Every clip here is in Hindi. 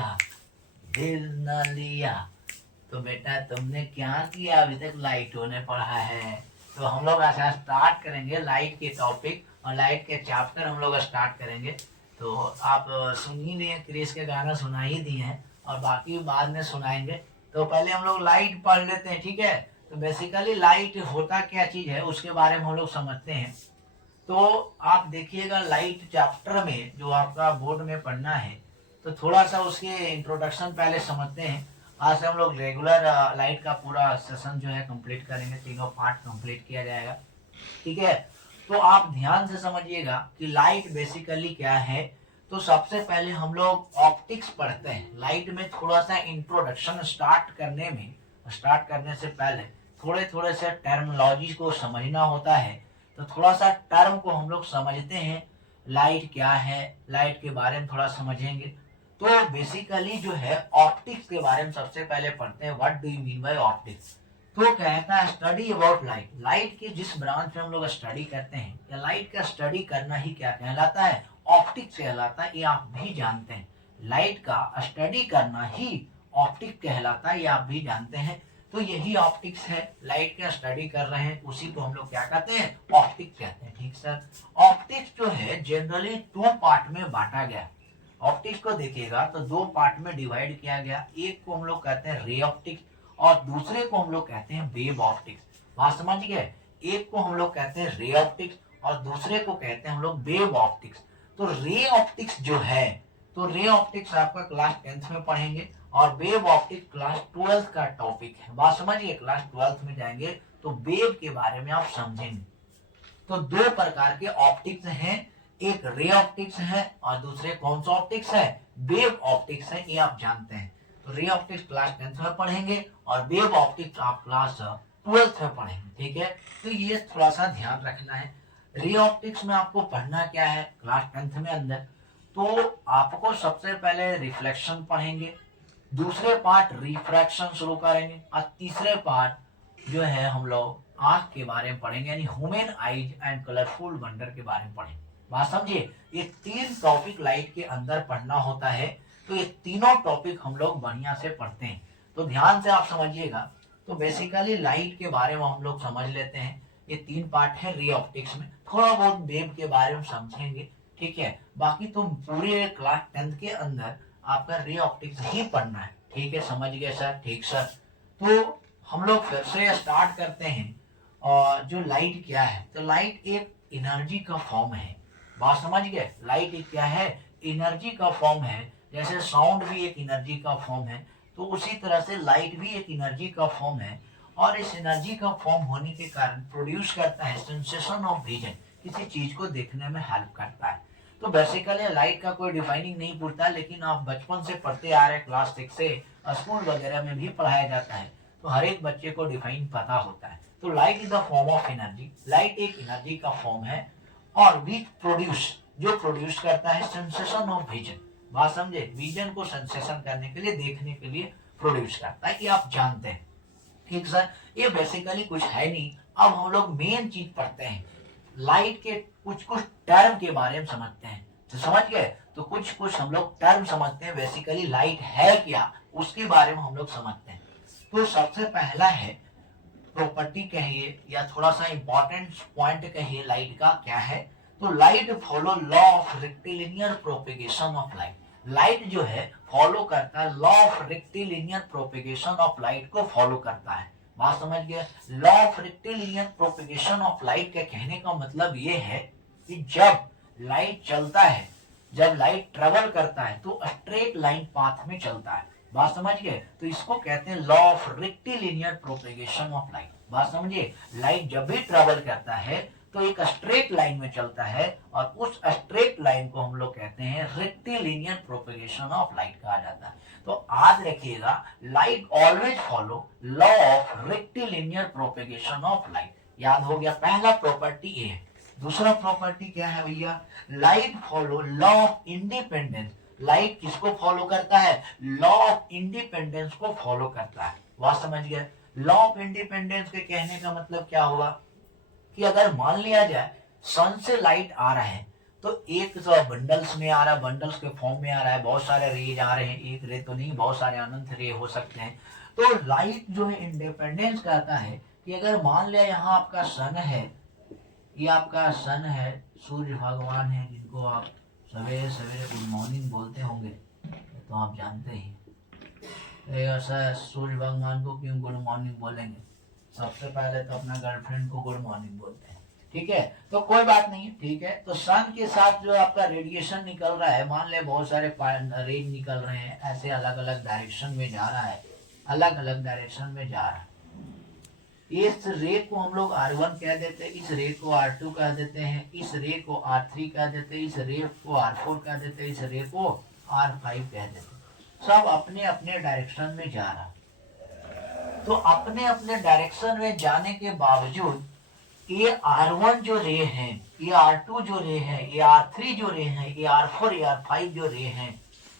लिया, दिल न लिया। तो बेटा तुमने क्या किया? अभी तक लाइटों ने पढ़ा है। तो हम लोग ऐसा स्टार्ट करेंगे लाइट के टॉपिक और लाइट के चैप्टर हम लोग स्टार्ट करेंगे। तो आप सुन ही लिए, क्रिस के गाना सुना ही दिए हैं और बाकी बाद में सुनाएंगे। तो पहले हम लोग लाइट पढ़ लेते हैं, ठीक है। तो बेसिकली लाइट होता क्या चीज है उसके बारे में हम लोग समझते हैं। तो आप देखिएगा लाइट चैप्टर में जो आपका बोर्ड में पढ़ना है, तो थोड़ा सा उसके इंट्रोडक्शन पहले समझते हैं। आज से हम लोग रेगुलर लाइट का पूरा सेशन जो है कंप्लीट करेंगे, तीनों पार्ट कंप्लीट किया जाएगा, ठीक है। तो आप ध्यान से समझिएगा कि लाइट बेसिकली क्या है। तो सबसे पहले हम लोग ऑप्टिक्स पढ़ते हैं। लाइट में थोड़ा सा इंट्रोडक्शन स्टार्ट करने से पहले थोड़े थोड़े से टर्मोलॉजी को समझना होता है। तो थोड़ा सा टर्म को हम लोग समझते हैं, लाइट क्या है, लाइट के बारे में थोड़ा समझेंगे। तो बेसिकली जो है ऑप्टिक्स के बारे में सबसे पहले पढ़ते हैं। What do you mean by optics? तो कहता है स्टडी अबाउट लाइट। लाइट के जिस ब्रांच में हम लोग स्टडी करते हैं, या लाइट का स्टडी करना ही क्या कहलाता है? ऑप्टिक्स कहलाता है। ये आप भी जानते हैं, लाइट का स्टडी करना ही ऑप्टिक कहलाता है, ये आप भी जानते हैं। तो यही ऑप्टिक्स है, लाइट का स्टडी कर रहे हैं उसी को हम लोग क्या कहते हैं? ऑप्टिक्स कहते हैं, ठीक सर। ऑप्टिक्स जो है जनरली 2 पार्ट में बांटा गया। ऑप्टिक्स को देखिएगा तो 2 पार्ट में डिवाइड किया गया। एक को हम लोग कहते हैं रे ऑप्टिक्स और दूसरे को हम लोग कहते हैं वेव ऑप्टिक्स। बात समझ गए? एक को हम लोग कहते हैं रे ऑप्टिक्स और दूसरे को कहते हैं हम लोग वेव ऑप्टिक्स। तो रे ऑप्टिक्स जो है, तो रे ऑप्टिक्स आपका क्लास 10th में पढ़ेंगे और वेव ऑप्टिक्स क्लास 12th का टॉपिक है। बात समझिए, क्लास 12th में जाएंगे तो वेव के बारे में आप समझेंगे। तो 2 प्रकार के ऑप्टिक्स हैं, एक रे ऑप्टिक्स है और दूसरे कौन सा ऑप्टिक्स है? वेव ऑप्टिक्स है, ये आप जानते हैं। तो रे ऑप्टिक्स क्लास 10th में पढ़ेंगे और वेव ऑप्टिक्स आप क्लास 12th में पढ़ेंगे, ठीक है। तो ये थोड़ा सा ध्यान रखना है। रे ऑप्टिक्स में आपको पढ़ना क्या है क्लास 10th में अंदर? तो आपको सबसे पहले रिफ्लेक्शन पढ़ेंगे, दूसरे पार्ट रिफ्रैक्शन शुरू करेंगे और तीसरे पार्ट जो है हम लोग आंख के बारे में पढ़ेंगे, यानी human eyes and colourful wonder के बारे में पढ़ेंगे। बात समझिए, ये 3 टॉपिक लाइट के अंदर पढ़ना होता है। तो ये तीनों टॉपिक हम लोग बढ़िया से पढ़ते हैं। तो ध्यान से आप समझिएगा। तो बेसिकली लाइट के बारे में हम लोग समझ लेते हैं। ये 3 पार्ट है रे ऑप्टिक्स में, थोड़ा बहुत वेव के बारे में समझेंगे, ठीक है। बाकी तो पूरे क्लास 10th के अंदर आपका रे ऑप्टिक्स ही पढ़ना है, ठीक है। समझ गए सर? ठीक सर। तो हम लोग फिर से स्टार्ट करते हैं। और जो लाइट क्या है, तो लाइट एक एनर्जी का फॉर्म है। बात समझ गए? लाइट एक क्या है? एनर्जी का फॉर्म है। जैसे साउंड भी एक एनर्जी का फॉर्म है, तो उसी तरह से लाइट भी एक एनर्जी का फॉर्म है। और इस एनर्जी का फॉर्म होने के कारण प्रोड्यूस करता है सेंसेशन ऑफ विजन, किसी चीज को देखने में हेल्प करता है। तो बेसिकली लाइट का कोई डिफाइनिंग नहीं पूछता, लेकिन आप बचपन से पढ़ते आ रहे हैं, क्लास 6 से स्कूल वगैरह में भी पढ़ाया जाता है, तो हर एक बच्चे को डिफाइन पता होता है। तो light is the form of energy. Light एक एनर्जी का फॉर्म है और विच प्रोड्यूस, जो प्रोड्यूस करता है सेंसेशन ऑफ विजन। बात समझे? विजन को सेंसेशन करने के लिए, देखने के लिए प्रोड्यूस करता है, ये आप जानते हैं, ठीक सर। ये बेसिकली कुछ है नहीं। अब हम लोग मेन चीज पढ़ते हैं, लाइट के कुछ कुछ टर्म के बारे में समझते हैं। तो समझ गए? तो कुछ कुछ हम लोग टर्म समझते हैं, बेसिकली लाइट है क्या उसके बारे में हम लोग समझते हैं। तो सबसे पहला है प्रॉपर्टी कहिए या थोड़ा सा इंपॉर्टेंट पॉइंट कहिए लाइट का क्या है। तो light follow law of rectilinear propagation of light. Light जो है फॉलो करता है law of rectilinear propagation of light को फॉलो करता है। बात समझ गए? Law of rectilinear propagation of light के कहने का मतलब ये है कि जब लाइट चलता है, जब लाइट ट्रेवल करता है तो स्ट्रेट लाइन पाथ में चलता है। बात समझ गए? तो इसको कहते हैं law of rectilinear propagation of light. बात समझिए, लाइट जब भी ट्रेवल करता है तो एक स्ट्रेट लाइन में चलता है और उस स्ट्रेट लाइन को हम लोग कहते हैं रेक्टिलिनियर प्रोपेगेशन ऑफ लाइट कहा जाता है। तो याद रखिएगा, light always follow law of rectilinear propagation of light. याद हो गया? पहला प्रॉपर्टी ये है। दूसरा प्रॉपर्टी क्या है भैया? Light follow law of independence. Light किसको फॉलो करता है? लॉ ऑफ इंडिपेंडेंस को फॉलो करता है। बात समझ गए? लॉ ऑफ इंडिपेंडेंस के कहने का मतलब क्या हुआ कि अगर मान लिया जाए सन से लाइट आ रहा है, तो एक तो बंडल्स में आ रहा है, बंडल्स के फॉर्म में आ रहा है, बहुत सारे रेज आ रहे हैं, एक रे तो नहीं, बहुत सारे अनंत रे हो सकते हैं। तो लाइट जो है इंडिपेंडेंस कहता है कि अगर मान लिया यहाँ आपका सन है, ये आपका सन है, सूर्य भगवान है, जिनको आप सवेरे सवेरे गुड मॉर्निंग बोलते होंगे, तो आप जानते ही। ऐसा सूर्य भगवान को क्यों गुड मॉर्निंग बोलेंगे? सबसे पहले तो अपना गर्लफ्रेंड को गुड मॉर्निंग बोलते हैं, ठीक है, तो कोई बात नहीं है, ठीक है। तो सन के साथ जो आपका रेडिएशन निकल रहा है, मान ले बहुत सारे रेज निकल रहे हैं, ऐसे अलग अलग डायरेक्शन में जा रहा है, अलग अलग डायरेक्शन में जा रहा है। इस रे को हम लोग R1 कह देते हैं, इस रे को R2 कह देते हैं, इस रे को R3 कह देते हैं, इस रे को R4 कह देते हैं, इस रे को R5 कह देते हैं। सब अपने अपने डायरेक्शन में जा रहा है। तो अपने अपने डायरेक्शन में जाने के बावजूद ये R1 जो रे हैं, ये R2 जो रे हैं, ये R3 जो रे हैं, ये R4 ये R5 जो रे हैं,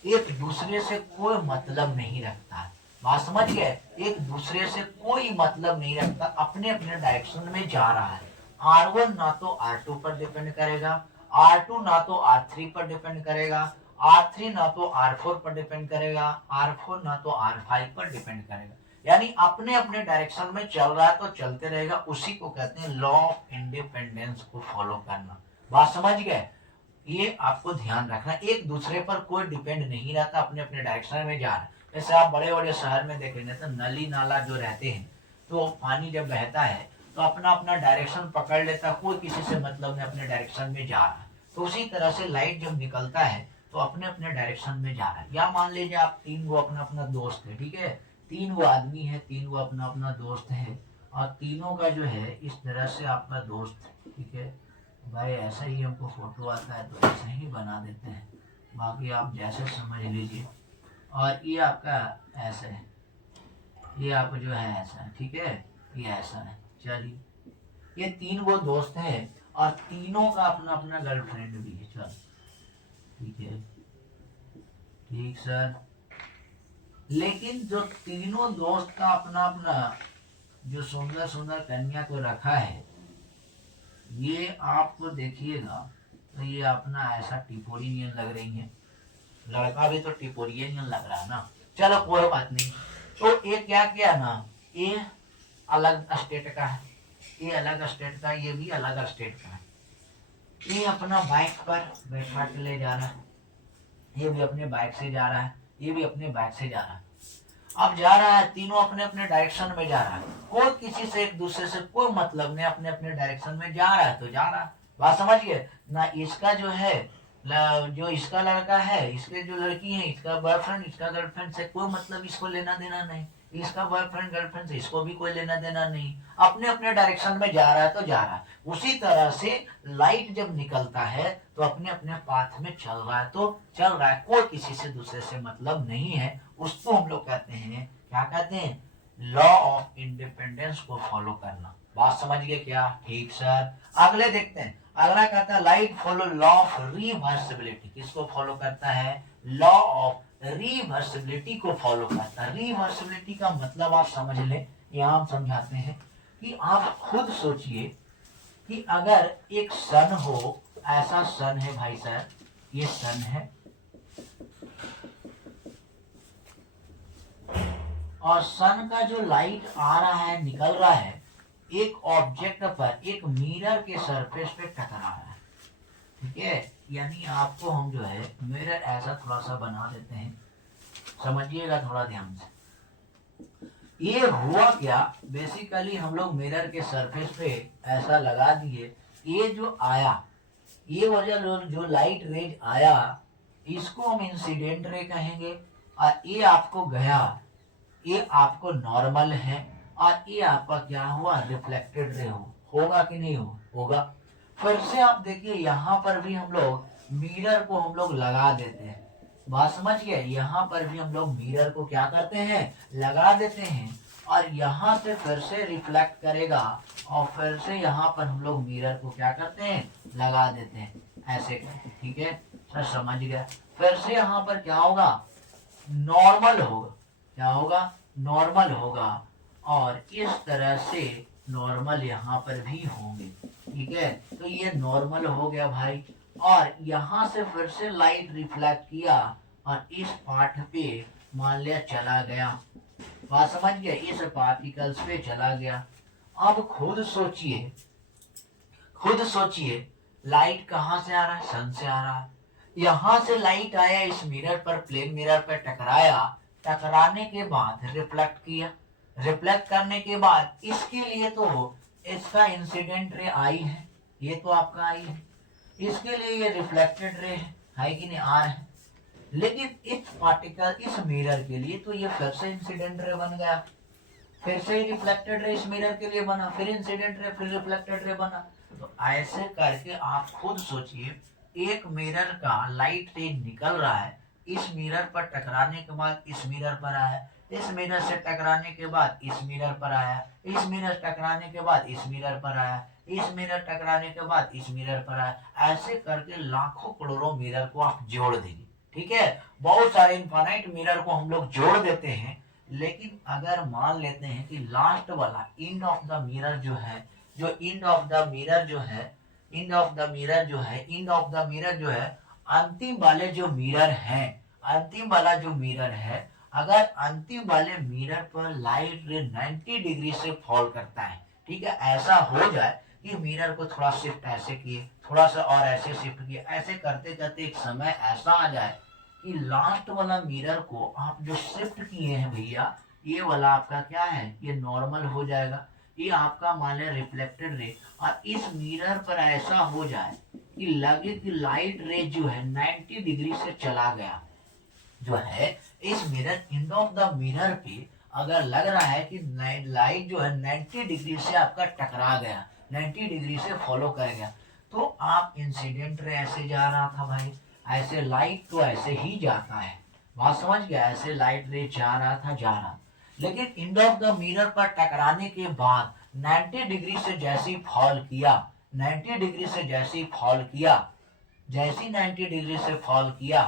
एक दूसरे से कोई मतलब नहीं रखता। बात समझ गए? एक दूसरे से कोई मतलब नहीं रखता, अपने अपने डायरेक्शन में जा रहा है। R1 ना तो R2 पर डिपेंड करेगा, R2 ना तो R3 पर डिपेंड करेगा, R3 ना तो R4 पर डिपेंड करेगा, R4 ना तो R5 पर डिपेंड करेगा। यानी अपने अपने डायरेक्शन में चल रहा है तो चलते रहेगा। उसी को कहते हैं लॉ ऑफ इंडिपेंडेंस को फॉलो करना। बात समझ गए? ये आपको ध्यान रखना, एक दूसरे पर कोई डिपेंड नहीं रहता, अपने अपने डायरेक्शन में जा रहा है। जैसे आप बड़े बड़े शहर में देखेंगे तो नली नाला जो रहते हैं, तो पानी जब बहता है तो अपना अपना डायरेक्शन पकड़ लेता, कोई किसी से मतलब नहीं, अपने डायरेक्शन में जा रहा है। तो उसी तरह से लाइट जब निकलता है तो अपने अपने डायरेक्शन में जा रहा है। या मान लीजिए आप तीन गो अपना अपना दोस्त है, ठीक है, तीन गो आदमी है, तीन गो अपना अपना दोस्त है, और तीनों का जो है इस तरह से आपका दोस्त है, ठीक है भाई, ऐसा ही हमको फोटो आता है तो ऐसा ही बना देते हैं, बाकी आप जैसे समझ लीजिए। और ये आपका ऐसा है, ये आप जो है ऐसा है, ठीक है, ये ऐसा है। चलिए, ये तीन वो दोस्त हैं और तीनों का अपना अपना गर्लफ्रेंड भी है। चल ठीक है, ठीक सर। लेकिन जो तीनों दोस्त का अपना अपना जो सुंदर सुंदर कन्या को रखा है, ये आपको देखिएगा तो ये अपना ऐसा टिपोरियन लग रही है, लड़का भी तो टिपोरियन लग रहा है ना। चलो कोई बात नहीं। तो ये क्या किया ना, ये अलग स्टेट का है, ये अलग स्टेट का, ये भी अलग स्टेट का है। ये अपना बाइक पर बैठा के ले जा रहा है, ये भी अपने बाइक से जा रहा है, ये भी अपने बाइक से जा रहा है। अब जा रहा है, तीनों अपने अपने डायरेक्शन में जा रहा है, कोई किसी से एक दूसरे से कोई मतलब नहीं, अपने अपने डायरेक्शन में जा रहा है तो जा रहा है। बात समझ गए ना? इसका जो है जो इसका लड़का है, इसके जो लड़की है, इसका बॉयफ्रेंड इसका गर्लफ्रेंड से कोई मतलब इसको लेना देना नहीं, इसका बॉयफ्रेंड गर्लफ्रेंड से इसको भी कोई लेना देना नहीं, अपने अपने डायरेक्शन में जा रहा है तो जा रहा है। उसी तरह से लाइट जब निकलता है तो अपने अपने पाथ में चल रहा है तो चल रहा है, कोई किसी से दूसरे से मतलब नहीं है। उसको हम लोग कहते हैं, क्या कहते हैं? लॉ ऑफ इंडिपेंडेंस को फॉलो करना। बात समझ गए क्या? ठीक सर। अगले देखते हैं, अगला कहता है light follow law of reversibility. किसको फॉलो करता है? लॉ ऑफ रिवर्सिबिलिटी को फॉलो करता है। रिवर्सिबिलिटी का मतलब आप समझ लें, यहाँ हम समझाते हैं कि आप खुद सोचिए कि अगर एक सन हो, ऐसा सन है भाई सर, ये सन है और सन का जो लाइट आ रहा है, निकल रहा है, एक ऑब्जेक्ट पर, एक मिरर के सरफेस पे टकरा रहा है, ठीक है। यानी आपको हम जो है मिरर ऐसा थोड़ा सा बना देते हैं, समझिएगा थोड़ा ध्यान से। ये हुआ क्या, बेसिकली हम लोग मिरर के सरफेस पे ऐसा लगा दिए, ये जो आया, ये वजह जो लाइट रेज आया, इसको हम इंसिडेंट रे कहेंगे, और ये आपको गया, ये आपको नॉर्मल है, और ये आपका क्या हुआ? रिफ्लेक्टेड रे होगा कि नहीं होगा। फिर से आप देखिए, यहाँ पर भी हम लोग मिरर को हम लोग लगा देते हैं। बात समझ गए? यहाँ पर भी हम लोग मिरर को क्या करते हैं? लगा देते हैं, और यहाँ से फिर से रिफ्लेक्ट करेगा, और फिर से यहाँ पर हम लोग मिरर को क्या करते हैं? लगा देते हैं, ऐसे करके, ठीक है सर, समझ गया। फिर से यहाँ पर क्या होगा? नॉर्मल होगा, क्या होगा? नॉर्मल होगा, और इस तरह से नॉर्मल यहाँ पर भी होंगे, ठीक है। तो ये नॉर्मल हो गया भाई, और यहाँ से फिर से लाइट रिफ्लेक्ट किया और इस पार्ट पे मान लिया चला गया। बात समझ गए, इस पार्टिकल्स पे चला गया। अब खुद सोचिए लाइट कहाँ से आ रहा है, सन से आ रहा है। यहां से लाइट आया, इस मिरर पर, प्लेन मिरर पर टकराया, टकराने के बाद रिफ्लेक्ट किया, रिफ्लेक्ट करने के बाद इसके लिए तो इसका इंसिडेंट रे आई है, ये तो आपका आई है, इसके लिए ये रिफ्लेक्टेड रे है कि नहीं, आर है। लेकिन इस पार्टिकल, इस मिरर के लिए तो ये फिर से इंसिडेंट रे बन गया, फिर से ही रिफ्लेक्टेड रे इस मिरर के लिए बना, फिर इंसिडेंट रे, फिर रिफ्लेक्टेड रे बना। तो ऐसे करके आप खुद सोचिए, एक मिरर का लाइट रे निकल रहा है, इस मिरर पर टकराने के बाद इस मिरर पर आया, इस मिरर से टकराने के बाद इस मिरर पर आया, इस मिरर टकराने के बाद इस मिरर पर आया, इस मिरर टकराने के बाद इस मिरर पर आया। ऐसे करके लाखों करोड़ों मिरर को आप जोड़ देंगे, ठीक है। बहुत सारे इनफाइनाइट मिरर को हम लोग जोड़ देते हैं। लेकिन अगर मान लेते हैं कि लास्ट वाला एंड ऑफ द मिरर जो है, जो एंड ऑफ द मिरर जो है, एंड ऑफ द मिरर जो है, एंड ऑफ द मिरर जो है, अंतिम वाले जो मिरर है, अंतिम वाला जो मिरर है, अगर अंतिम वाले मिरर पर लाइट रे 90 डिग्री से फॉल करता है, ठीक है, ऐसा हो जाए कि मिरर को थोड़ा शिफ्ट ऐसे किए, थोड़ा सा और ऐसे शिफ्ट किए, ऐसे करते करते एक समय ऐसा आ जाए कि लास्ट वाला मिरर को आप जो शिफ्ट किए हैं भैया, ये वाला आपका क्या है, ये नॉर्मल हो जाएगा, ये आपका मान लिया रिफ्लेक्टेड रे। और इस मिरर पर ऐसा हो जाए कि लगे कि लाइट रे जो है 90 डिग्री से चला गया, जो है इस mirror, end of the mirror पे अगर लग रहा है कि लाइट जो है 90 डिग्री से आपका टकरा गया, 90 डिग्री से फॉलो कर गया, तो आप इंसिडेंट रे ऐसे जा रहा था भाई, ऐसे लाइट तो ऐसे ही जाता है, बात समझ गया, ऐसे लाइट रे जा रहा था, जा रहा। लेकिन एंड ऑफ द मिरर पर टकराने के बाद 90 डिग्री से जैसे फॉल किया, 90 डिग्री से जैसे फॉल किया, जैसे 90 डिग्री से फॉल किया,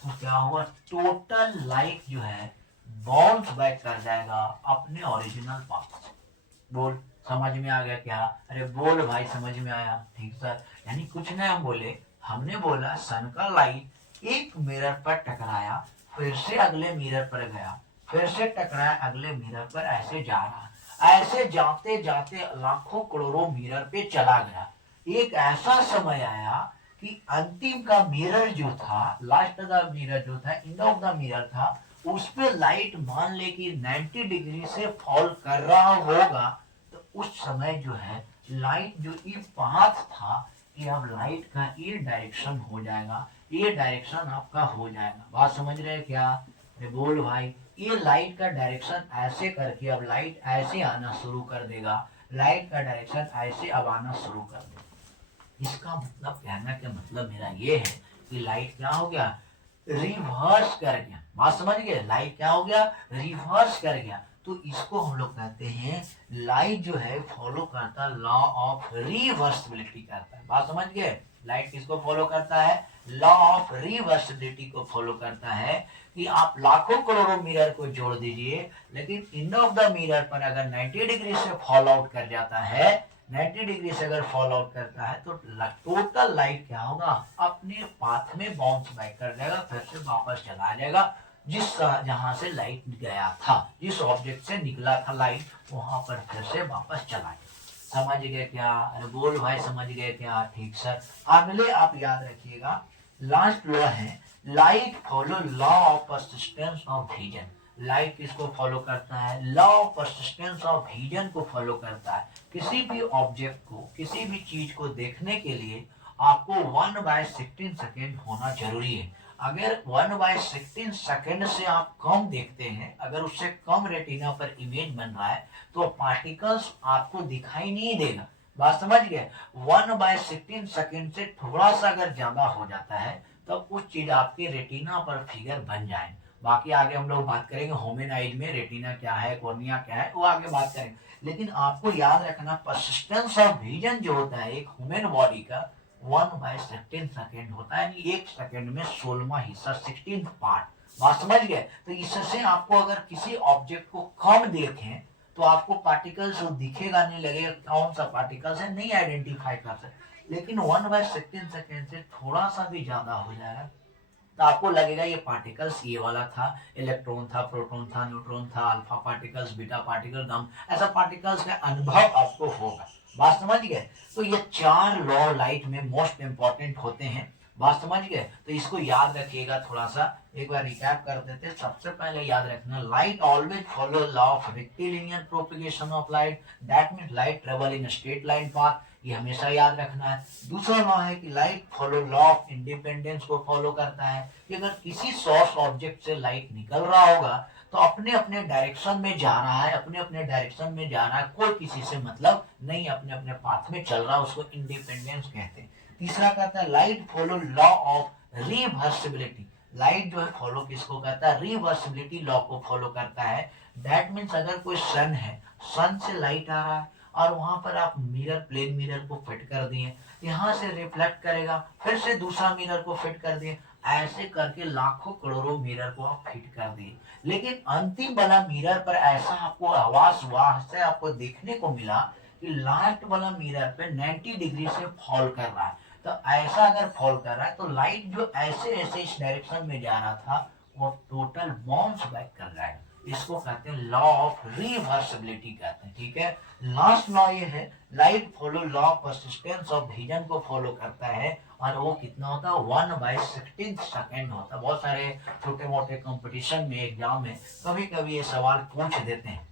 तो क्या हुआ, टोटल लाइट जो है बाउंस बैक कर जाएगा अपने ओरिजिनल पाथ। बोल समझ में आ गया क्या? अरे बोल भाई, समझ में आया? ठीक सर। यानी कुछ नहीं हम बोले, हमने बोला सन का लाइट एक मिरर पर टकराया, फिर से अगले मिरर पर गया, फिर से टकराया अगले मिरर पर, ऐसे जा रहा, ऐसे जाते जाते लाखों करोड़ों मिरर पे चला गया। एक ऐसा समय आया कि अंतिम का मिरर जो था, लास्ट का मिरर जो था, एंड ऑफ द मिरर था, उस पे लाइट मान ले कि 90 डिग्री से फॉल कर रहा होगा, तो उस समय जो है लाइट जो ये पाथ था, कि अब लाइट का ये डायरेक्शन हो जाएगा, ये डायरेक्शन आपका हो जाएगा। बात समझ रहे हैं क्या? अरे बोल भाई, ये लाइट का डायरेक्शन ऐसे करके अब लाइट ऐसे आना शुरू कर देगा, लाइट का डायरेक्शन ऐसे अब आना शुरू कर देगा। इसका मतलब, कहना का मतलब मेरा ये है कि लाइट क्या हो गया, रिवर्स कर गया। बात समझ गए, लाइट क्या हो गया, रिवर्स कर गया। तो इसको हम लोग कहते हैं, लाइट जो है फॉलो करता है लॉ ऑफ रिवर्सिबिलिटी करता है। बात समझ गए, लाइट किसको फॉलो करता है, लॉ ऑफ रिवर्सिबिलिटी को फॉलो करता है। कि आप लाखों करोड़ों मिरर को जोड़ दीजिए, लेकिन एंड ऑफ द मिरर पर अगर 90 डिग्री से फॉल आउट कर जाता है, 90 डिग्री से अगर फॉल आउट करता है, तो टोटल लाइट क्या होगा, अपने पाथ में बाउंस बैक कर जाएगा, फिर से वापस चला जाएगा जिस जहां से लाइट गया था, जिस ऑब्जेक्ट से निकला था लाइट, वहां पर फिर से वापस चला जाएगा। समझ गए क्या? अरे बोल भाई, समझ गए क्या? ठीक सर। अगले आप याद रखिएगा, लास्ट लॉ है, light follow law of persistence of vision. Light किसको फॉलो करता है, law of persistence of vision को फॉलो करता है। किसी भी ऑब्जेक्ट को, किसी भी चीज को देखने के लिए आपको 1/16 सेकेंड होना जरूरी है। अगर 1/16 सेकेंड से आप कम देखते हैं, अगर उससे कम रेटिना पर इमेज बन रहा है, तो पार्टिकल्स आपको दिखाई नहीं देगा। बात समझ गए, 1/16 सेकेंड से थोड़ा सा अगर ज्यादा हो जाता है, तो कुछ चीज आपके रेटिना पर फिगर बन जाए। बाकी आगे हम लोग बात करेंगे ह्यूमन आइज में रेटिना क्या है, कॉर्निया क्या है, वो आगे बात करेंगे। लेकिन आपको याद रखना, परसिस्टेंस ऑफ विजन जो होता है एक ह्यूमन बॉडी का, 1/16 सेकेंड होता है, यानी एक सेकेंड में 16वां हिस्सा, 16th पार्ट। बात समझ गए? तो इससे आपको अगर किसी ऑब्जेक्ट को कम देखें, तो आपको पार्टिकल्स दिखेगा नहीं, लगेगा कौन सा पार्टिकल्स है, नहीं आइडेंटिफाई कर सकते। लेकिन 1/16 से थोड़ा सा भी ज्यादा हो जाएगा तो आपको लगेगा ये पार्टिकल्स ये वाला था, इलेक्ट्रॉन था, प्रोटॉन था, न्यूट्रॉन था, अल्फा पार्टिकल्स, बीटा पार्टिकल, गम, ऐसा पार्टिकल्स का अनुभव आपको होगा। बात समझ गए? तो ये 4 लॉ लाइट में मोस्ट इंपॉर्टेंट होते हैं। बात समझ गए? तो इसको याद रखिएगा। थोड़ा सा एक बार रिकैप कर देते। सबसे पहले याद रखना, light always follow law of rectilinear propagation of light, that means light travel in straight line path, ये हमेशा याद रखना है। दूसरा लॉ है कि light follow law of independence को फॉलो करता है कि अगर किसी सोर्स ऑब्जेक्ट से लाइट निकल रहा होगा तो अपने अपने डायरेक्शन में जा रहा है, अपने अपने डायरेक्शन में जा रहा है, कोई किसी से मतलब नहीं, अपने अपने पाथ में चल रहा है, उसको इंडिपेंडेंस कहते हैं। तीसरा कहता है light follow law of reversibility, light जो है फॉलो किसको करता है? रिवर्सिबिलिटी लॉ को फॉलो करता है। दैट मीन्स अगर कोई सन है, सन से लाइट आ रहा है और वहां पर आप मिरर, प्लेन मिरर को फिट कर दिए, यहाँ से रिफ्लेक्ट करेगा, फिर से दूसरा मिरर को फिट कर दिए, ऐसे करके लाखों करोड़ों मिरर को आप फिट कर दिए, लेकिन अंतिम वाला मिरर पर ऐसा आपको आवाज हुआ से आपको देखने को मिला कि लाइट वाला मिरर पे 90 डिग्री से फॉल कर रहा है। तो ऐसा अगर फॉल कर रहा है तो लाइट जो ऐसे ऐसे इस डायरेक्शन में जा रहा था वो टोटल बाउंस बैक कर जाएगा। इसको कहते हैं लॉ ऑफ रिवर्सिबिलिटी कहते हैं। ठीक है। लास्ट लॉ ये है, light follow law of persistence of vision को फॉलो करता है और वो कितना होता है? 1/16 सेकेंड होता है। बहुत सारे छोटे मोटे कंपटीशन में, एग्जाम में कभी कभी ये सवाल पूछ देते हैं।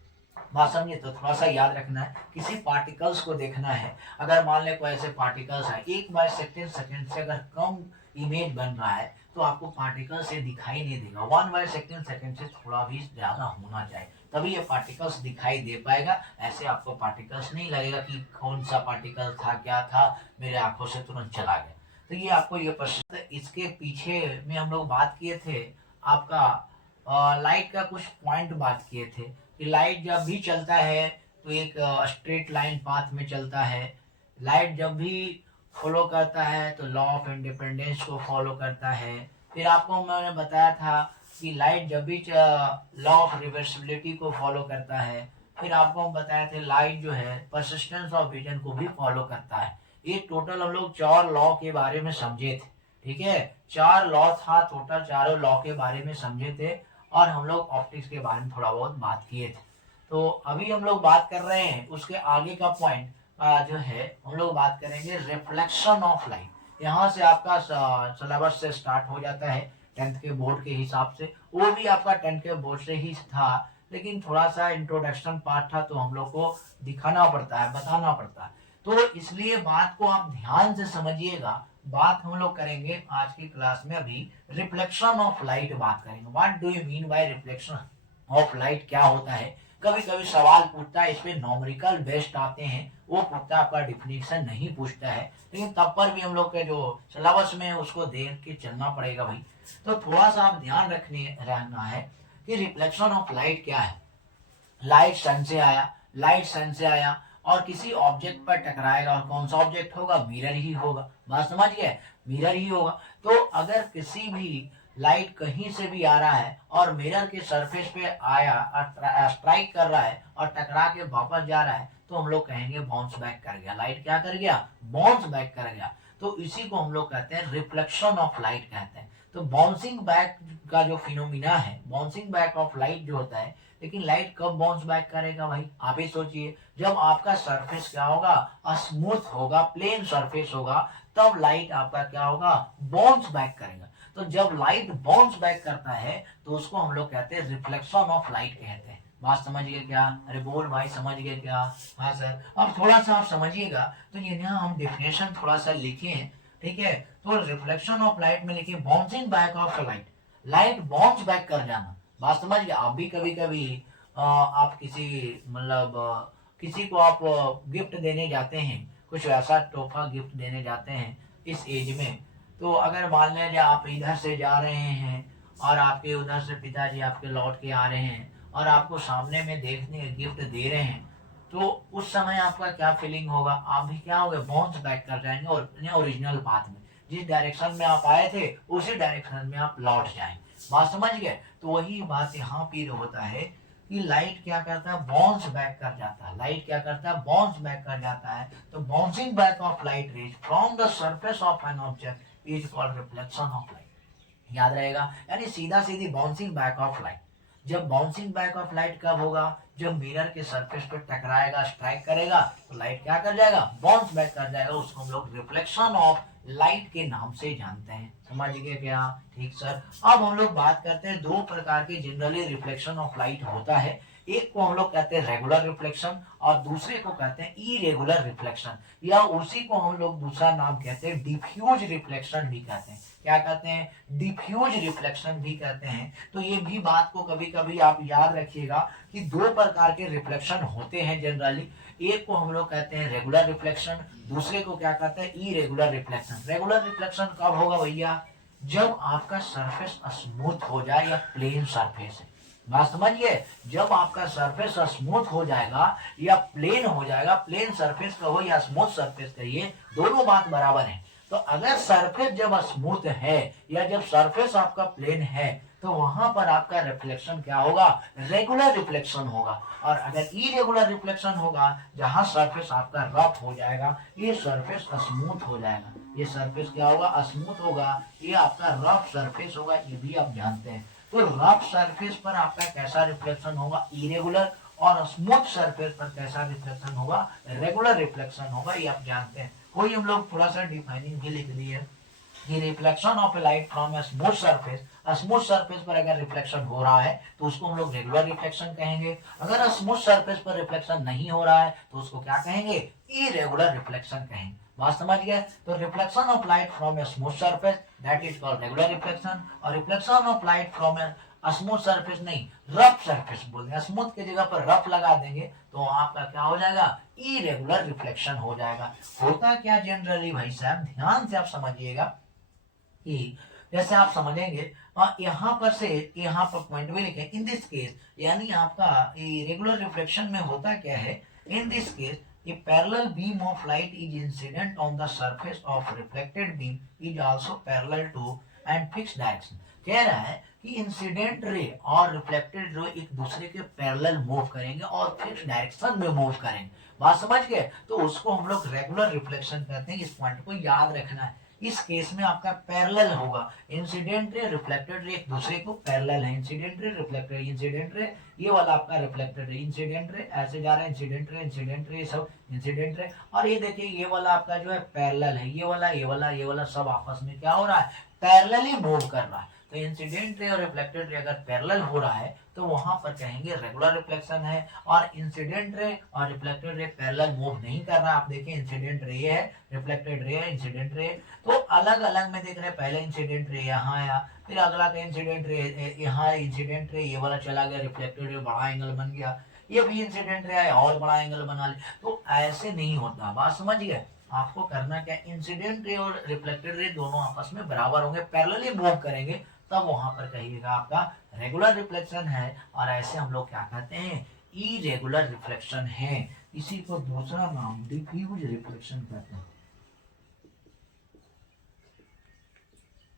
बात समझिए? तो थोड़ा सा याद रखना है, किसी पार्टिकल्स को देखना है, अगर मान ले कोई ऐसे पार्टिकल्स है 1/16 सेकेंड से अगर कम इमेज बन रहा है तो आपको पार्टिकल से दिखाई नहीं देगा। 1/16 सेकेंड से थोड़ा भी ज्यादा होना चाहिए तभी ये पार्टिकल्स दिखाई दे पाएगा। ऐसे आपको पार्टिकल्स नहीं लगेगा कि कौन सा पार्टिकल था, क्या था, मेरे आंखों से तुरंत चला गया। तो ये आपको ये प्रश्न, इसके पीछे में हम लोग बात किए थे आपका लाइट का कुछ पॉइंट बात किए थे कि लाइट जब भी चलता है तो एक स्ट्रेट लाइन पाथ में चलता है। लाइट जब भी फॉलो करता है तो लॉ ऑफ इंडिपेंडेंस को फॉलो करता है। फिर आपको मैंने बताया था कि लाइट जब भी लॉ ऑफ रिवर्सिबिलिटी को फॉलो करता है। फिर आपको हम बताए थे लाइट जो है परसिस्टेंस ऑफ विजन को भी फॉलो करता है। ये टोटल हम लोग 4 लॉ के बारे में समझे थे। ठीक है, 4 लॉ था टोटल, चारों लॉ के बारे में समझे थे और हम लोग ऑप्टिक्स के बारे में थोड़ा बहुत बात किए थे। तो अभी हम लोग बात कर रहे हैं उसके आगे का पॉइंट जो है हम लोग बात करेंगे रिफ्लेक्शन ऑफ लाइट। यहाँ से आपका सिलेबस से स्टार्ट हो जाता है 10th के बोर्ड के हिसाब से। वो भी आपका 10th के बोर्ड से ही था, लेकिन थोड़ा सा इंट्रोडक्शन पार्ट था तो हम लोग को दिखाना पड़ता है, बताना पड़ता है। तो इसलिए बात को आप ध्यान से समझिएगा। बात हम लोग करेंगे आज की क्लास में अभी रिफ्लेक्शन ऑफ लाइट बात करेंगे। What do you mean by reflection of light, क्या होता है? कभी कभी सवाल पूछता है, इसमें नॉमेरिकल बेस्ड आते हैं, वो पूछता है, आपका डिफिनेशन नहीं पूछता है, लेकिन तब पर भी हम लोग के जो सिलेबस में उसको देख के चलना पड़ेगा भाई। तो थोड़ा सा आप ध्यान रखने रहना है कि रिफ्लेक्शन ऑफ लाइट क्या है। लाइट सन से आया, लाइट सन से आया और किसी ऑब्जेक्ट पर टकराएगा और कौन सा ऑब्जेक्ट होगा? मिरर ही होगा। बात समझ गए? मिरर ही होगा। तो अगर किसी भी लाइट कहीं से भी आ रहा है और मिरर के सरफेस पे आया और स्ट्राइक कर रहा है और टकरा के वापस जा रहा है तो हम लोग कहेंगे बाउंस बैक कर गया। लाइट क्या कर गया? बाउंस बैक कर गया। तो इसी को हम लोग कहते हैं रिफ्लेक्शन ऑफ लाइट कहते हैं। तो बाउंसिंग बैक का जो फिनोमिना है, बाउंसिंग बैक ऑफ लाइट जो होता है, लेकिन लाइट कब बाउंस बैक करेगा भाई? आप ही सोचिए, जब आपका सरफेस क्या होगा? स्मूथ होगा, प्लेन सरफेस होगा, तब लाइट आपका क्या होगा? बाउंस बैक करेगा। तो जब लाइट बाउंस बैक करता है तो उसको हम लोग कहते हैं रिफ्लेक्शन ऑफ लाइट कहते हैं। बात समझिए क्या? अरे बोल भाई, समझ गए क्या? हाँ सर। अब थोड़ा सा आप समझिएगा, तो ये यहाँ हम डेफिनेशन थोड़ा सा लिखे हैं। ठीक है, तो रिफ्लेक्शन ऑफ लाइट में लिखिए bouncing back of light, light bounce back कर जाना। बात समझ गए? आप भी कभी कभी आप किसी मतलब किसी को आप गिफ्ट देने जाते हैं, कुछ ऐसा तोहफा गिफ्ट देने जाते हैं इस एज में, तो अगर मान लीजिए आप इधर से जा रहे हैं और आपके उधर से पिताजी आपके लौट के आ रहे हैं और आपको सामने में देखने गिफ्ट दे रहे हैं, तो उस समय आपका क्या फीलिंग होगा? आप भी क्या होगा? बाउंस बैक कर जाएंगे और अपने ओरिजिनल पाथ में, जिस डायरेक्शन में आप आए थे उसी डायरेक्शन में आप लौट जाएंगे। बात समझ गए? तो वही बात यहाँ पे होता है कि लाइट क्या करता है, बाउंस बैक कर जाता है। लाइट क्या करता है, बाउंस बैक कर जाता है। तो bouncing back of light rays from the surface of an object is called reflection of light. याद रहेगा, यानी सीधा सीधी बाउंसिंग बैक ऑफ लाइट। जब बाउंसिंग बैक ऑफ लाइट कब होगा, जब मिरर के सरफेस पे टकराएगा, स्ट्राइक करेगा, तो लाइट क्या कर जाएगा, बाउंस बैक कर जाएगा। उसको हम लोग रिफ्लेक्शन ऑफ लाइट के नाम से जानते हैं। समझ गए क्या? ठीक सर। अब हम लोग बात करते हैं दो प्रकार के जनरली रिफ्लेक्शन ऑफ लाइट होता है। एक को हम लोग कहते हैं रेगुलर रिफ्लेक्शन और दूसरे को कहते हैं इरेगुलर रिफ्लेक्शन, या उसी को हम लोग दूसरा नाम कहते हैं डिफ्यूज रिफ्लेक्शन भी कहते हैं। क्या कहते हैं, डिफ्यूज रिफ्लेक्शन भी कहते हैं। तो ये भी बात को कभी कभी आप याद रखिएगा कि दो प्रकार के रिफ्लेक्शन होते हैं जनरली। एक को हम लोग कहते हैं रेगुलर रिफ्लेक्शन, दूसरे को क्या कहते हैं, इरेगुलर रिफ्लेक्शन। रेगुलर रिफ्लेक्शन कब होगा भैया, जब आपका सरफेस स्मूथ हो जाए या प्लेन सरफेस है। बात समझिए, जब आपका सरफेस स्मूथ हो जाएगा या प्लेन हो जाएगा, प्लेन सरफेस का हो या स्मूथ सरफेस का, ये दोनों बात बराबर है। तो अगर सरफेस जब स्मूथ है या जब सरफेस आपका प्लेन है, तो वहां पर आपका रिफ्लेक्शन क्या होगा, रेगुलर रिफ्लेक्शन होगा। और अगर इरेगुलर रिफ्लेक्शन होगा, जहां सरफेस आपका रफ हो जाएगा, ये सरफेस स्मूथ हो जाएगा, ये सरफेस क्या होगा, स्मूथ होगा, ये आपका रफ सरफेस होगा, ये भी आप जानते हैं। तो रफ सरफेस पर आपका कैसा रिफ्लेक्शन होगा, इरेगुलर, और स्मूथ सरफेस पर कैसा रिफ्लेक्शन होगा, रेगुलर रिफ्लेक्शन होगा, ये आप जानते हैं। कोई हम लोग थोड़ा सा डिफाइनिंग भी लिख दिए कि reflection of A light from a smooth surface, smooth surface पर अगर रिफ्लेक्शन हो रहा है तो उसको हम लोग रेगुलर रिफ्लेक्शन कहेंगे। अगर स्मूथ सरफेस पर रिफ्लेक्शन नहीं हो रहा है तो उसको क्या कहेंगे, इरेगुलर रिफ्लेक्शन कहेंगे। बात समझ गए? तो reflection of light from a smooth surface that is called regular reflection, और reflection of light from a smooth surface नहीं, रफ सरफेस बोल देंगे, स्मूथ की जगह पर रफ लगा देंगे तो आपका क्या हो जाएगा, इरेगुलर रिफ्लेक्शन हो जाएगा। होता क्या जनरली भाई साहब, ध्यान से आप समझिएगा कि जैसे आप समझेंगे यहाँ पर से यहाँ पर पॉइंट भी लिखे, इन दिस केस, यानी आपका रेगुलर रिफ्लेक्शन में होता क्या है, in this case a parallel beam of light is incident on the surface of reflected beam is also parallel to and fixed direction। कह रहा है कि इंसिडेंट रे और रिफ्लेक्टेड रे एक दूसरे के पैरेलल मूव करेंगे और फिक्स डायरेक्शन में मूव करेंगे। बात समझ गए? तो उसको हम लोग रेगुलर रिफ्लेक्शन कहते हैं। इस पॉइंट को याद रखना है। इस केस में आपका पैरेलल होगा, इंसिडेंट रे रिफ्लेक्टेड रे एक दूसरे को पैरेलल है। Incident ray reflected, incident ray ये वाला आपका रिफ्लेक्टेड रे, इंसिडेंट रे ऐसे जा रहा है, इंसिडेंट रे सब इंसिडेंट रे, और ये देखिए ये वाला आपका जो है पैरेलल है, ये वाला सब आपस में क्या हो रहा है, पैरेलली मूव कर रहा है। तो इंसिडेंट रे और रिफ्लेक्टेड रे अगर पैरेलल हो रहा है तो वहां पर कहेंगे रेगुलर रिफ्लेक्शन है। और इंसिडेंट रे और रिफ्लेक्टेड रे पैरेलल मूव नहीं कर रहा है। आप देखिए इंसिडेंट रे है, रिफ्लेक्टेड रे है, इंसिडेंट रे, तो अलग अलग में देख रहे हैं। पहले इंसिडेंट रे यहाँ आया, फिर अगला का इंसिडेंट रे यहाँ, इंसिडेंट रे ये वाला चला गया, रिफ्लेक्टेड रे बड़ा एंगल बन गया, ये भी इंसिडेंट रे आया और बड़ा एंगल बना ले। तो ऐसे नहीं होता। बात समझ गए? आपको करना क्या, इंसिडेंट रे और रिफ्लेक्टेड रे दोनों आपस में बराबर होंगे, पैरेलली मूव करेंगे, तब वहां पर कहिएगा आपका रेगुलर रिफ्लेक्शन है। और ऐसे हम लोग क्या कहते हैं, इरेगुलर रिफ्लेक्शन है। इसी को दूसरा नाम डिफ्यूज रिफ्लेक्शन कहते हैं।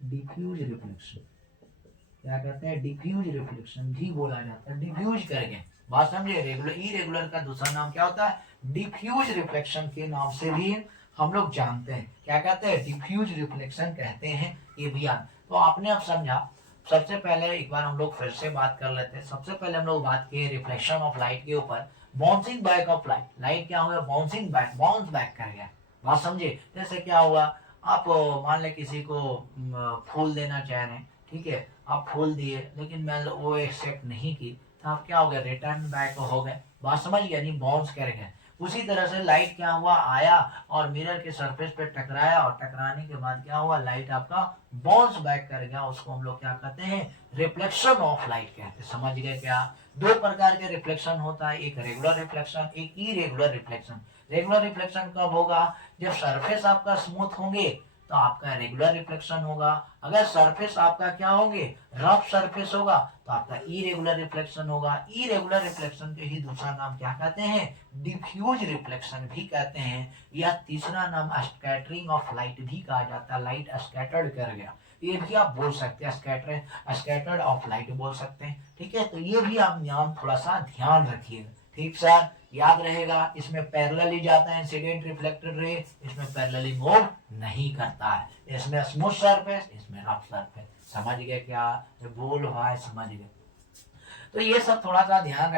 डिफ्यूज रिफ्लेक्शन क्या कहते हैं, डिफ्यूज रिफ्लेक्शन भी बोला जाता है, डिफ्यूज करके। बात समझिए? रेगुलर इरेगुलर का दूसरा नाम क्या होता है, डिफ्यूज रिफ्लेक्शन के नाम से भी हम लोग जानते हैं। क्या कहते हैं, डिफ्यूज रिफ्लेक्शन कहते हैं। ये भी याद, तो आपने अब समझा। सबसे पहले एक बार हम लोग फिर से बात कर लेते हैं। सबसे पहले हम लोग बात किए रिफ्लेक्शन ऑफ लाइट के ऊपर। Bouncing back of light, light क्या हो गया, बाउंसिंग बैक, बाउंस बैक कर गया। बात समझे? जैसे क्या हुआ, आप मान ले किसी को फूल देना चाह रहे हैं, ठीक है, आप फूल दिए लेकिन मैं वो एक्सेप्ट नहीं की, तो आप क्या हो गया, रिटर्न बैक हो गए। बात समझ गया, नहीं बाउंस कर गए। उसी तरह से लाइट क्या हुआ, आया और मिरर के सरफेस पे टकराया, और टकराने के बाद क्या हुआ, लाइट आपका बाउंस बैक कर गया। उसको हम लोग क्या कहते हैं, रिफ्लेक्शन ऑफ लाइट कहते हैं। समझ गए क्या? दो प्रकार के रिफ्लेक्शन होता है, एक रेगुलर रिफ्लेक्शन, एक इरेगुलर रिफ्लेक्शन। रेगुलर रिफ्लेक्शन कब होगा, जब सरफेस आपका स्मूथ होंगे, तो आपका रेगुलर रिफ्लेक्शन होगा। अगर सरफेस आपका क्या होंगे, रफ सरफेस होगा, तो आपका इरेगुलर रिफ्लेक्शन होगा। इरेगुलर रिफ्लेक्शन के ही दूसरा नाम क्या कहते हैं, डिफ्यूज रिफ्लेक्शन भी कहते हैं, या तीसरा नाम स्कैटरिंग ऑफ लाइट भी कहा जाता है। लाइट स्कैटर्ड कर गया, ये भी आप बोल सकते हैं, स्कैटर्ड ऑफ लाइट बोल सकते हैं। ठीक है, तो ये भी आप नाम थोड़ा सा ध्यान रखिएगा। ठीक सर, याद रहेगा। इसमें पैरेलली जाता है इंसिडेंट रिफ्लेक्टेड रे, इसमें पैरेलली मूव नहीं करता है। इसमें स्मूथ सरफेस, इसमें रफ सरफेस। समझ गए क्या, बोल भाई समझ गए। तो ये सब थोड़ा सा ध्यान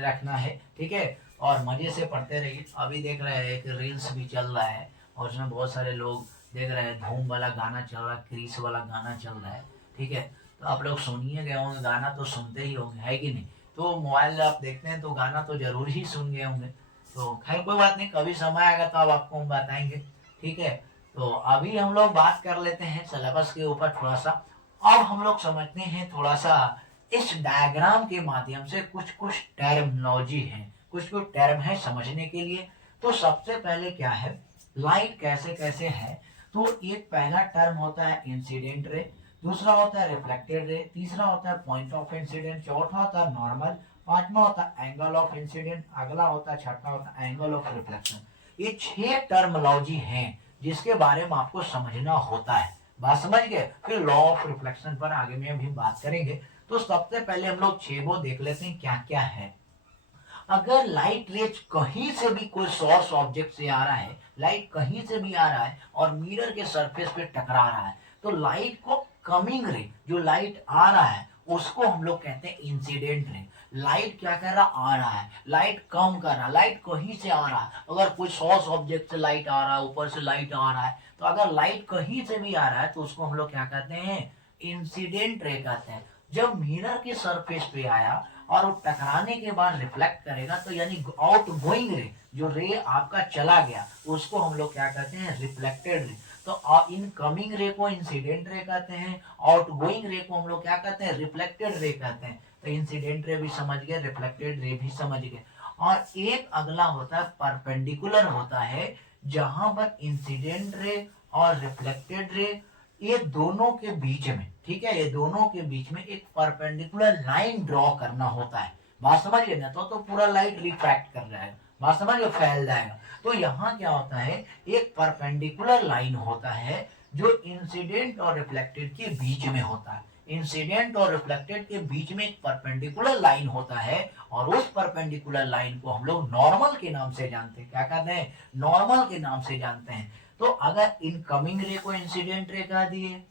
रखना है। ठीक है, और मजे से पढ़ते रहिए। अभी देख रहे हैं कि रील्स भी चल रहा है और उसमें बहुत सारे लोग देख रहे हैं, धूम वाला गाना चल रहा है, क्रिस वाला गाना चल रहा है। ठीक है, तो आप लोग सुनिए गए होंगे, गाना तो सुनते ही होंगे, है कि नहीं। तो मोबाइल आप देखते हैं तो गाना तो जरूर ही सुन गए होंगे। तो खैर कोई बात नहीं, कभी समय आएगा तो अब आपको हम बताएंगे। ठीक है, तो अभी हम लोग बात कर लेते हैं सिलेबस के ऊपर थोड़ा सा। अब हम लोग समझते हैं थोड़ा सा इस डायग्राम के माध्यम से कुछ कुछ टर्मिनोलॉजी है, कुछ कुछ टर्म है समझने के लिए। तो सबसे पहले क्या है, लाइट कैसे कैसे है। तो एक पहला टर्म होता है इंसिडेंट रे, दूसरा होता है रिफ्लेक्टेड रे, तीसरा होता है पॉइंट ऑफ इंसिडेंट, चौथा होता है नॉर्मल, पांचवा होता है एंगल ऑफ इंसिडेंट, अगला होता है छठा होता है एंगल ऑफ रिफ्लेक्शन। ये 6 टर्मिनोलॉजी हैं जिसके बारे में आपको समझना होता है। बात समझ गए। फिर लॉ ऑफ रिफ्लेक्शन पर आगे में भी बात करेंगे। तो सबसे पहले हम लोग 6 को देख लेते हैं क्या क्या है। अगर लाइट रेज कहीं से भी कोई सोर्स ऑब्जेक्ट से आ रहा है, लाइट कहीं से भी आ रहा है और मिरर के सरफेस पे टकरा रहा है, तो लाइट को कमिंग रे, जो लाइट आ रहा है उसको हम लोग कहते हैं इंसिडेंट रे। लाइट क्या कर रहा, आ रहा है, लाइट कम कर रहा है, लाइट कहीं से आ रहा है। अगर कोई सोर्स ऑब्जेक्ट से लाइट आ रहा है, ऊपर से लाइट आ रहा है, तो अगर लाइट कहीं से भी आ रहा है तो उसको हम लोग क्या कहते हैं, इंसिडेंट रे कहते हैं। जब मिरर के सरफेस पे आया और वो टकराने के बाद रिफ्लेक्ट करेगा, तो यानी आउट गोइंग रे, जो रे आपका चला गया, उसको हम लोग क्या कहते हैं, रिफ्लेक्टेड रे। तो इनकमिंग रे को इंसिडेंट रे कहते हैं, आउट गोइंग रे को हम लोग क्या कहते हैं, रिफ्लेक्टेड रे कहते हैं। तो इंसिडेंट रे भी समझ गए, रिफ्लेक्टेड रे भी समझ गए। और एक अगला होता है परपेंडिकुलर होता है, जहां पर इंसिडेंट रे और रिफ्लेक्टेड रे, ये दोनों के बीच में, ठीक है, ये दोनों के बीच में एक परपेंडिकुलर लाइन ड्रॉ करना होता है। बात समझ गए ना, तो पूरा लाइट रिफ्रैक्ट कर जाएगा, बात समझ गए, फैल जाएगा। तो यहाँ क्या होता है, एक परपेंडिकुलर लाइन होता है जो इंसिडेंट और रिफ्लेक्टेड के बीच में होता है। इंसिडेंट और रिफ्लेक्टेड के बीच में एक परपेंडिकुलर लाइन होता है, और उस परपेंडिकुलर लाइन को हम लोग नॉर्मल के नाम से जानते हैं। क्या कहते हैं, नॉर्मल के नाम से जानते हैं। तो अगर इनकमिंग रे को इंसिडेंट रे कह दिए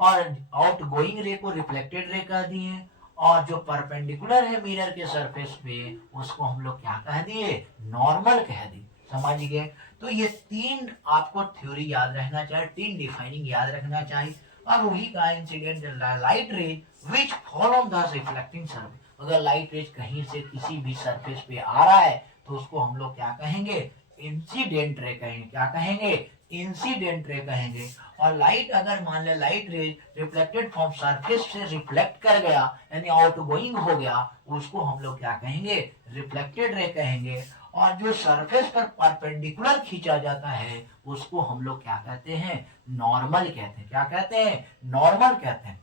और आउट गोइंग रे को रिफ्लेक्टेड रे कह दिए, और जो परपेंडिकुलर है मिरर के सरफेस पे उसको हम लोग क्या कह दिए, नॉर्मल कह दिए। समझ गए। तो ये 3 आपको थ्योरी याद रखना चाहिए, 3 डिफाइनिंग याद रखना चाहिए। अब वही का इंसिडेंट लाइट रे विच fall on the reflecting surface. अगर लाइट रेज कहीं से किसी भी सरफेस पे आ रहा है तो उसको हम लोग क्या कहेंगे, इंसिडेंट रे कहेंगे। क्या कहेंगे, इंसिडेंट रे कहेंगे। और लाइट अगर मान ले light rays reflected from surface से रिफ्लेक्ट कर गया, यानी आउट गोइंग हो गया, उसको हम लोग क्या कहेंगे, रिफ्लेक्टेड रे कहेंगे। और जो सरफेस पर परपेंडिकुलर खींचा जाता है उसको हम लोग क्या कहते हैं, नॉर्मल कहते हैं। क्या कहते हैं, नॉर्मल कहते हैं।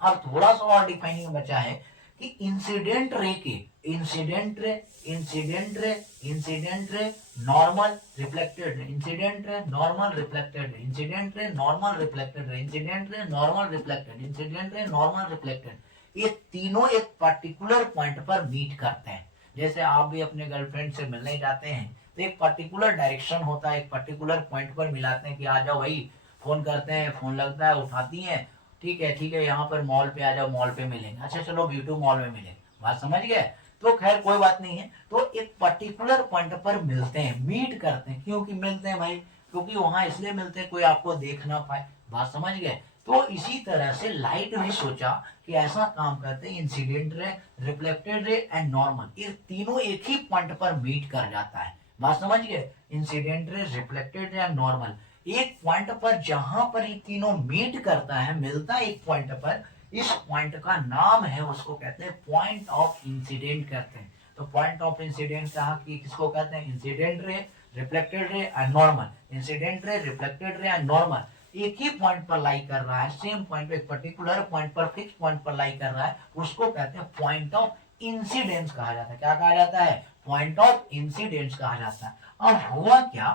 अब थोड़ा सा और डिफाइनिंग बचा है कि इंसिडेंट रे के, incident ray, incident ray, incident ray, normal, reflected ray, incident ray, normal, reflected ray, incident ray, normal, reflected ray, incident ray, normal, reflected, incident ray, normal, reflected. ये तीनों एक पर्टिकुलर पॉइंट पर मीट करते हैं। जैसे आप भी अपने गर्लफ्रेंड से मिलने जाते हैं तो एक पर्टिकुलर डायरेक्शन होता है, एक पर्टिकुलर पॉइंट पर मिलाते हैं कि आ जाओ भाई, फोन करते हैं, फोन लगता है, उठाती हैं, ठीक है यहाँ पर मॉल पे आ जाओ, मॉल पे मिलेंगे, अच्छा चलो ब्यूटी मॉल में मिलेंगे। बात समझ गए। तो खैर कोई बात नहीं है। तो एक पर्टिकुलर पॉइंट पर मिलते हैं, मीट करते हैं। क्योंकि मिलते हैं भाई, क्योंकि वहां इसलिए मिलते हैं कोई आपको देख ना पाए। बात समझ गए। तो इसी तरह से लाइट भी सोचा कि ऐसा काम करते हैं, incident ray, reflected ray and normal, ये तीनों एक ही पॉइंट पर मीट कर जाता है। बात समझ गए। Incident ray, reflected ray and normal, एक पॉइंट पर जहां पर ये तीनों मीट करता है, मिलता है एक पॉइंट पर, इस पॉइंट का नाम है, उसको कहते हैं पॉइंट ऑफ इंसिडेंट कहते हैं। तो पॉइंट ऑफ इंसिडेंट कहा कि किसको कहते हैं, incident ray, reflected ray and normal, incident ray, reflected ray and normal, एक ही पॉइंट पर लाई कर रहा है, सेम पॉइंट पे, एक पर्टिकुलर पॉइंट पर, फिक्स पॉइंट पर लाई कर रहा है, उसको कहते हैं पॉइंट ऑफ इंसिडेंस कहा जाता है। क्या कहा जाता है? पॉइंट ऑफ इंसिडेंस कहा जाता है। अब हुआ क्या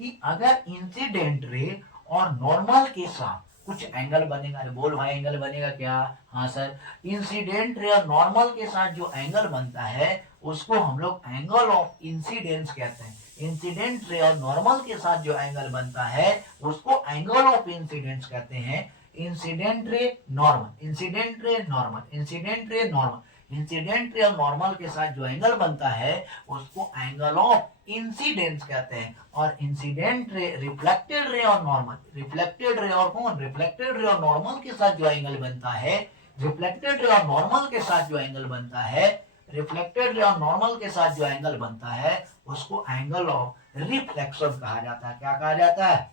कि अगर इंसिडेंट रे और नॉर्मल के साथ कुछ एंगल बनेगा, अरे बोल भाई एंगल बनेगा क्या? हाँ सर, इंसिडेंट रे और नॉर्मल के साथ जो एंगल बनता है उसको हम लोग एंगल ऑफ इंसिडेंस कहते हैं। इंसिडेंट रे और नॉर्मल के साथ जो एंगल बनता है उसको एंगल ऑफ इंसिडेंस कहते हैं। Incident ray normal, incident ray normal, incident ray normal, incident ray और नॉर्मल के साथ जो एंगल बनता है उसको एंगल ऑफ इंसिडेंस कहते हैं। और इंसिडेंट रे, रिफ्लेक्टेड रे और नॉर्मल, रिफ्लेक्टेड रे और कौन, रिफ्लेक्टेड रे और नॉर्मल के साथ जो एंगल बनता है, रिफ्लेक्टेड रे और नॉर्मल के साथ जो एंगल बनता है, रिफ्लेक्टेड रे और नॉर्मल के साथ जो एंगल बनता है उसको एंगल ऑफ रिफ्लेक्शन कहा जाता है। क्या कहा जाता है?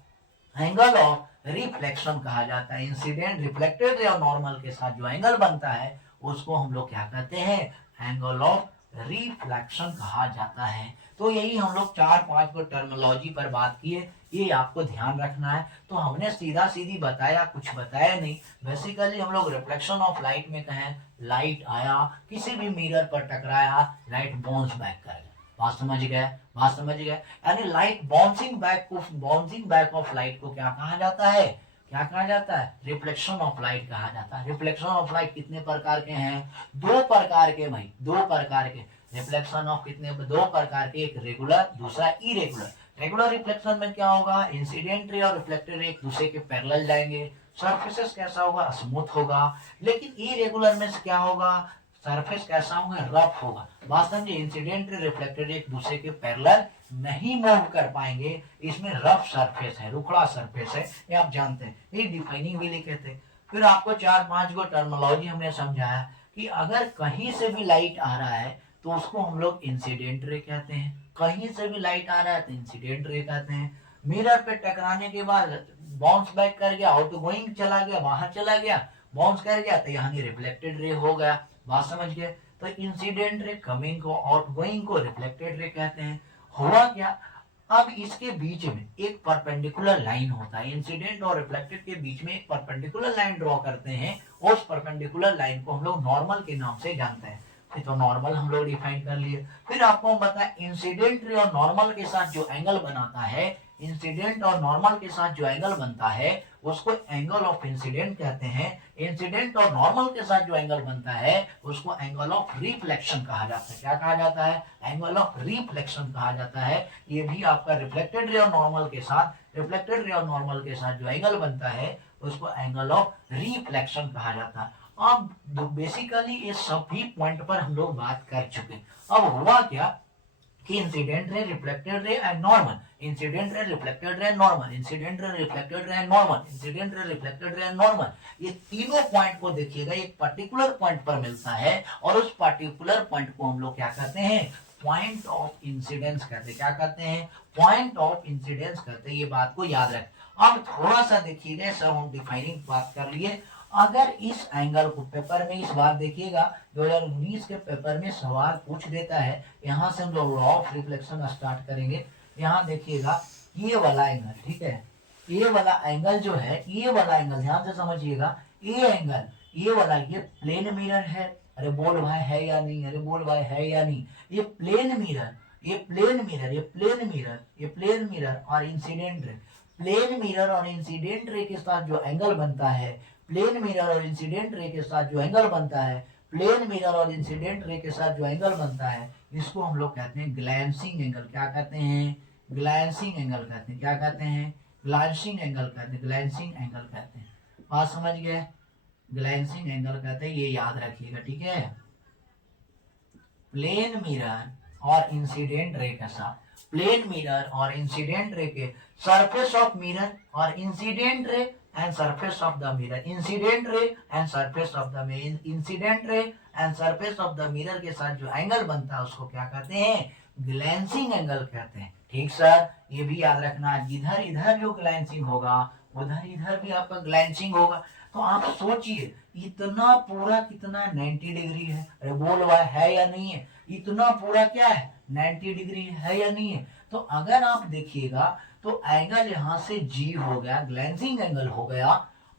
एंगल ऑफ रिफ्लेक्शन कहा जाता है। इंसिडेंट, रिफ्लेक्टेड रे और नॉर्मल के साथ जो एंगल बनता है उसको हम लोग क्या कहते हैं? एंगल ऑफ रिफ्लेक्शन कहा जाता है। तो यही हम लोग 4-5 को टर्मिनोलॉजी पर बात किए, ये आपको ध्यान रखना है। तो हमने सीधा सीधी बताया, कुछ बताया नहीं। बेसिकली हम लोग रिफ्लेक्शन ऑफ लाइट में कहें, लाइट आया किसी भी मिरर पर टकराया, लाइट बाउंस बैक कर गया। बात समझ गए? बात समझ गए? यानी लाइट बाउंसिंग बैक को, बाउंसिंग बैक ऑफ लाइट को क्या कहा जाता है? क्या कहा जाता है? रिफ्लेक्शन ऑफ लाइट कहा जाता है। रिफ्लेक्शन ऑफ लाइट कितने प्रकार के हैं? 2 प्रकार के भाई, 2 प्रकार के रिफ्लेक्शन ऑफ कितने? 2 प्रकार के, एक रेगुलर, दूसरा इरेगुलर। रेगुलर रिफ्लेक्शन में क्या होगा? इंसिडेंट रे और रिफ्लेक्टेड रे एक दूसरे के पैरेलल जाएंगे, सरफेसेस कैसा होगा? स्मूथ होगा। लेकिन इरेगुलर में क्या होगा? सरफेस कैसा होगा? रफ होगा। बात समझे? इंसिडेंट रे, रिफ्लेक्टेड रे एक दूसरे के पैरेलल नहीं मूव कर पाएंगे, इसमें रफ सरफेस है, रुखड़ा सरफेस है, ये आप जानते हैं, ये डिफाइनिंग भी लिखे थे। फिर आपको 4-5 को टर्मिनोलॉजी हमने समझाया कि अगर कहीं से भी लाइट आ रहा है तो उसको हम लोग इंसिडेंट रे कहते हैं। कहीं से भी लाइट आ रहा है तो इंसिडेंट रे कहते हैं। मिरर पे टकराने के बाद बाउंस बैक कर गया, आउट गोइंग चला गया, बाहर चला गया, बाउंस कर गया, तो यहाँ रिफ्लेक्टेड रे हो गया। बात समझ गए? तो इंसिडेंट रे कमिंग को, आउट गोइंग को रिफ्लेक्टेड रे कहते हैं। हुआ क्या, अब इसके बीच में एक परपेंडिकुलर लाइन होता है, इंसिडेंट और रिफ्लेक्टेड के बीच में एक परपेंडिकुलर लाइन ड्रॉ करते हैं, उस परपेंडिकुलर लाइन को हम लोग नॉर्मल के नाम से जानते हैं। तो नॉर्मल हम लोग डिफाइन कर लिए। फिर आपको हम बताएं इंसिडेंट रे और नॉर्मल के साथ जो एंगल बनाता है, इंसिडेंट और नॉर्मल के साथ जो एंगल बनता है उसको एंगल ऑफ इंसिडेंट कहते हैं। इंसिडेंट और नॉर्मल के साथ जो एंगल बनता है उसको एंगल ऑफ रिफ्लेक्शन कहा जाता है। क्या कहा जाता है? एंगल ऑफ रिफ्लेक्शन कहा जाता है। ये भी आपका रिफ्लेक्टेड रे और नॉर्मल के साथ, रिफ्लेक्टेड रे और नॉर्मल के साथ जो एंगल बनता है उसको एंगल ऑफ रिफ्लेक्शन कहा जाता है। अब बेसिकली ये सभी पॉइंट पर हम लोग बात कर चुके। अब हुआ क्या कि इंसिडेंट रे, reflected ray and normal, incident ray, reflected ray, normal, incident ray, reflected ray, normal, incident ray, reflected ray, normal, ये तीनों पॉइंट को देखिएगा, एक पर्टिकुलर पॉइंट पर मिलता है और उस पर्टिकुलर पॉइंट को हम लोग क्या कहते हैं? पॉइंट ऑफ इंसिडेंस कहते हैं। क्या कहते हैं? पॉइंट ऑफ इंसिडेंस कहते हैं। ये बात को याद रखें। अब थोड़ा सा देखिएगा, सब हम डिफाइनिंग बात कर लिए। अगर इस एंगल को पेपर में, इस बार देखिएगा 2019 के पेपर में सवाल पूछ देता है, यहाँ से हम लोग लॉ ऑफ रिफ्लेक्शन स्टार्ट करेंगे। यहाँ देखिएगा ये वाला एंगल, ठीक है, ये वाला एंगल जो है, ये वाला एंगल ध्यान से समझिएगा, ये एंगल, ये वाला, ये प्लेन मिरर है। अरे बोल भाई है या नहीं? अरे बोल भाई है या नहीं? ये प्लेन मिरर, ये प्लेन मिरर, ये प्लेन मिरर, ये प्लेन मिरर और इंसिडेंट रे, प्लेन मिरर और इंसिडेंट रे के साथ जो एंगल बनता है, प्लेन मिरर और इंसिडेंट रे के साथ जो एंगल बनता है, प्लेन मिरर और इंसिडेंट रे के साथ जो एंगल बनता है, इसको हम लोग कहते हैं ग्लैंसिंग एंगल। क्या कहते हैं? ग्लैंसिंग एंगल कहते हैं। क्या कहते हैं? ग्लैंसिंग एंगल कहते हैं, ग्लैंसिंग एंगल कहते हैं। बात समझ गए? ग्लैंसिंग एंगल कहते हैं, ये याद रखिएगा, ठीक है। प्लेन मिरर और इंसिडेंट रे के साथ, प्लेन मिरर और इंसिडेंट रे के सरफेस ऑफ मिरर और incident ray and surface of the mirror, incident रे and surface of the mirror, incident रे and surface of the mirror के साथ जो एंगल बनता है उसको क्या कहते हैं? ग्लैंसिंग एंगल कहते हैं। ठीक सर, ये भी याद रखना, जिधर इधर जो ग्लैंसिंग होगा उधर इधर भी आपका ग्लैंसिंग होगा। तो आप सोचिए इतना पूरा कितना 90 डिग्री है। अरे बोल भाई है या नहीं है? इतना पूरा क्या है? 90 डिग्री है या नहीं है? तो अगर आप देखिएगा तो एंगल यहाँ से जी हो गया, ग्लेंसिंग एंगल हो गया,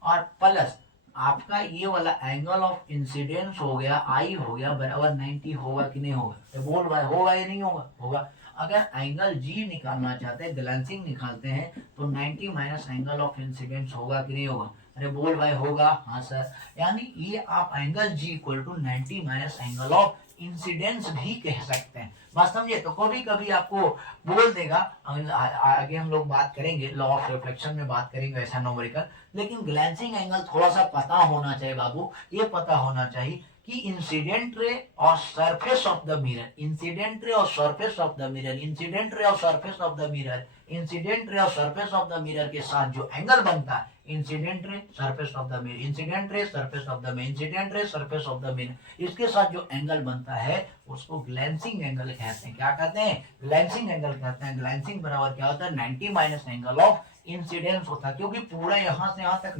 और प्लस आपका ये वाला एंगल ऑफ इंसिडेंस हो गया, आई हो गया, बराबर 90 होगा कि नहीं होगा? तो बोल भाई होगा या नहीं होगा? होगा। अगर एंगल जी निकालना चाहते हैं, ग्लेंसिंग निकालते हैं, तो 90 माइनस एंगल ऑफ इंसिडेंस होगा कि नहीं होगा? अरे बोल भाई होगा। हाँ सर, यानी ये आप angle G equal to 90 minus angle of incidence भी कह सकते हैं। बात समझिए? तो कभी कभी आपको बोल देगा, आगे हम लोग बात करेंगे, लॉ ऑफ रिफ्लेक्शन में बात करेंगे ऐसा न्यूमेरिकल, लेकिन ग्लैंसिंग एंगल थोड़ा सा पता होना चाहिए बाबू। ये पता होना चाहिए कि इंसिडेंट रे और surface of the mirror, incident ray और surface of the mirror, incident ray और surface of the mirror, incident ray और सरफेस ऑफ द मिरर के साथ जो एंगल बनता है, incident ray surface of the mirror, incident रे surface of the mirror, incident रे सरफेस ऑफ द मिरर, इसके साथ जो एंगल बनता है उसको ग्लैंसिंग एंगल कहते हैं। क्या कहते हैं? ग्लैंसिंग एंगल कहते हैं। ग्लैंसिंग बराबर क्या होता है? 90 माइनस एंगल ऑफ इंसिडेंस होता है, क्योंकि पूरा यहाँ से यहाँ तक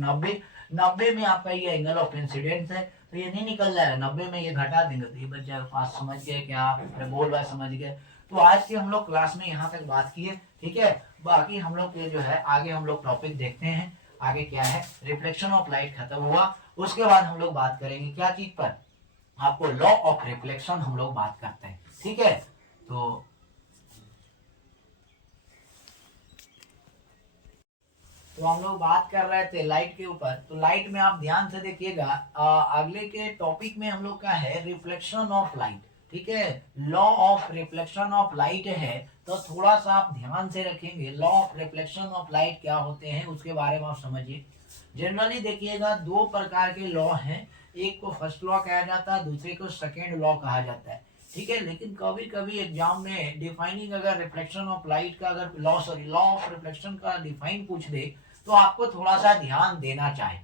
90 में आपका ये एंगल ऑफ इंसिडेंस है, तो ये नहीं निकल जाएगा। 90 में ये घटा देंगे तो ये बच जाएगा। पास समझ गए क्या? बोल भाई समझ गए? तो आज की हम लोग क्लास में यहाँ तक बात की है, ठीक है। बाकी हम लोग ये जो है आगे हम लोग टॉपिक देखते हैं। आगे क्या है? रिफ्लेक्शन ऑफ लाइट खत्म हुआ, उसके बाद हम लोग बात करेंगे क्या चीज पर? आपको लॉ ऑफ रिफ्लेक्शन हम लोग बात करते हैं, ठीक है। तो हम लोग बात कर रहे थे लाइट के ऊपर। तो लाइट में आप ध्यान से देखिएगा, अगले के टॉपिक में हम लोग का है रिफ्लेक्शन ऑफ लाइट, ठीक है। Law of reflection of light है, तो थोड़ा सा आप ध्यान से रखेंगे। Law of reflection of light क्या होते हैं उसके बारे में आप समझिए। जनरली देखिएगा दो प्रकार के लॉ हैं, एक को फर्स्ट लॉ कहा जाता है, दूसरे को सेकेंड लॉ कहा जाता है, ठीक है। लेकिन कभी कभी एग्जाम में डिफाइनिंग अगर रिफ्लेक्शन ऑफ लाइट का अगर लॉ ऑफ रिफ्लेक्शन का डिफाइन पूछ दे तो आपको थोड़ा सा ध्यान देना चाहिए।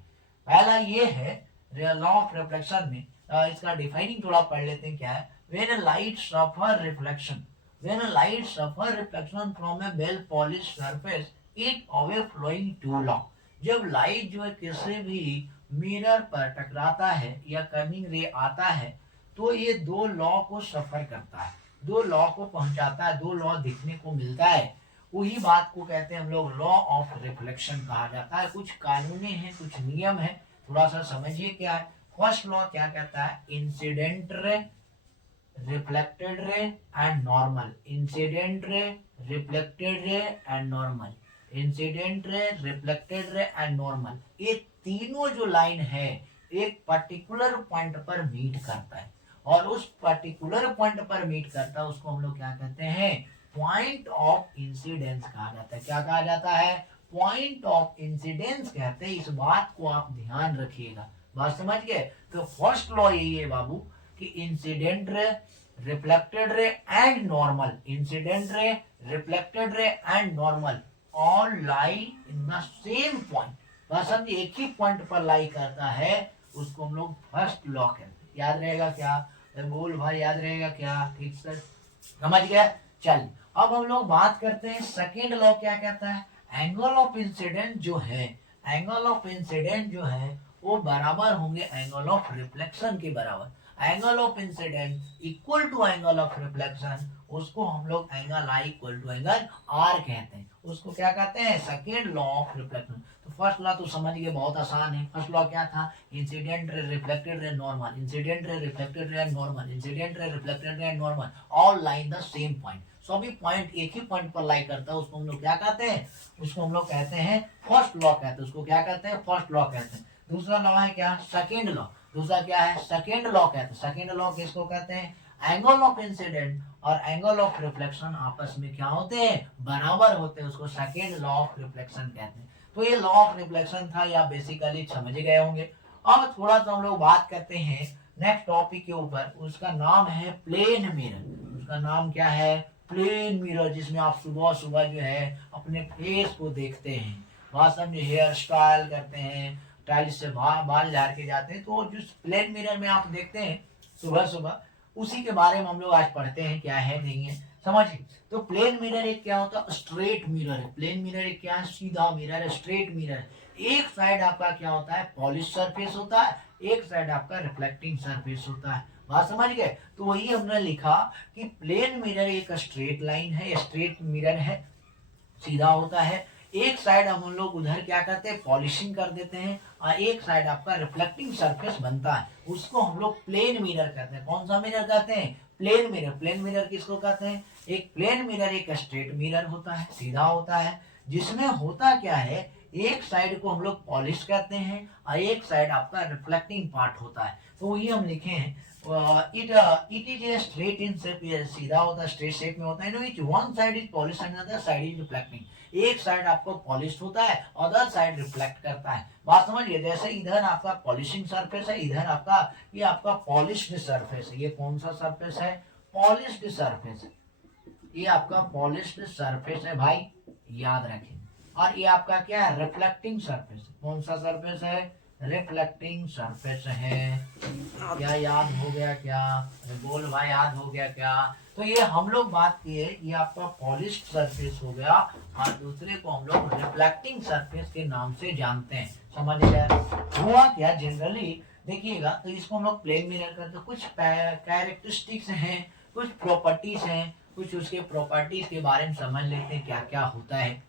पहला ये है लॉ ऑफ रिफ्लेक्शन में, इसका डिफाइनिंग थोड़ा पढ़ लेते हैं क्या है। When light suffer reflection, when light suffer reflection from a well polish surface it obey following two law, जब लाइट जो है किसी भी मिरर पर टकराता है या कमिंग रे आता है तो ये दो लॉ को सफर करता है, दो लॉ को पहुंचाता है, दो लॉ दिखने को मिलता है। वही बात को कहते हैं हम लोग लॉ ऑफ रिफ्लेक्शन कहा जाता है। कुछ कानूनी है, कुछ नियम है, थोड़ा सा समझिए क्या है। फर्स्ट लॉ क्या कहता है? Incident ray, reflected ray and normal, incident ray, reflected ray and normal, incident ray, reflected ray and normal, ये तीनों जो लाइन है एक पर्टिकुलर पॉइंट पर मीट करता है, और उस पर्टिकुलर पॉइंट पर मीट करता है उसको हम लोग क्या कहते हैं? पॉइंट ऑफ इंसिडेंस कहा जाता है। क्या कहा जाता है? पॉइंट ऑफ इंसिडेंस कहते हैं। इस बात को आप ध्यान रखिएगा। बात समझ गए? तो फर्स्ट लॉ यही है बाबू कि इंसिडेंट रे, reflected ray and normal, incident ray, reflected ray and normal all lie in the same point. बस समझिए एक ही पॉइंट पर लाई करता है, उसको हम लोग फर्स्ट लॉ कहते हैं। याद रहेगा क्या? बोल भाई याद रहेगा क्या? ठीक सर, समझ गया? चल अब हम लोग बात करते हैं सेकेंड लॉ क्या कहता है। एंगल ऑफ इंसिडेंट जो है, एंगल ऑफ इंसिडेंट जो है वो बराबर होंगे एंगल ऑफ रिफ्लेक्शन के बराबर। Angle of incident equal to angle of reflection, उसको हम लोग angle I equal to angle R कहते हैं। उसको क्या कहते हैं? Second law of reflection. तो फर्स्ट लॉ तो समझ गए, बहुत आसान है। फर्स्ट लॉ क्या था? Incident ray, reflected ray, normal, incident ray, reflected ray, normal, incident ray, reflected ray, normal all line the same point. सभी पॉइंट एक ही पॉइंट पर लाई करता है, उसको हम लोग क्या कहते हैं? उसको हम लोग कहते हैं फर्स्ट लॉ कहते हैं। उसको क्या कहते हैं? फर्स्ट लॉ कहते हैं। दूसरा लॉ है क्या? Second law. दूसरा क्या है? सेकेंड लॉ कहते हैं। सेकेंड लॉ किसको कहते हैं? एंगल ऑफ इंसिडेंट और एंगल ऑफ रिफ्लेक्शन आपस में क्या होते हैं? बराबर होते हैं, उसको सेकेंड लॉ ऑफ रिफ्लेक्शन कहते हैं। तो ये लॉ ऑफ रिफ्लेक्शन था, या बेसिकली समझ गए होंगे। अब थोड़ा सा हम लोग बात करते हैं नेक्स्ट टॉपिक के ऊपर, उसका नाम है प्लेन मिरर। उसका नाम क्या है? प्लेन मिरर, जिसमें आप सुबह सुबह जो है अपने फेस को देखते हैं। बात समझे? हेयर स्टाइल करते हैं, स्टाइल से बाल झाड़ के जाते हैं, तो जिस प्लेन मिरर में आप देखते हैं सुबह सुबह, उसी के बारे में हम लोग आज पढ़ते हैं, क्या है नहीं है समझिए। तो प्लेन मिरर एक क्या होता है? स्ट्रेट मिरर है। प्लेन मिरर एक क्या है? सीधा मिरर है, स्ट्रेट मिरर है। एक साइड आपका क्या होता है? पॉलिश सरफेस होता है, एक साइड आपका रिफ्लेक्टिंग सरफेस होता है। बात समझ गए। तो वही हमने लिखा कि प्लेन मिरर एक स्ट्रेट लाइन है, स्ट्रेट मिरर है, सीधा होता है। एक साइड हम लोग उधर क्या करते हैं, पॉलिशिंग कर देते हैं, और एक साइड आपका रिफ्लेक्टिंग सरफेस बनता है, उसको हम लोग प्लेन मिरर कहते हैं। कौन सा मिरर कहते हैं, प्लेन मिरर। प्लेन मिरर किसको कहते हैं, एक प्लेन मिरर एक स्ट्रेट मिरर होता है, सीधा होता है, जिसमें होता क्या है, एक साइड को हम लोग पॉलिश कहते हैं और एक साइड आपका रिफ्लेक्टिंग पार्ट होता है। तो वही हम लिखे हैं, it is a straight in shape, सीधा होता है, स्ट्रेट शेप में होता है, in which one side is polish and other side is reflecting. एक साइड आपको पॉलिश होता है, अदर साइड रिफ्लेक्ट करता है। बात समझिए, जैसे इधर आपका पॉलिशिंग सरफेस है, इधर आपका ये आपका पॉलिश्ड सरफेस है। ये कौन सा सरफेस है, पॉलिश्ड सरफेस है, ये आपका पॉलिश्ड सरफेस है भाई, याद रखें। और ये आपका क्या है, रिफ्लेक्टिंग सरफेस। कौन सा सरफेस है, रिफ्लेक्टिंग सरफेस है। क्या याद हो गया क्या, बोल भाई याद हो गया क्या। तो ये हम लोग बात किए, ये आपका पॉलिश्ड सरफेस हो गया, और दूसरे को हम लोग रिफ्लेक्टिंग सरफेस के नाम से जानते हैं। समझ गए। हुआ क्या, जनरली देखिएगा तो इसको हम लोग प्लेन मिरर करते हैं। कुछ कैरेक्टरिस्टिक्स हैं, कुछ प्रॉपर्टीज हैं, कुछ उसके प्रॉपर्टीज के बारे में समझ लेते हैं क्या क्या होता है।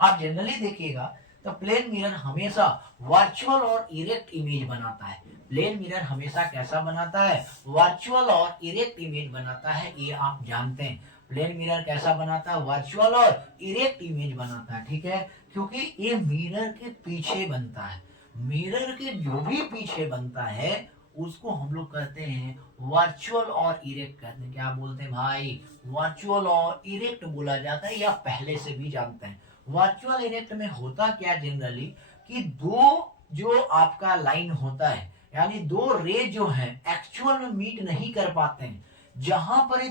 आप जनरली देखिएगा तो प्लेन मिरर हमेशा वर्चुअल और इरेक्ट इमेज बनाता है। प्लेन मिरर हमेशा कैसा बनाता है, वर्चुअल और इरेक्ट इमेज बनाता है, ये आप जानते हैं। प्लेन मिरर कैसा बनाता है, वर्चुअल और इरेक्ट इमेज बनाता है, ठीक है, क्योंकि ये मिरर के पीछे बनता है। मिरर के जो भी पीछे बनता है उसको हम लोग कहते हैं वर्चुअल और इरेक्ट कहते हैं। क्या बोलते हैं भाई, वर्चुअल और इरेक्ट बोला जाता है, या पहले से भी जानते हैं। वर्चुअल इरेक्ट में होता क्या जनरली, कि दो जो आपका लाइन होता है, यानी दो रे जो है एक्चुअल में मीट नहीं कर पाते हैं। जहां पर ये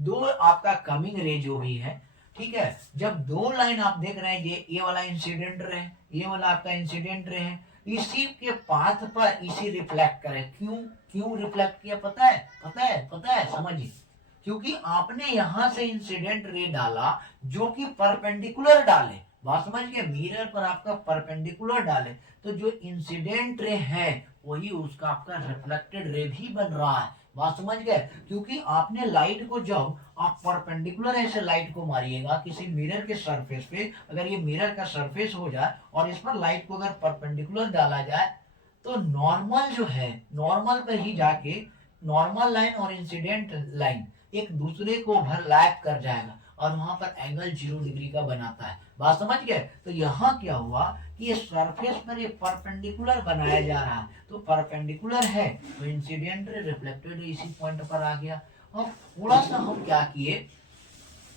दो आपका कमिंग रे जो भी है, ठीक है, जब दो लाइन आप देख रहे हैं, ये वाला इंसिडेंट रे, ये वाला आपका इंसिडेंट रे है, इसी के पाथ पर इसी रिफ्लेक्ट करे। क्यों क्यों रिफ्लेक्ट किया, पता है, समझिए। क्योंकि आपने यहां से इंसिडेंट रे डाला जो कि परपेंडिकुलर डाले, बात समझ गए, मिरर पर आपका परपेंडिकुलर डाले, तो जो इंसिडेंट रे है वही उसका आपका रिफ्लेक्टेड रे भी बन रहा है। बात समझ गए, क्योंकि आपने लाइट को, जब आप परपेंडिकुलर ऐसे लाइट को मारिएगा किसी मिरर के सरफेस पे, अगर ये मिरर का सरफेस हो जाए और इस पर लाइट को अगर परपेंडिकुलर डाला जाए, तो नॉर्मल जो है, नॉर्मल पर ही जाके नॉर्मल लाइन और इंसिडेंट लाइन एक दूसरे को ओवरलैप कर जाएगा और वहां पर एंगल 0 डिग्री का बनाता है। बात समझ गए। तो यहाँ क्या हुआ कि ये सरफेस पर ये परपेंडिकुलर बनाया जा रहा है, तो परपेंडिकुलर है तो इंसिडेंट रे रिफ्लेक्टेड इसी पॉइंट पर आ गया। और थोड़ा सा हम क्या किए,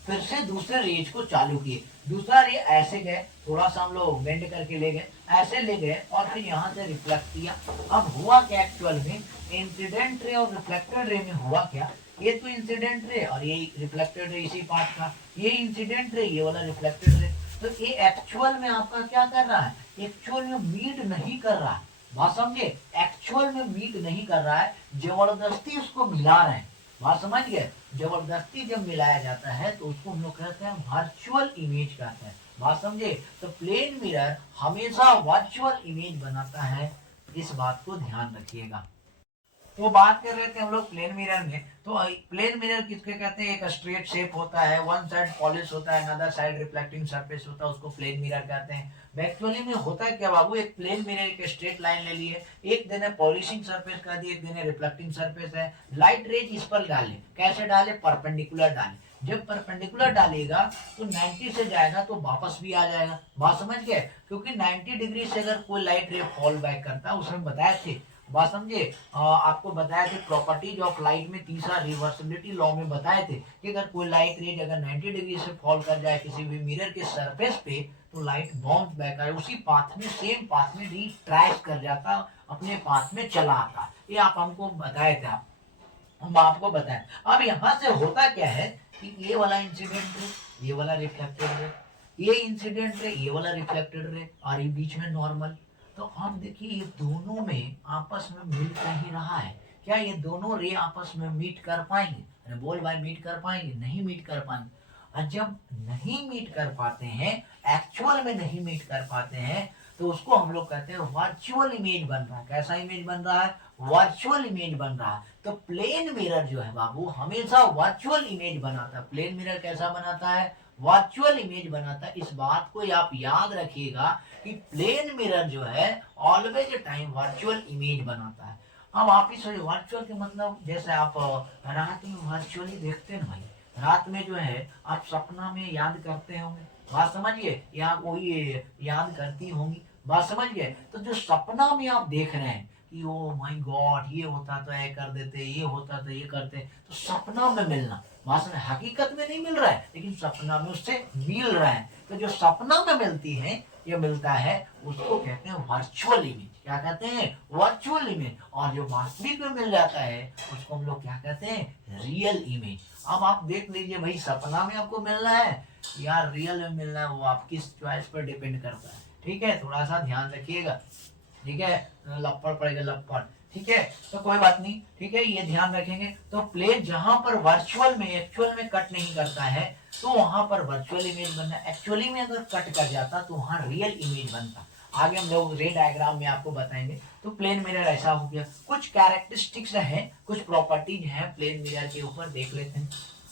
फिर से दूसरे रेज को चालू किए। दूसरा रे ऐसे गए, थोड़ा सा हम लोग बेंड करके ले गए, ऐसे ले गए और फिर यहाँ से रिफ्लेक्ट किया। अब हुआ क्या एक्चुअल में, इंसिडेंट रे और रिफ्लेक्टेड रे में हुआ क्या, ये तो इंसिडेंट रे और ये रिफ्लेक्टेड रे इसी पार्ट का, ये इंसिडेंट रे, ये वाला रिफ्लेक्टेड रे। तो ये एक्चुअल में आपका क्या कर रहा है, एक्चुअल में मीट नहीं कर रहा है। बात समझे, एक्चुअल में मीट नहीं कर रहा है, जबरदस्ती उसको मिला रहे हैं। बात समझ गए, जबरदस्ती जब मिलाया जाता है तो उसको हम लोग कहते हैं वर्चुअल इमेज कहते हैं। बात समझे। तो प्लेन मिरर हमेशा वर्चुअल इमेज बनाता है, इस बात को ध्यान रखिएगा। तो बात कर रहे थे हम लोग प्लेन मिरर में, तो प्लेन मिरर किसके कहते हैं, एक स्ट्रेट शेप होता है, वन साइड पॉलिश होता है, अनदर साइड रिफ्लेक्टिंग सरफेस होता है, उसको प्लेन मिरर कहते हैं। एक्चुअली में होता है क्या बाबू, एक प्लेन मिरर एक स्ट्रेट लाइन ले लिए, एक दिन है पॉलिशिंग सरफेस कर दी, एक दिन है रिफ्लेक्टिंग सरफेस है, लाइट रेज इस पर डाले, कैसे डाले, परपेंडिकुलर डाले। जब परपेंडिकुलर डालेगा तो 90 से जाएगा तो वापस भी आ जाएगा। बात समझ गए, क्योंकि 90 डिग्री से अगर कोई लाइट रे फॉल बैक करता है, उसमें बताए थे, बात समझे, आपको बताया थे प्रॉपर्टीज ऑफ लाइट में, तीसरा रिवर्सिबिलिटी लॉ में बताए थे कि अगर कोई लाइट रेज अगर 90 डिग्री से फॉल कर जाए किसी भी मिरर के सरफेस पे, तो लाइट बाउंस बैक आए, उसी पाथ में, सेम पाथ में रिट्रैक्ट कर जाता, अपने पाथ में चला आता। ये आप हमको बताए थे, हम आपको बताएं। अब यहाँ से होता क्या है कि ये वाला इंसिडेंट रे, ये वाला रिफ्लेक्टेड रे, ये इंसिडेंट रे, ये वाला रिफ्लेक्टेड रे, और ये बीच में नॉर्मल। तो आप देखिए ये दोनों में आपस में मिल नहीं रहा है। क्या ये दोनों रे आपस में मीट कर पाएंगे, अरे बोल भाई, मीट कर पाएंगे, नहीं मीट कर पाएंगे। और जब नहीं मीट कर पाते हैं, एक्चुअल में नहीं मीट कर पाते हैं, तो उसको हम लोग कहते हैं वर्चुअल इमेज बन रहा है। कैसा इमेज बन रहा है? वर्चुअल इमेज बन रहा है। तो प्लेन मिरर जो है बाबू हमेशा वर्चुअल इमेज बनाता है। प्लेन मिरर कैसा बनाता है? वर्चुअल इमेज बनाता है। इस बात को आप याद रखिएगा कि प्लेन मिरर जो है ऑलवेज टाइम वर्चुअल इमेज बनाता है। अब आप ही सोचिए वर्चुअल के मतलब जैसे आप रात में वर्चुअली देखते हैं ना भाई, रात में जो है आप सपना में याद करते होंगे, बात समझिए, या कोई याद करती होंगी, बात समझ गए। तो जो सपना में आप देख रहे हैं कि ओ माय गॉड ये होता तो ये कर देते, ये होता तो ये करते, तो सपना में मिलना, बात समझ, हकीकत में नहीं मिल रहा है लेकिन सपना में उससे मिल रहा है। तो जो सपना में मिलती है, ये मिलता है, उसको कहते हैं वर्चुअल इमेज। क्या कहते हैं? Virtual image. और जो वास्तविक में मिल जाता है उसको हम लोग क्या कहते हैं? Real image. अब आप देख लीजिए भाई, सपना में आपको मिलना है या रियल में मिलना है, वो आपकी चॉइस पर डिपेंड करता है। ठीक है, थोड़ा सा ध्यान रखिएगा। ठीक है, लपड़ पड़ेगा लपड़। ठीक है, तो कोई बात नहीं, ठीक है, ये ध्यान रखेंगे। तो प्ले जहां पर वर्चुअल में एक्चुअल में कट नहीं करता है तो वहां पर वर्चुअल इमेज बनना, एक्चुअली में अगर कट कर जाता तो वहां रियल इमेज बनता। आगे हम लोग रे डायग्राम में आपको बताएंगे। तो प्लेन मिरर ऐसा हो गया। कुछ कैरेक्टरिस्टिक्स है, कुछ प्रॉपर्टीज है प्लेन मिरर के ऊपर, देख लेते हैं।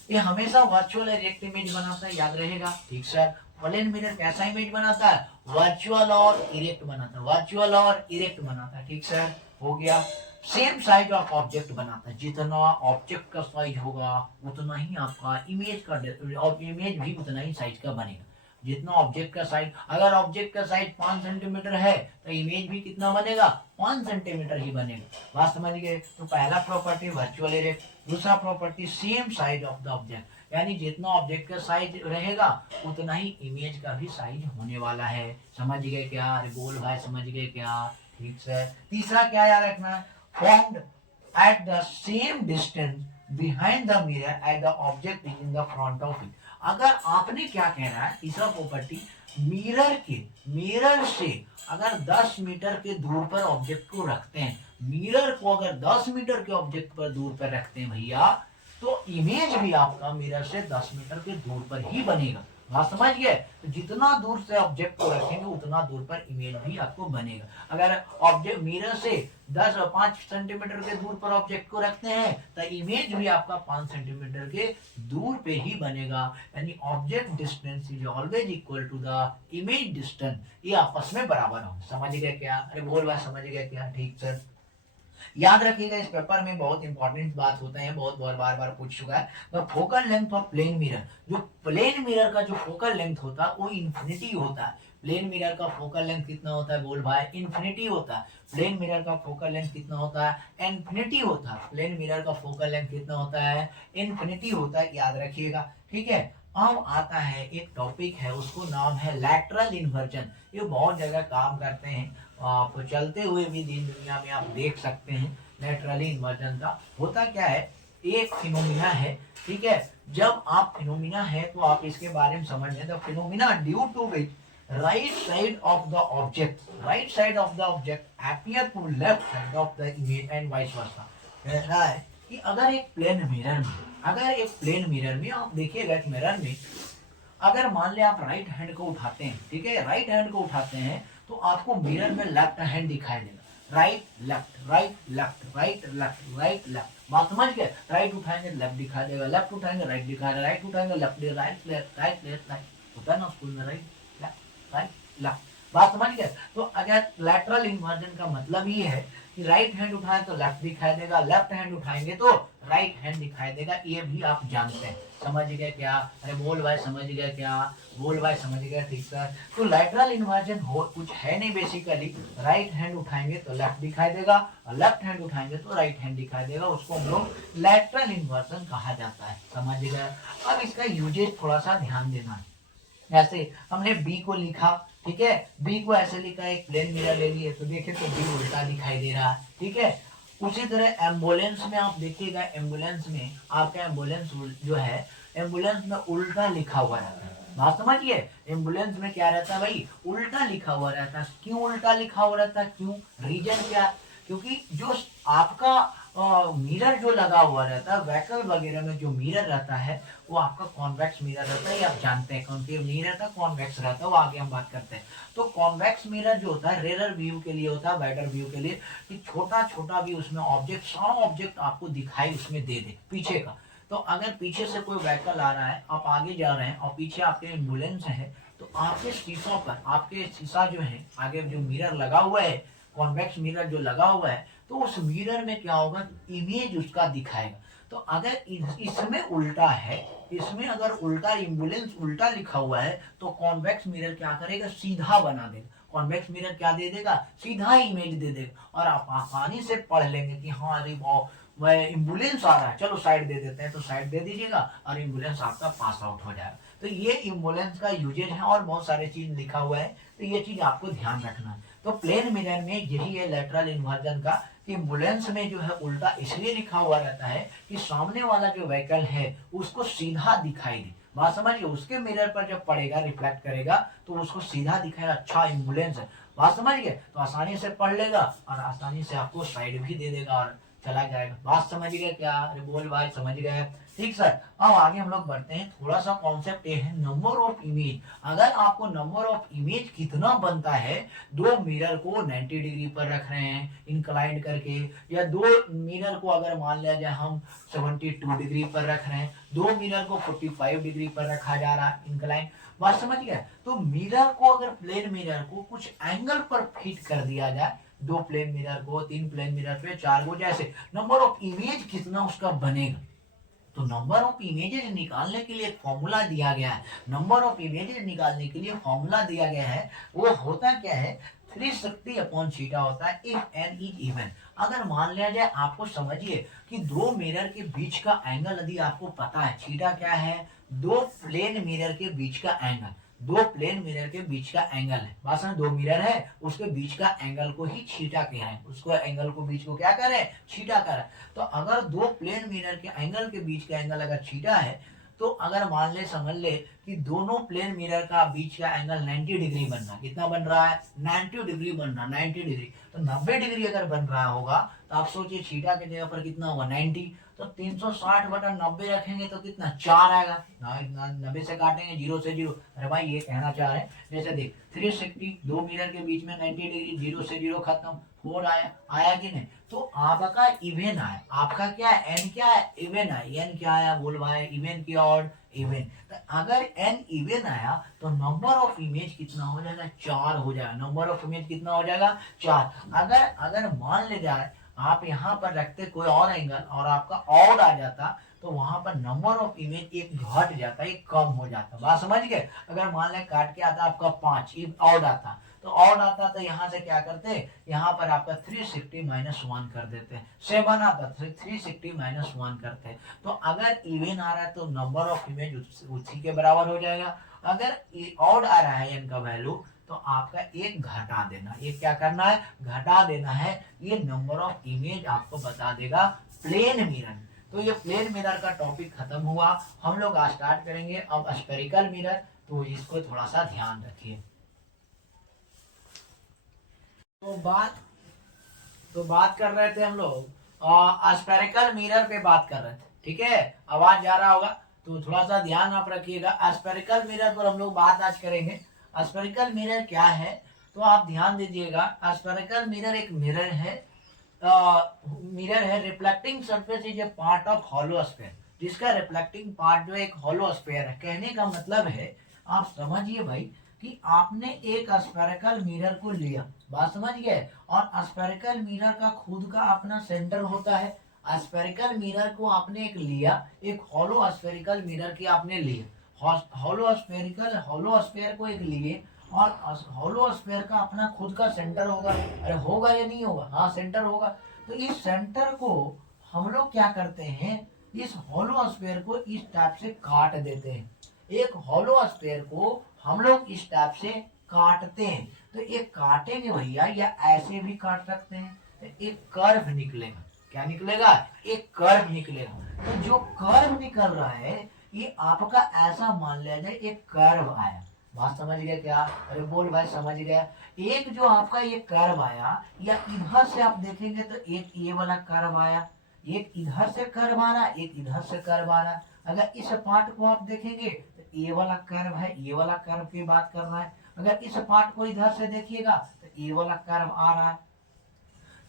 ये हमेशा वर्चुअल इरेक्ट इमेज बनाता है, याद रहेगा। ठीक सर, प्लेन मिरर कैसा इमेज बनाता है? वर्चुअल और इरेक्ट बनाता है, वर्चुअल और इरेक्ट बनाता है। ठीक सर, हो गया। सेम साइज ऑफ ऑब्जेक्ट बनाता है, जितना ऑब्जेक्ट का साइज होगा उतना ही आपका इमेज का, और इमेज भी उतना ही साइज का बनेगा। जितना ऑब्जेक्ट का साइज, अगर ऑब्जेक्ट का साइज 5 सेंटीमीटर है तो इमेज भी कितना बनेगा? 5 सेंटीमीटर ही बनेगा। बात समझ गए। तो पहला प्रॉपर्टी वर्चुअल इरेक्ट, दूसरा property same size of the object, यानी जितना ऑब्जेक्ट का साइज रहेगा उतना ही इमेज का भी साइज होने वाला है। समझ गए क्या? अरे बोल भाई, समझ गए क्या? ठीक है। तीसरा क्या याद रखना है? Formed at the same distance behind the mirror at the object is in the front of it. अगर आपने क्या कहना है, तीसरा प्रॉपर्टी, मिरर से अगर 10 मीटर के दूर पर ऑब्जेक्ट को रखते हैं, मिरर को अगर 10 मीटर के ऑब्जेक्ट पर दूर पर रखते हैं भैया, तो इमेज भी आपका मिरर से 10 मीटर के दूर पर ही बनेगा। बात समझ गए। तो जितना दूर से ऑब्जेक्ट को रखेंगे उतना दूर पर इमेज भी आपको बनेगा। अगर ऑब्जेक्ट मिरर से 5 सेंटीमीटर के दूर पर ऑब्जेक्ट को रखते हैं तो इमेज भी आपका 5 सेंटीमीटर के दूर पे ही बनेगा। यानी object distance is always equal to the image distance, ये आपस में बराबर हो। समझ गए क्या? अरे बोल भाई, समझ गए क्या? ठीक सर, याद रखिएगा, इस पेपर में बहुत इंपॉर्टेंट बात होता है, बहुत बार बार पूछ चुका है। The focal length of plane mirror, जो प्लेन मिरर का जो फोकल लेंथ होता है वो इन्फिनिटी होता है। प्लेन मिरर का फोकल लेंथ कितना होता है? बोल भाई, इन्फिनिटी होता है। प्लेन मिरर का फोकल लेंथ कितना होता है? इन्फिनिटी होता है। प्लेन मिरर का फोकल लेंथ कितना होता है? इन्फिनिटी होता है, याद रखिएगा। ठीक है, अब आता है एक टॉपिक है, उसको नाम है लैटरल इन्वर्जन। ये बहुत जगह काम करते हैं, आप चलते हुए भी दिन दुनिया में आप देख सकते हैं। लैटरल इन्वर्जन का होता क्या है? एक फिनोमिना है। ठीक है, जब आप फिनोमिना है तो आप इसके बारे में समझ लें। The phenomena due to which right side of the object appear to left side of the image and vice versa. कह रहा है कि अगर एक प्लेन मिरर में आप देखिएगा, एक मिरर में अगर मान ले आप राइट हैंड को उठाते हैं, ठीक है, राइट हैंड को उठाते हैं तो आपको मिरर में लेफ्ट हैंड दिखाई देगा। Right left, right left, right left, right left. बात समझ गए। राइट उठाएंगे लेफ्ट दिखाई देगा, लेफ्ट उठाएंगे राइट दिखाएगा, राइट उठाएंगे left, right left, right left, right होता है ना स्कूल में, राइट लेफ्ट, राइट लेफ्ट। बात समझ गए। तो अगर लैटरल इन्वर्जन का मतलब ये है कि राइट हैंड उठाए तो लेफ्ट दिखाई देगा, लेफ्ट हैंड उठाएंगे तो राइट हैंड दिखाई देगा, ये भी आप जानते हैं। समझ गए क्या? अरे बोल भाई, समझ गए क्या? बोल भाई, समझ गए। ठीक सर। तो लैटरल इन्वर्जन हो कुछ है नहीं, बेसिकली राइट हैंड उठाएंगे तो लेफ्ट दिखाई देगा और लेफ्ट हैंड उठाएंगे तो राइट हैंड दिखाई देगा, उसको हम लोग लैटरल इन्वर्जन कहा जाता है। समझ गए। अब इसका यूजेज थोड़ा सा ध्यान देना है। ऐसे हमने बी को लिखा, ठीक है, बी को ऐसे लिखा, एक प्लेन मिरर ले लिए तो देखे तो बी उल्टा दिखाई दे रहा है। ठीक है, उसी तरह एम्बुलेंस में आप देखिएगा, एम्बुलेंस में आपका एम्बुलेंस जो है, एम्बुलेंस में उल्टा लिखा हुआ रहता है। बात समझिए, एम्बुलेंस में क्या रहता है भाई? उल्टा लिखा हुआ रहता है। क्यों उल्टा लिखा हुआ रहता है? क्यों? रीजन क्या? क्योंकि जो आपका मिरर जो लगा हुआ रहता है व्हीकल वगैरह में, जो मिरर रहता है वो आपका कॉन्वेक्स मिरर रहता है, ये आप जानते हैं। कॉन्केव नहीं रहता, कॉन्वेक्स रहता है, वो आगे हम बात करते हैं। तो कॉन्वेक्स मिरर जो होता है रेयर व्यू के लिए होता है, वाइडर व्यू के लिए, कि छोटा छोटा भी उसमें ऑब्जेक्ट, सारा ऑब्जेक्ट आपको दिखाई उसमें दे दे पीछे का। तो अगर पीछे से कोई व्हीकल आ रहा है, आप आगे जा रहे हैं और पीछे आपके एम्बुलेंस है, तो आपके शीशों पर, आपके शीशा जो है आगे जो मिरर लगा हुआ है, कॉन्वेक्स मिरर जो लगा हुआ है, तो उस मिरर में क्या होगा, इमेज उसका दिखाएगा। तो अगर इसमें उल्टा है, इसमें अगर उल्टा एम्बुलेंस उल्टा लिखा हुआ है, तो कॉन्वेक्स मिरर क्या करेगा, सीधा बना देगा। कॉन्वेक्स मिरर क्या दे देगा, सीधा इमेज दे देगा, और आप आसानी से पढ़ लेंगे कि हाँ अरे वह एम्बुलेंस आ रहा है, चलो साइड दे देते हैं, तो साइड दे दीजिएगा और एम्बुलेंस आपका पास आउट हो जाएगा। तो ये एम्बुलेंस का यूजेज है, और बहुत सारे चीज लिखा हुआ है, तो ये चीज आपको ध्यान रखना है। तो प्लेन मिरर में यही है लेटरल इन्वर्जन का, कि एम्बुलेंस में जो है उल्टा इसलिए लिखा हुआ रहता है कि सामने वाला जो व्हीकल है उसको सीधा दिखाई दे। बात समझिए, उसके मिरर पर जब पड़ेगा, रिफ्लेक्ट करेगा, तो उसको सीधा दिखाएगा, अच्छा एम्बुलेंस है। बात समझिए, तो आसानी से पढ़ लेगा और आसानी से आपको साइड भी दे देगा और चला जाएगा। बात समझ गए क्या, अरे बोल भाई समझ गए। ठीक सर, अब आगे हम लोग बढ़ते हैं। थोड़ा सा कॉन्सेप्ट ये है, नंबर ऑफ इमेज। अगर आपको नंबर ऑफ इमेज कितना बनता है, दो मिरर को 90 डिग्री पर रख रहे हैं इंक्लाइंड करके, या दो मिरर को अगर मान लिया जाए हम 72 डिग्री पर रख रहे हैं, दो मिरर को 45 डिग्री पर रखा जा रहा है इंक्लाइंड। बात समझ गए। तो मिरर को अगर प्लेन मिरर को कुछ एंगल पर फिट कर दिया जाए, दो प्लेन मिरर को, तीन प्लेन मिरर पे, चार को, जैसे नंबर ऑफ इमेज कितना उसका बनेगा। तो नंबर ऑफ इमेजेस निकालने के लिए एक फॉर्मूला दिया गया है। नंबर ऑफ इमेजेस निकालने के लिए फॉर्मूला दिया गया है, वो होता क्या है, 360 अपॉन थीटा होता है, इफ एन इज इवन। अगर मान लिया जाए, आपको समझिए कि दो मिरर के बीच का एंगल यदि आपको पता है, थीटा क्या है, दो प्लेन मिरर के बीच का एंगल, दो प्लेन मिरर के बीच का एंगल है। बात समझ, दो मिरर है, उसके बीच का एंगल को ही थीटा कह रहे हैं, उसको एंगल को बीच को क्या कर रहे हैं, थीटा कर रहे हैं। तो अगर दो प्लेन मिरर के एंगल के बीच का एंगल अगर थीटा है, तो अगर मान ले, समझ ले कि दोनों प्लेन मिरर का बीच का एंगल 90 डिग्री बन रहा है, कितना बन रहा है, 90 डिग्री बन रहा है, 90 डिग्री। तो 90 डिग्री अगर बन रहा होगा, तो आप सोचिए थीटा की जगह पर कितना होगा, 90। तो 360/90 रखेंगे तो कितना, 4 आएगा। 90 से काटेंगे, जीरो से जीरो। अरे भाई ये कहना चाह रहे हैं, जैसे देख 360, दो मिरर के बीच में 90 डिग्री, जीरो से जीरो खत्म, 4 आया, आया कि नहीं। तो आपका इवन आया, आपका क्या है, एन क्या है, इवन है। एन क्या आया, बोल भाई, इवन की ऑड, इवन। तो अगर एन इवन आया, तो नंबर ऑफ इमेज कितना हो जाएगा, 4 हो जाएगा। नंबर ऑफ इमेज कितना हो जाएगा, 4। अगर अगर मान ले जाए आप यहाँ पर रखते कोई और एंगल और आपका ऑड आ जाता, तो वहां पर नंबर ऑफ इमेज एक घट जाता, एक कम हो जाता। बात समझ गए। अगर मान ले काट के आता आपका 5, ऑड आता, तो ऑड आता, तो यहाँ से क्या करते, यहाँ पर आपका 360 - 1 कर देते, 7 आता, 360 - 1 करते। तो अगर इवन आ रहा है, तो नंबर ऑफ इमेज उसी के बराबर हो जाएगा। अगर ऑड आ रहा है एन का वैल्यू, तो आपका एक घटा देना, ये क्या करना है, घटा देना है। ये नंबर ऑफ इमेज आपको बता देगा प्लेन मिरर। तो ये प्लेन मिरर का टॉपिक खत्म हुआ। हम लोग आज स्टार्ट करेंगे अब स्फेरिकल मिरर, तो इसको थोड़ा सा ध्यान रखिए। तो बात कर रहे थे हम लोग स्फेरिकल मिरर पे बात कर रहे थे, ठीक है। आवाज जा रहा होगा, तो थोड़ा सा ध्यान आप रखिएगा। स्फेरिकल मिरर पर हम लोग बात आज करेंगे। स्फेरिकल मिरर क्या है, तो आप ध्यान दीजिएगा। स्फेरिकल मिरर एक मिरर है, reflecting surface is a part of hollow sphere, जिसका रिफ्लेक्टिंग पार्ट जो एक हॉलो स्फीयर है। कहने का मतलब है, आप समझिए भाई, कि आपने एक स्फेरिकल मिरर को लिया, बात समझ गए, और स्फेरिकल मिरर का खुद का अपना सेंटर होता है। स्फेरिकल मिरर को आपने एक लिया, एक हॉलो स्फेरिकल मिरर की आपने लिया, हॉलो स्फेयर को एक लिए, और हॉलो स्फेयर का अपना खुद का सेंटर होगा। अरे होगा या नहीं होगा, हाँ सेंटर होगा। तो इस सेंटर को हम लोग क्या करते हैं, इस हॉलो स्फेयर को इस टाइप से काट देते हैं। एक हॉलो स्फेयर को हम लोग इस टाइप से काटते हैं। तो एक काटेंगे भैया, या ऐसे भी काट सकते हैं, तो एक कर्व निकलेगा। क्या निकलेगा, एक कर्व निकलेगा। तो जो कर्व निकल रहा है, ये आपका ऐसा मान लिया जाए एक कर्व आया। बात समझ गया क्या, अरे बोल भाई समझ गया। एक जो आपका ये कर्व आया, या इधर से आप देखेंगे तो एक ये वाला कर्व आया, एक इधर से कर्व आ रहा है, एक इधर से कर्व आ रहा है। अगर इस पार्ट को आप देखेंगे तो ये वाला कर्व है, ये वाला कर्व की बात कर रहा है। अगर इस पार्ट को इधर से देखिएगा तो ये वाला कर्व आ रहा है।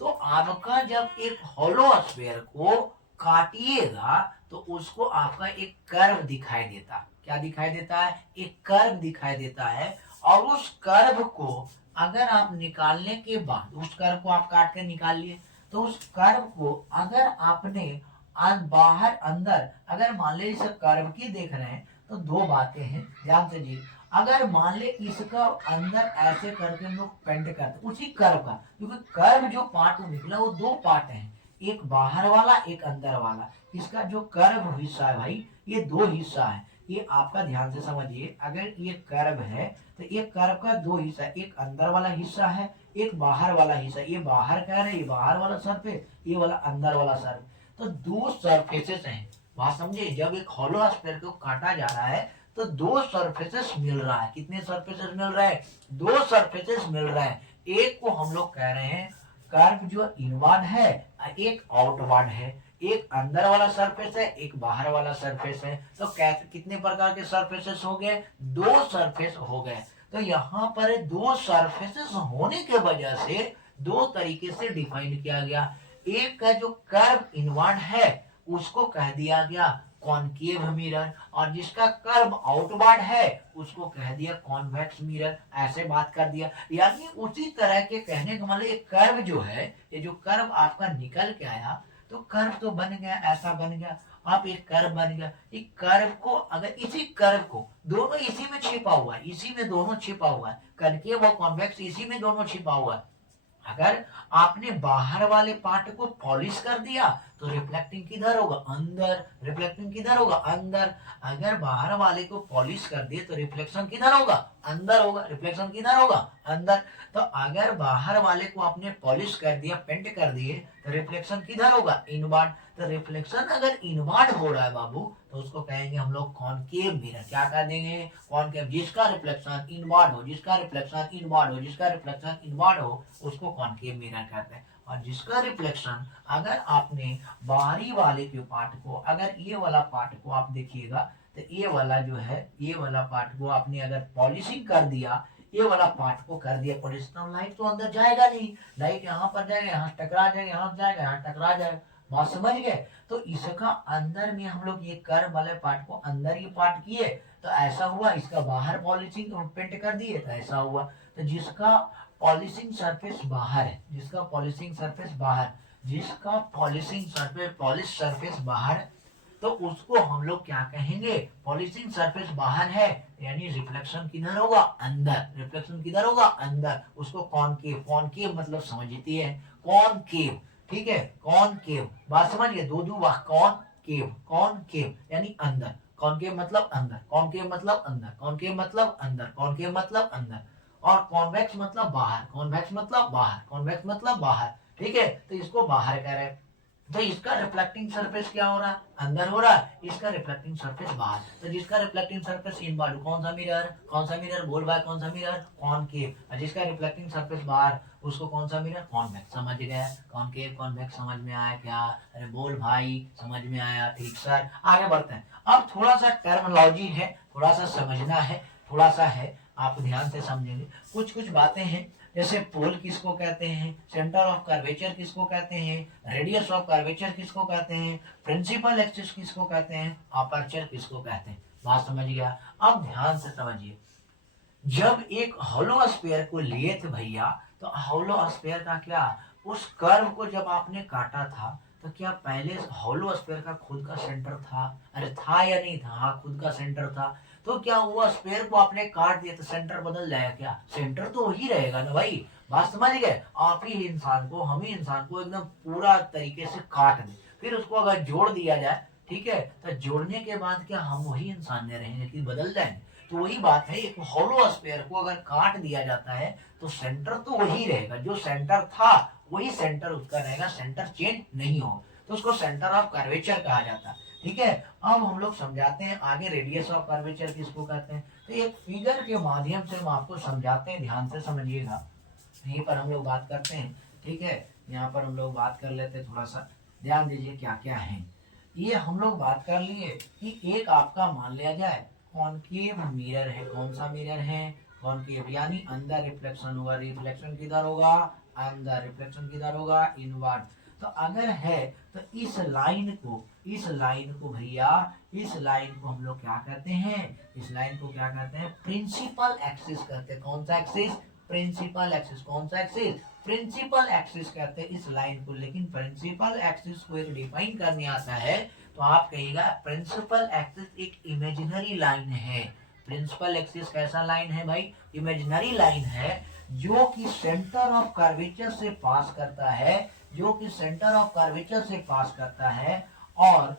तो आपका जब एक होलो स्फीयर को काटिएगा तो उसको आपका एक कर्व दिखाई देता। क्या दिखाई देता है? एक कर्व दिखाई देता है। और उस कर्व को अगर आप निकालने के बाद, उस कर्व को आप काट के निकाल लिए, तो उस कर्व को अगर आपने बाहर अंदर, अगर मान लीजिए इस कर्व की देख रहे हैं तो दो बातें हैं, ध्यान से जी। अगर मान ले इसका अंदर ऐसे करके हम लोग पेंट करते उसी कर्व का, क्योंकि कर्व जो पार्ट निकला वो दो पार्ट हैं, एक बाहर वाला एक अंदर वाला। इसका जो कर्व हिस्सा है भाई, ये दो हिस्सा है। ये आपका ध्यान से समझिए, अगर ये कर्व है तो ये कर्व का दो हिस्सा, एक अंदर वाला हिस्सा है, एक बाहर वाला हिस्सा। ये बाहर का है, ये बाहर वाला सरफेस, ये वाला अंदर वाला सरफेस। तो दो सरफेसेस हैं, बात समझे। जब एक होलो स्फीयर को काटा जा रहा है तो दो सरफेसेस मिल रहा है। कितने सरफेसेस मिल रहे हैं? दो सरफेसेस मिल रहे हैं। एक को हम लोग कह रहे हैं कर्व जो इनवर्ड है, एक आउटवर्ड है। एक अंदर वाला सरफेस है, एक बाहर वाला सरफेस है। तो कैसे, कितने प्रकार के सरफेसेस हो गए? दो सरफेस हो गए। तो यहाँ पर दो सरफेसेस होने के वजह से दो तरीके से डिफाइन किया गया। एक का जो कर्व इनवर्ड है उसको कह दिया गया कॉनकेव मिरर, और जिसका कर्व आउटवर्ड है उसको कह दिया कॉन्वेक्स मिरर। ऐसे बात कर दिया। यानी उसी तरह के कहने का मतलब एक कर्व जो है, ये जो कर्व आपका निकल के आया, तो कर्व तो बन गया, ऐसा बन गया। आप एक कर्व बन गया। एक कर्व को अगर इसी कर्व को दोनों इसी में छिपा हुआ है, इसी में दोनों छिपा हुआ है, कॉनकेव और कॉन्वेक्स इसी में दोनों छिपा हुआ है। अगर आपने बाहर वाले पार्ट को पॉलिश कर दिया तो रिफ्लेक्टिंग किधर होगा? अंदर। रिफ्लेक्टिंग किधर होगा? अंदर। अगर बाहर वाले को पॉलिश कर दिए तो रिफ्लेक्शन किधर होगा? अंदर होगा। रिफ्लेक्शन किधर होगा? अंदर। तो अगर बाहर वाले को आपने पॉलिश कर दिया, पेंट कर दिए, तो रिफ्लेक्शन किधर होगा? इनवर्ड। तो रिफ्लेक्शन अगर इनवर्ड हो रहा है बाबू, तो उसको कहेंगे हम लोग कॉनकेव मिरर। क्या कह देंगे? कॉनकेव। जिसका रिफ्लेक्शन इनवर्ड हो, जिसका रिफ्लेक्शन इनवर्ड हो, जिसका रिफ्लेक्शन इनवर्ड हो, उसको कॉनकेव मिरर कहते हैं। और जिसका रिफ्लेक्शन अगर आपने बाहरी वाले के पार्ट को, अगर ये वाला पार्ट को आप देखिएगा तो ये वाला जो है, ये वाला पार्ट को आपने अगर पॉलिशिंग कर दिया, ये वाला पार्ट को कर दिया पॉलिश, तो लाइट तो अंदर जाएगा नहीं। लाइट यहाँ पर जाएगा, यहाँ टकरा जाएगा, यहाँ जाएगा, यहाँ टकरा जाएगा। बात समझ गए? तो इसका अंदर में हम लोग ये कर्व वाले पार्ट को अंदर ही पार्ट किए तो ऐसा हुआ। इसका बाहर पॉलिशिंग पेंट कर दिए तो ऐसा हुआ। तो जिसका पॉलिशिंग सरफेस बाहर है, जिसका पॉलिशिंग सरफेस बाहर, जिसका पॉलिशिंग सरफेस, पॉलिश सरफेस बाहर, तो उसको हम लोग क्या कहेंगे? पॉलिशिंग सरफेस बाहर है, यानी रिफ्लेक्शन किधर होगा? अंदर। रिफ्लेक्शन किधर होगा? अंदर। उसको कॉनकेव। कॉनकेव मतलब समझती है, कॉनकेव। ठीक है, कॉनकेव। बात समझिए, दो दो वाह, कॉनकेव। कॉनकेव यानी अंदर। कॉनकेव मतलब अंदर, कॉनकेव मतलब अंदर, कॉनकेव मतलब अंदर, कॉनकेव मतलब अंदर। और कॉन्वेक्स मतलब बाहर, कॉन्वेक्स मतलब बाहर, कॉन्वेक्स मतलब बाहर। ठीक है, तो इसको बाहर कह रहे हैं। तो इसका रिफ्लेक्टिंग सरफेस क्या हो रहा है? अंदर हो रहा है। इसका रिफ्लेक्टिंग सरफेस बाहर। तो जिसका रिफ्लेक्टिंग सरफेस इनवर्ड, कौन सा मिरर? कौन सा मिरर? बोल भाई, कौन सा मिरर? कॉनकेव। और जिसका रिफ्लेक्टिंग सरफेस बाहर, उसको कौन सा मिरर? कॉन्वेक्स। समझ गए? कॉनकेव कॉन्वेक्स समझ में आया क्या? अरे बोल भाई, समझ में आया? ठीक सर, आगे बढ़ते हैं। अब थोड़ा सा टर्मिनोलॉजी है, थोड़ा सा समझना है, थोड़ा सा है, आप ध्यान से समझेंगे। कुछ कुछ बातें हैं, जैसे पोल किसको कहते हैं, सेंटर ऑफ कर्वेचर किसको कहते हैं, रेडियस ऑफ कर्वेचर किसको कहते हैं, प्रिंसिपल एक्सिस किसको कहते हैं, अपर्चर किसको कहते हैं। बात समझ गया? अब ध्यान से समझिए। जब एक होलो स्फीयर को लिए थे भैया, तो होलो स्फीयर का क्या, उस कर्व को जब आपने काटा था तो क्या पहले होलो स्फीयर का खुद का सेंटर था? अरे था या नहीं था? हाँ, खुद का सेंटर था। तो क्या हुआ, स्फीयर को आपने काट दिया तो सेंटर बदल जाएगा क्या? सेंटर तो वही रहेगा ना भाई। बात समझ गए? आप ही इंसान को, हम ही इंसान को एकदम पूरा तरीके से काट दें, फिर उसको अगर जोड़ दिया जाए, ठीक है, तो जोड़ने के बाद क्या हम वही इंसान नहीं रहेंगे कि बदल जाएंगे? तो वही बात है, एक होलो स्फीयर को अगर काट दिया जाता है तो सेंटर तो वही रहेगा, जो सेंटर था वही सेंटर उसका रहेगा, सेंटर चेंज नहीं हो, तो उसको सेंटर ऑफ कर्वेचर कहा जाता है। ठीक है, अब हम लोग समझाते हैं आगे रेडियस ऑफ कर्वेचर किसको कहते हैं। तो एक फिगर के माध्यम से हम आपको समझाते हैं, ध्यान से समझिएगा। यहीं पर हम लोग बात करते हैं। ठीक है, यहाँ पर हम लोग बात कर लेते हैं थोड़ा सा। ध्यान दीजिए क्या क्या है। ये हम लोग बात कर लिए कि एक आपका मान लिया जाए कॉनकेव मिरर है। कौन सा मिरर है? कॉनकेव, यानी अंदर रिफ्लेक्शन होगा। रिफ्लेक्शन किधर होगा? अंदर। रिफ्लेक्शन किधर होगा? इनवर्ड। तो अगर है तो इस लाइन को भैया, इस लाइन को हम लोग क्या कहते हैं? इस लाइन को क्या कहते हैं? प्रिंसिपल एक्सिस कहते हैं। कौन सा एक्सिस? Principal axis. कौन सा एक्सिस? प्रिंसिपल एक्सिस कहते हैं इस लाइन को। लेकिन प्रिंसिपल एक्सिस को एक डिफाइन करने आता है तो आप कहिएगा प्रिंसिपल एक्सिस एक इमेजिनरी लाइन है। प्रिंसिपल एक्सिस कैसा लाइन है भाई? इमेजिनरी लाइन है, जो कि सेंटर ऑफ कर्वेचर से पास करता है, जो कि सेंटर ऑफ कर्वेचर से पास करता है और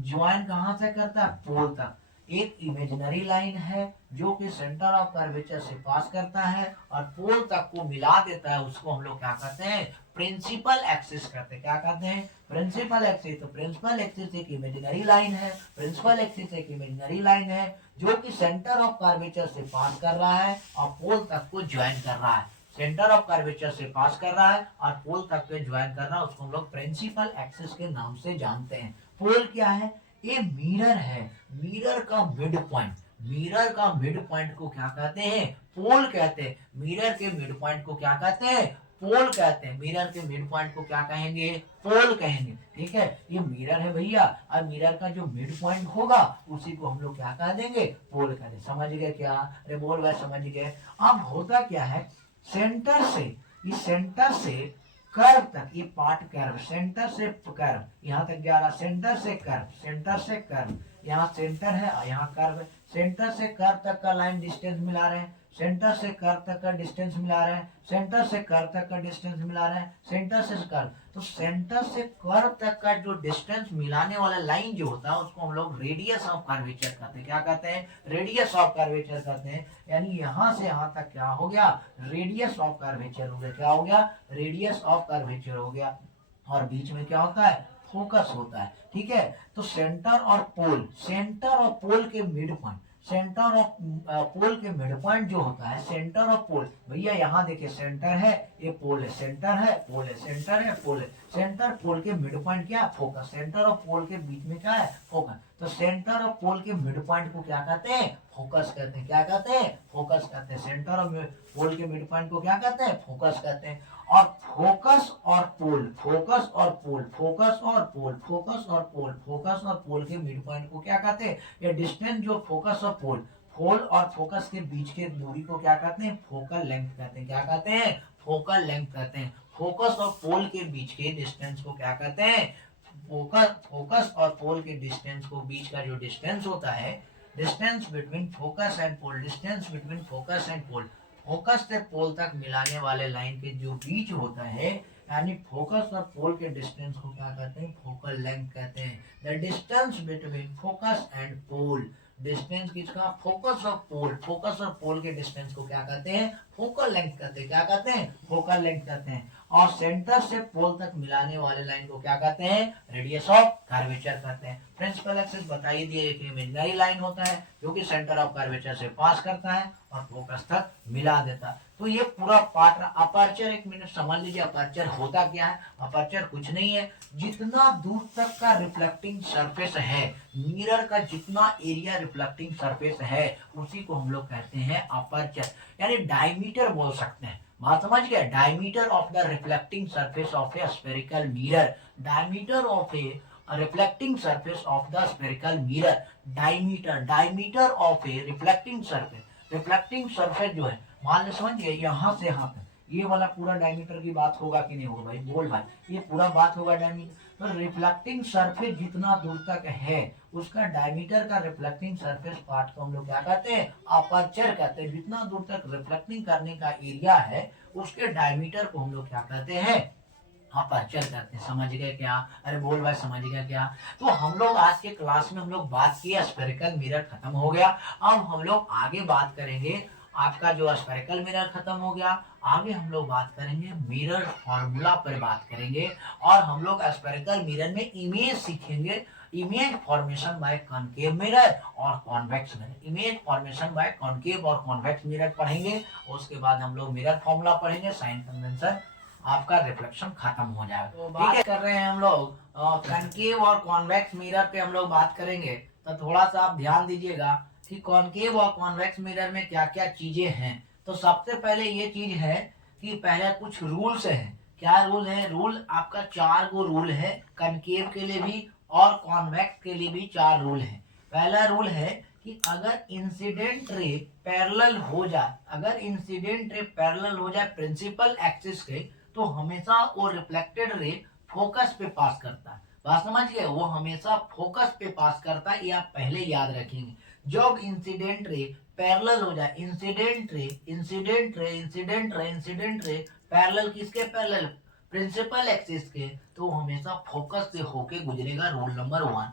ज्वाइन कहाँ से करता है? पोल तक। एक इमेजिनरी लाइन है जो कि सेंटर ऑफ कर्वेचर से पास करता है और पोल तक को मिला देता है, उसको हम लोग क्या कहते हैं? प्रिंसिपल एक्सिस कहते हैं। क्या कहते हैं? Principal axis. तो प्रिंसिपल एक्सिस एक इमेजिनरी लाइन है, प्रिंसिपल एक्सिस एक इमेजिनरी लाइन है जो कि सेंटर ऑफ कर्वेचर से पास कर रहा है और पोल तक को ज्वाइन कर रहा है। सेंटर ऑफ कर्वेचर से पास कर रहा है और पोल तक पे ज्वाइन कर रहा है, उसको हम लोग प्रिंसिपल एक्सिस के नाम से जानते हैं। पोल क्या है? ये मिरर है, मिरर का मिड पॉइंट। मिरर का मिड पॉइंट को क्या कहते हैं? पोल कहते हैं। मिरर के मिड पॉइंट को क्या कहते हैं? पोल कहते हैं। मिरर के मिड पॉइंट को क्या कहेंगे? पोल कहेंगे। ठीक है, ये मिरर है भैया और मिरर का जो मिड पॉइंट होगा उसी को हम लोग क्या कह देंगे? पोल कह देंगे। समझ गए क्या? अरे बोल भाई समझ गए। अब होता क्या है, सेंटर से, इस सेंटर से कर्व तक, ये पार्ट कर्व, सेंटर से कर्व यहाँ तक जा रहा, सेंटर से कर्व, सेंटर से कर्व, यहाँ सेंटर है और यहाँ कर्व है। सेंटर से कर्व तक का लाइन डिस्टेंस मिला रहे हैं, सेंटर से कर्व तक का डिस्टेंस मिला रहे हैं, सेंटर से कर्व तक का डिस्टेंस मिला रहे हैं, सेंटर से कर्व। तो सेंटर से कर्व तक का जो डिस्टेंस मिलाने वाला लाइन जो होता है उसको हम लोग रेडियस ऑफ कर्वेचर कहते हैं। क्या कहते हैं? रेडियस ऑफ कर्वेचर कहते हैं। यानी यहाँ से यहाँ तक क्या हो गया? रेडियस ऑफ कर्वेचर हो गया। क्या हो गया? रेडियस ऑफ कर्वेचर हो गया। और बीच में क्या होता है? फोकस होता है। ठीक है, तो सेंटर और पोल, सेंटर और पोल के मिड पॉइंट, सेंटर ऑफ पोल के मिड पॉइंट जो होता है, सेंटर ऑफ पोल, भैया यहाँ देखिए सेंटर है, ये पोल है, सेंटर है, पोल है, सेंटर है, पोल है। सेंटर पोल के मिड पॉइंट क्या? फोकस। सेंटर और पोल के बीच में क्या है? फोकस। तो सेंटर और पोल के मिड पॉइंट को क्या कहते हैं? फोकस कहते हैं। क्या कहते हैं? फोकस कहते हैं। सेंटर और पोल के मिड पॉइंट को क्या कहते हैं? फोकस कहते हैं। और फोकस और पोल, फोकस और पोल, फोकस और पोल, फोकस और पोल, फोकस और पोल के मिड पॉइंट को क्या कहते हैं? ये डिस्टेंस जो फोकस और पोल, पोल और फोकस के बीच के दूरी को क्या कहते हैं? फोकल लेंथ कहते हैं। क्या कहते हैं? फोकल लेंथ कहते हैं। फोकस और पोल के बीच के डिस्टेंस को क्या कहते हैं? फोकस और पोल के डिस्टेंस को, बीच का जो डिस्टेंस होता है, distance between focus and pole, distance between focus and pole, focus से पोल तक मिलाने वाले लाइन के जो बीच होता है, यानी फोकस और पोल के डिस्टेंस को क्या कहते हैं? फोकल लेंथ कहते हैं। The distance between focus and pole, distance किसका? फोकस और पोल, फोकस और पोल के डिस्टेंस को क्या कहते हैं? फोकल लेंथ कहते हैं। क्या कहते हैं? फोकल लेंथ कहते हैं। और सेंटर से पोल तक मिलाने वाले लाइन को क्या कहते हैं? रेडियस ऑफ कर्वेचर कहते हैं। प्रिंसिपल एक्सिस बताइए दिए, एक इमेजिनरी लाइन होता है जो कि सेंटर ऑफ कर्वेचर से पास करता है और फोकस तक मिला देता है। तो ये पूरा पार्ट। अपर्चर, एक मिनट समझ लीजिए, अपर्चर होता क्या है? अपर्चर कुछ नहीं है, जितना दूर तक का रिफ्लेक्टिंग सरफेस है, मिरर का जितना एरिया रिफ्लेक्टिंग सरफेस है, उसी को हम लोग कहते हैं अपर्चर, यानी डायमीटर बोल सकते हैं। बात समझ गया? Diameter of the reflecting surface of A spherical mirror, diameter of A reflecting surface of the spherical mirror, diameter, diameter of A reflecting surface, reflecting surface जो है, मान लो समझ गए, यहाँ से यहाँ तक ये वाला पूरा डायमीटर की बात होगा कि नहीं होगा भाई? बोल भाई, ये पूरा बात होगा डायमीटर। तो रिफ्लेक्टिंग सरफेस जितना दूर तक है उसका डायमीटर का रिफ्लेक्टिंग सरफेस पार्ट को हम लोग क्या कहते हैं? अपर्चर कहते हैं। जितना दूर तक रिफ्लेक्टिंग करने का एरिया है उसके डायमीटर को हम लोग क्या कहते हैं? अपर्चर कहते हैं। समझ गए क्या? अरे बोल भाई समझ गया क्या? तो हम लोग आज के क्लास में हम लोग बात किया, स्फेरिकल मिरर खत्म हो गया। अब हम लोग आगे बात करेंगे, आपका जो स्फेरिकल मिरर खत्म हो गया, आगे हम लोग बात करेंगे मिरर फॉर्मूला पर बात करेंगे और हम लोग स्फेरिकल मिरर में इमेज सीखेंगे, image formation by concave mirror और convex mirror. Image formation by concave और कॉन्वेक्स मिरर पढ़ेंगे, उसके बाद हम लोग मिरर फॉर्मूला पढ़ेंगे, साइन कन्वेंशन आपका रिफ्लेक्शन खत्म हो जाएगा। तो बात कर रहे हैं हम लोग कॉनकेव और कॉन्वेक्स मिरर पे हम लोग बात करेंगे। तो थोड़ा सा आप ध्यान दीजिएगा कि कॉनकेव और कॉन्वेक्स मिरर में क्या क्या चीजें हैं। तो सबसे पहले ये चीज है कि पहले कुछ रूल्स हैं। क्या रूल है? रूल आपका 4 गो रूल है, कॉनकेव के लिए भी और कॉन्वेक्स के लिए भी 4 रूल है। पहला रूल है कि अगर इंसिडेंट रे पैरेलल हो जाए, अगर इंसिडेंट रे पैरेलल हो जाए प्रिंसिपल एक्सिस के, तो हमेशा वो रिफ्लेक्टेड रे फोकस पे पास करता है। बात समझ गए? वो हमेशा फोकस पे पास करता है, ये आप पहले याद रखेंगे। जब इंसिडेंट रे पैरेलल हो जाए, incident ray incident ray incident ray incident ray parallel किसके पैरेलल? प्रिंसिपल एक्सिस के, तो हमेशा फोकस से होके गुजरेगा। Rule number 1।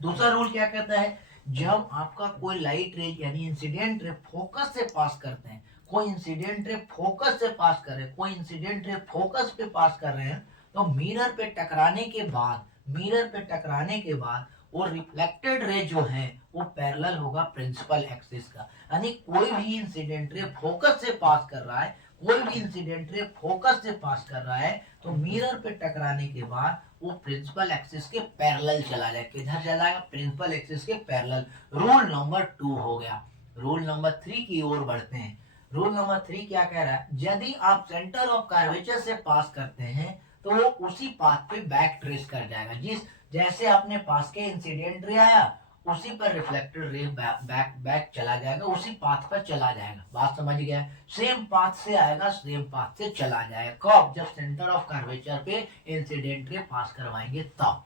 दूसरा रूल क्या कहता है? जब आपका कोई लाइट रे यानी इंसिडेंट रे फोकस से पास करते हैं, कोई इंसिडेंट रे फोकस से पास कर रहे हैं, कोई इंसिडेंट रे फोकस पे पास कर रहे हैं, तो मिरर पे टकराने के बाद, मिरर पे टकराने के बाद वो रिफ्लेक्टेड रे जो है वो पैरेलल होगा प्रिंसिपल एक्सिस का। यानी कोई भी इंसिडेंट रे फोकस से पास कर रहा है, कोई भी इंसिडेंट रे फोकस से पास कर रहा है, तो मिरर पे टकराने के बाद वो प्रिंसिपल एक्सिस के पैरेलल चला जाए। किधर चला जाएगा? प्रिंसिपल एक्सिस के पैरेलल। रूल नंबर 2 हो गया। रूल नंबर 3 की ओर बढ़ते हैं। रूल नंबर 3 क्या कह रहा है? यदि आप सेंटर ऑफ कर्वेचर से पास करते हैं तो वो उसी पाथ पे बैक ट्रेस कर जाएगा। जिस जैसे आपने पास के इंसिडेंट रे आया, उसी पर रिफ्लेक्टेड रे बैक चला जाएगा, उसी पाथ पर चला जाएगा। बात समझ गया? सेम पाथ से आएगा, सेम पाथ से चला जाएगा। कब? जब सेंटर ऑफ कर्वेचर पे इंसिडेंट रे पास करवाएंगे तब।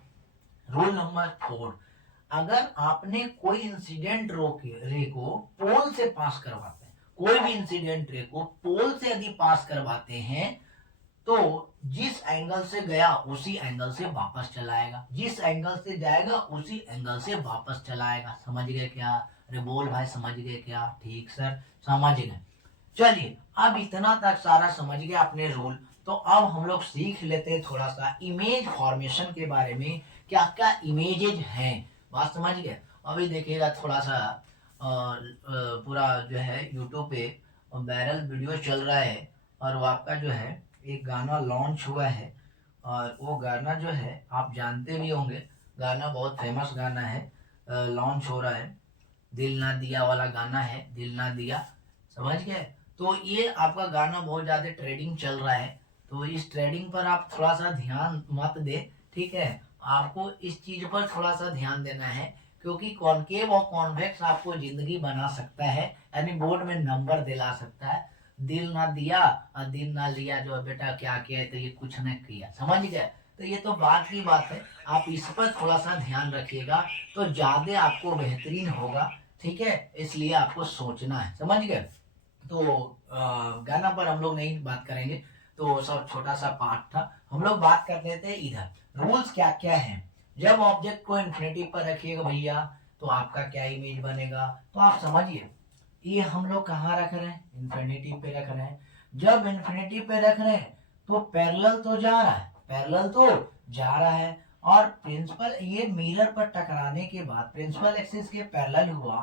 रूल नंबर 4, अगर आपने कोई इंसिडेंट रे को पोल से पास करवाते हैं, कोई भी इंसिडेंट रे को पोल से यदि पास करवाते हैं, तो जिस एंगल से गया उसी एंगल से वापस चलाएगा, जिस एंगल से जाएगा उसी एंगल से वापस चलाएगा। समझ गए क्या? अरे बोल भाई, समझ गए क्या? ठीक सर, समझ गए। चलिए, अब इतना तक सारा समझ गए आपने रूल। तो अब हम लोग सीख लेते हैं थोड़ा सा इमेज फॉर्मेशन के बारे में, क्या क्या इमेजेज हैं। बात समझ गए? अभी देखिएगा थोड़ा सा पूरा जो है यूट्यूब पे वायरल वीडियो चल रहा है, और वो आपका जो है एक गाना लॉन्च हुआ है, और वो गाना जो है आप जानते भी होंगे। गाना बहुत फेमस गाना है, लॉन्च हो रहा है। दिल ना दिया वाला गाना है, दिल ना दिया। समझ गए? तो ये आपका गाना बहुत ज़्यादा ट्रेडिंग चल रहा है, तो इस ट्रेडिंग पर आप थोड़ा सा ध्यान मत दे, ठीक है? आपको इस चीज़ पर थोड़ा सा ध्यान देना है, क्योंकि कॉनकेव और कॉन्वेक्स आपको जिंदगी बना सकता है, यानी बोर्ड में नंबर दिला सकता है। दिल ना दिया और दिल ना लिया, जो बेटा क्या किया, तो ये कुछ नहीं किया। समझ गए? तो ये तो बात की बात है, आप इस पर थोड़ा सा ध्यान रखिएगा तो ज़्यादा आपको बेहतरीन होगा। ठीक है? इसलिए आपको सोचना है। समझ गए? तो गाना पर हम लोग नहीं बात करेंगे, तो सब छोटा सा पार्ट था। हम लोग बात कर रहे थे इधर रूल्स क्या क्या हैं। जब ऑब्जेक्ट को इन्फिनिटी पर रखिएगा भैया, तो आपका क्या इमेज बनेगा? तो आप समझिए, ये हम लोग कहाँ रख रहे हैं? इन्फिनिटी पे रख रहे हैं। जब इन्फिनिटी पे रख रहे हैं तो पैरेलल तो जा रहा है, पैरेलल तो जा रहा है, और प्रिंसिपल ये मिरर पर टकराने के बाद प्रिंसिपल एक्सिस के पैरेलल हुआ।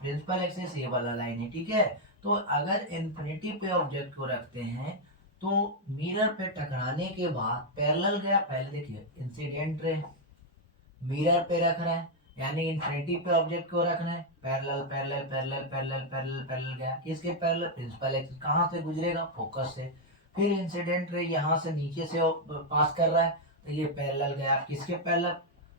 प्रिंसिपल एक्सिस ये वाला लाइन है, ठीक है? तो अगर इन्फिनिटी पे ऑब्जेक्ट को रखते हैं तो मिरर पे टकराने के बाद पैरेलल गया। पहले देखिए, इंसिडेंट रे मिरर पे रख रहे हैं, यानी इन्फिनिटी पे ऑब्जेक्ट को रख रहे हैं, parallel parallel parallel parallel parallel parallel गया। किसके पैरेलल? Principal axis. कहाँ से गुजरेगा? फोकस से। फिर इंसिडेंट रे यहाँ से नीचे से पास कर रहा है, तो ये पैरेलल गया। किसके पैरेलल?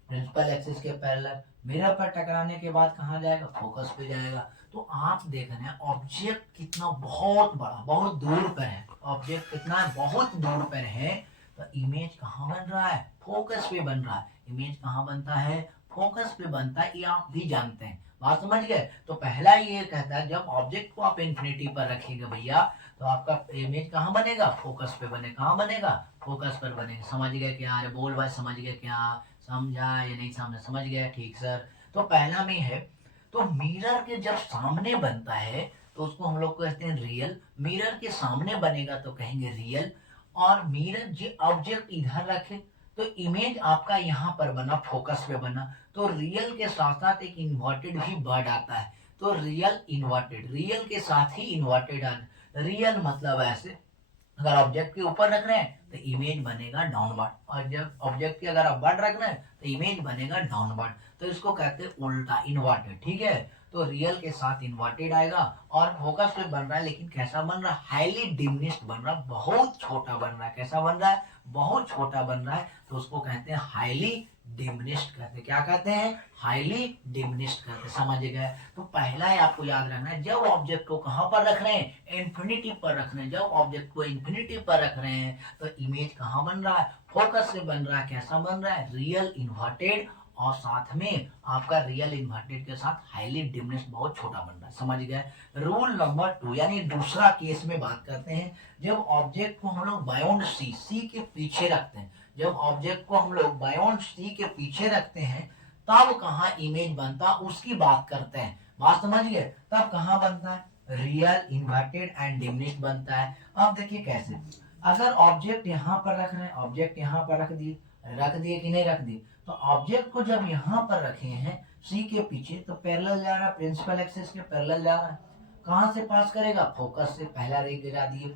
प्रिंसिपल एक्सिस के पैरेलल। मिरर पर टकराने के बाद कहाँ जाएगा? फोकस पे जाएगा। तो आप देख रहे हैं ऑब्जेक्ट कितना बहुत बड़ा, बहुत दूर पर है। ऑब्जेक्ट कितना है? बहुत दूर पर है। तो इमेज कहाँ बन रहा है? फोकस पे बन रहा है। इमेज कहाँ बनता है? फोकस पे बनता है। ये आप भी जानते हैं। बात समझ गए? तो पहला ये कहता है, जब ऑब्जेक्ट को आप इन्फिनिटी पर रखिएगा भैया, तो आपका इमेज कहाँ बनेगा? फोकस पे बने। कहाँ बनेगा? फोकस पर बनेगा। समझ गए क्या? अरे बोल भाई, समझ गए क्या? समझा या नहीं समझा? समझ गए? ठीक सर। तो पहला में है, तो मिरर के जब सामने बनता है तो उसको हम लोग कहते हैं रियल। मिरर के सामने बनेगा तो कहेंगे रियल। और मिरर जो ऑब्जेक्ट इधर रखे तो इमेज आपका यहाँ पर बना, फोकस पे बना, तो रियल के साथ साथ एक इन्वर्टेड भी वर्ड आता है। तो रियल इन्वर्टेड, रियल के साथ ही इन्वर्टेड आता। रियल मतलब ऐसे, अगर ऑब्जेक्ट के ऊपर रख रहे हैं तो इमेज बनेगा डाउनवर्ड, और जब ऑब्जेक्ट के अगर अपवर्ड रख रहे हैं तो इमेज बनेगा डाउनवर्ड। तो इसको कहते हैं उल्टा, इन्वर्टेड। ठीक है, तो रियल के साथ इन्वर्टेड आएगा, और फोकस पे बन रहा है, लेकिन कैसा बन रहा है, हाईली डिमिनिश्ड बन रहा है, बहुत छोटा बन रहा है। कैसा बन रहा है, बहुत छोटा बन रहा है, तो उसको कहते हैं हाईली डिमिनिश्ड कहते हैं। क्या कहते हैं, हाईली डिमिनिश्ड कहते हैं। समझ गए। तो पहला ही आपको याद रखना है, जब ऑब्जेक्ट को कहां पर रख रहे हैं, इन्फिनिटी पर रख रहे हैं। जब ऑब्जेक्ट को इन्फिनिटी पर रख रहे हैं तो इमेज कहां बन रहा है, फोकस से बन रहा है। कैसा बन रहा है, रियल इन्वर्टेड, और साथ में आपका रियल इन्वर्टेड के साथ हाईली डिमिनिश्ड, बहुत छोटा बन रहा है। समझ गए। रूल नंबर 2 यानी दूसरा केस में बात करते हैं, जब ऑब्जेक्ट को हम लोग बायोंड सी के पीछे रखते हैं, जब ऑब्जेक्ट को हम लोग बायोंड सी के पीछे रखते हैं तब कहाँ इमेज बनता, उसकी बात करते हैं। बात समझ गए। तब कहाँ बनता है, रियल इन्वर्टेड एंड डिमिनिश्ड बनता है। अब देखिए कैसे, अगर ऑब्जेक्ट यहाँ पर रख रहे हैं, ऑब्जेक्ट यहाँ पर रख दिए कि नहीं रख दिए, तो ऑब्जेक्ट को जब यहाँ पर रखे हैं सी के पीछे, तो पैरेलल जा रहा है, प्रिंसिपल एक्सिस के पैरेलल जा रहा है। कहाँ से पास करेगा, फोकस से। पहला रे गिरा दिए।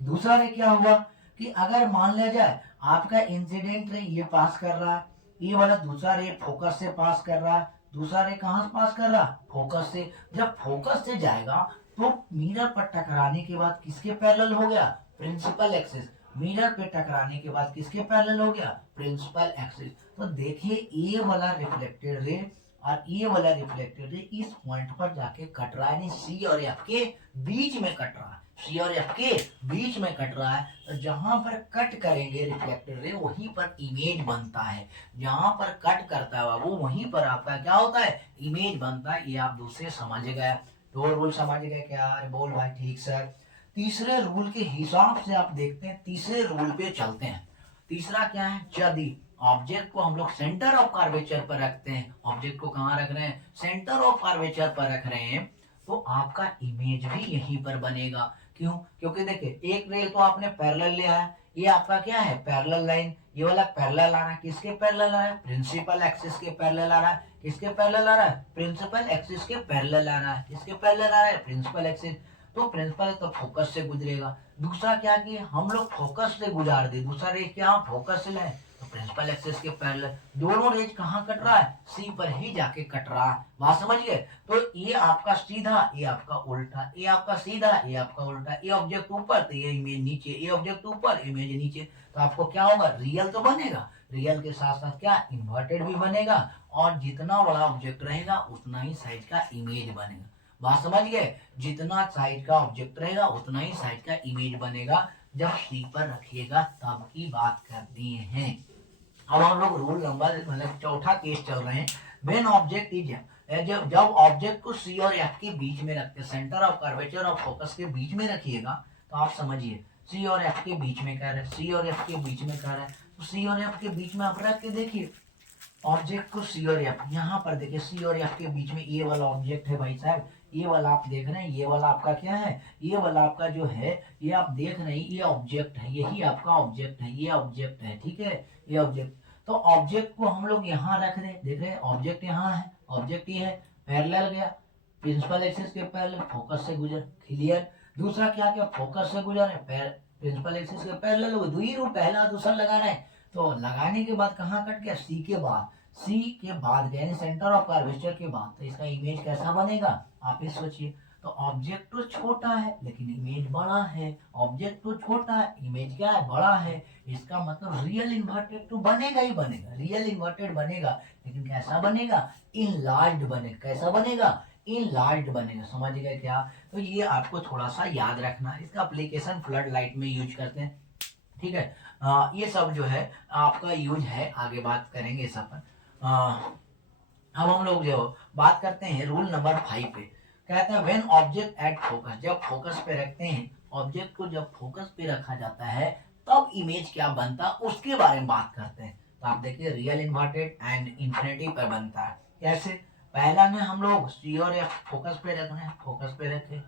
दूसरा रे क्या हुआ कि अगर मान लिया जाए आपका इंसिडेंट रे ये पास कर रहा है, ये वाला दूसरा रे फोकस से पास कर रहा है, दूसरा रे कहाँ से पास कर रहा, फोकस से। जब फोकस से जाएगा तो मिरर पर टकराने के बाद किसके पैरेलल हो गया, प्रिंसिपल एक्सिस। मिरर पे टकराने के बाद किसके पैरेलल हो गया, प्रिंसिपल एक्सिस। तो देखिए ये वाला रिफ्लेक्टेड रे और ये वाला रिफ्लेक्टेड रे इस पॉइंट पर जाके कट रहा है, यानी सी और एफ के बीच में कट रहा है, सी और एफ के बीच में कट रहा है। तो जहां पर कट करेंगे रिफ्लेक्टेड रे वहीं पर इमेज बनता है। जहां पर कट करता है बाबू वहीं पर आपका क्या होता है, इमेज बनता है। ये आप दूसरे समझ गए, दो रूल समझ गए क्या, अरे बोल भाई ठीक सर। तीसरे रूल के हिसाब से आप देखते हैं, तीसरे रूल पे चलते हैं। तीसरा क्या है, यदि ऑब्जेक्ट को हम लोग सेंटर ऑफ कर्वेचर पर रखते हैं, ऑब्जेक्ट को कहाँ रख रहे हैं, सेंटर ऑफ कर्वेचर पर रख रहे हैं, तो आपका इमेज भी यहीं पर बनेगा। क्यों, क्योंकि देखिए एक रेल तो आपने पैरेलल लिया है, ये आपका क्या है, पैरेलल लाइन। ये वाला पैरेलल आ रहा है, किसके पैरेलल आ रहा है, प्रिंसिपल एक्सिस के पैरेलल आ रहा है। किसके पैरेलल आ रहा है, प्रिंसिपल एक्सिस के पैरेलल आ रहा है। किसके पैरेलल आ रहा है, प्रिंसिपल एक्सिस। तो प्रिंसिपल तो फोकस से गुजरेगा। दूसरा क्या किए हम लोग, फोकस से गुजार दे, दूसरा रेज क्या फोकस से लाए, तो प्रिंसिपल एक्सिस के पैरेलल। दोनों रेज कहाँ कट रहा है, सी पर ही जाके कट रहा है। बात समझ गए। तो ये आपका सीधा, ये आपका उल्टा, ये आपका सीधा, ये आपका उल्टा। ये ऑब्जेक्ट ऊपर तो ये इमेज नीचे, ये ऑब्जेक्ट ऊपर इमेज नीचे। तो आपको क्या होगा, रियल तो बनेगा, रियल के साथ साथ क्या, इन्वर्टेड भी बनेगा, और जितना बड़ा ऑब्जेक्ट रहेगा उतना ही साइज का इमेज बनेगा। बात समझ गए। जितना साइज का ऑब्जेक्ट रहेगा उतना ही साइज का इमेज बनेगा। जब सी पर रखिएगा तब की बात करते हैं। अब हम लोग रूल नंबर मतलब चौथा केस चल रहे हैं। व्हेन ऑब्जेक्ट इज, जब ऑब्जेक्ट को सी और एफ के बीच में रखते, सेंटर ऑफ कर्वेचर और फोकस के बीच में रखिएगा, तो आप समझिए सी और एफ के बीच में कह रहे हैं, सी और एफ के बीच में कह रहे हैं, तो सी और एफ के बीच में आप रख के देखिए ऑब्जेक्ट को, सी और एफ, यहाँ पर देखिए सी और एफ के बीच में ये वाला ऑब्जेक्ट है भाई साहब, ये वाला आप देख रहे हैं, ये वाला आपका क्या है, ये वाला आपका जो है, ये आप देख रहे हैं, ये ऑब्जेक्ट है, यही आपका ऑब्जेक्ट है, ये ऑब्जेक्ट है। ठीक है, ये ऑब्जेक्ट। तो ऑब्जेक्ट को हम लोग यहाँ रख रहे हैं, देख रहे हैं ऑब्जेक्ट यहाँ है, ऑब्जेक्ट ये है, पैरेलल गया, प्रिंसिपल एक्सिस के पैरेलल, फोकस से गुजर, क्लियर। दूसरा क्या किया, फोकस से गुजर है, प्रिंसिपल एक्सिस के पैरेलल, दो ही रूल, पहला दूसरा लगा रहे हैं। तो लगाने के बाद कहाँ कट गया, सी के बाद, सी के बाद गए यानी सेंटर ऑफ कर्वेचर के बाद। तो इसका इमेज कैसा बनेगा, आप ही सोचिए। तो ऑब्जेक्ट तो छोटा है लेकिन इमेज बड़ा है, ऑब्जेक्ट तो छोटा है, इमेज क्या है, बड़ा है। इसका मतलब रियल इन्वर्टेड तो बनेगा ही बनेगा, रियल इन्वर्टेड बनेगा, लेकिन कैसा बनेगा, इनलार्ज्ड बनेगा। कैसा बनेगा, इनलार्ज्ड बनेगा। समझ गए क्या। तो ये आपको थोड़ा सा याद रखना है। इसका एप्लीकेशन फ्लड लाइट में यूज करते हैं। ठीक है, ये सब जो है आपका यूज है, आगे बात करेंगे सब पर। अब हम लोग जो बात करते हैं रूल नंबर 5 पे, कहता है व्हेन ऑब्जेक्ट एट फोकस, जब फोकस पे रखते हैं ऑब्जेक्ट को, जब फोकस पे रखा जाता है तब इमेज क्या बनता है उसके बारे में बात करते हैं। तो आप देखिए रियल इन्वर्टेड एंड इंफिनिटी पर बनता है। कैसे, पहला में हम लोग सी और एफ फोकस पे रख रहे हैं, फोकस पे रखे,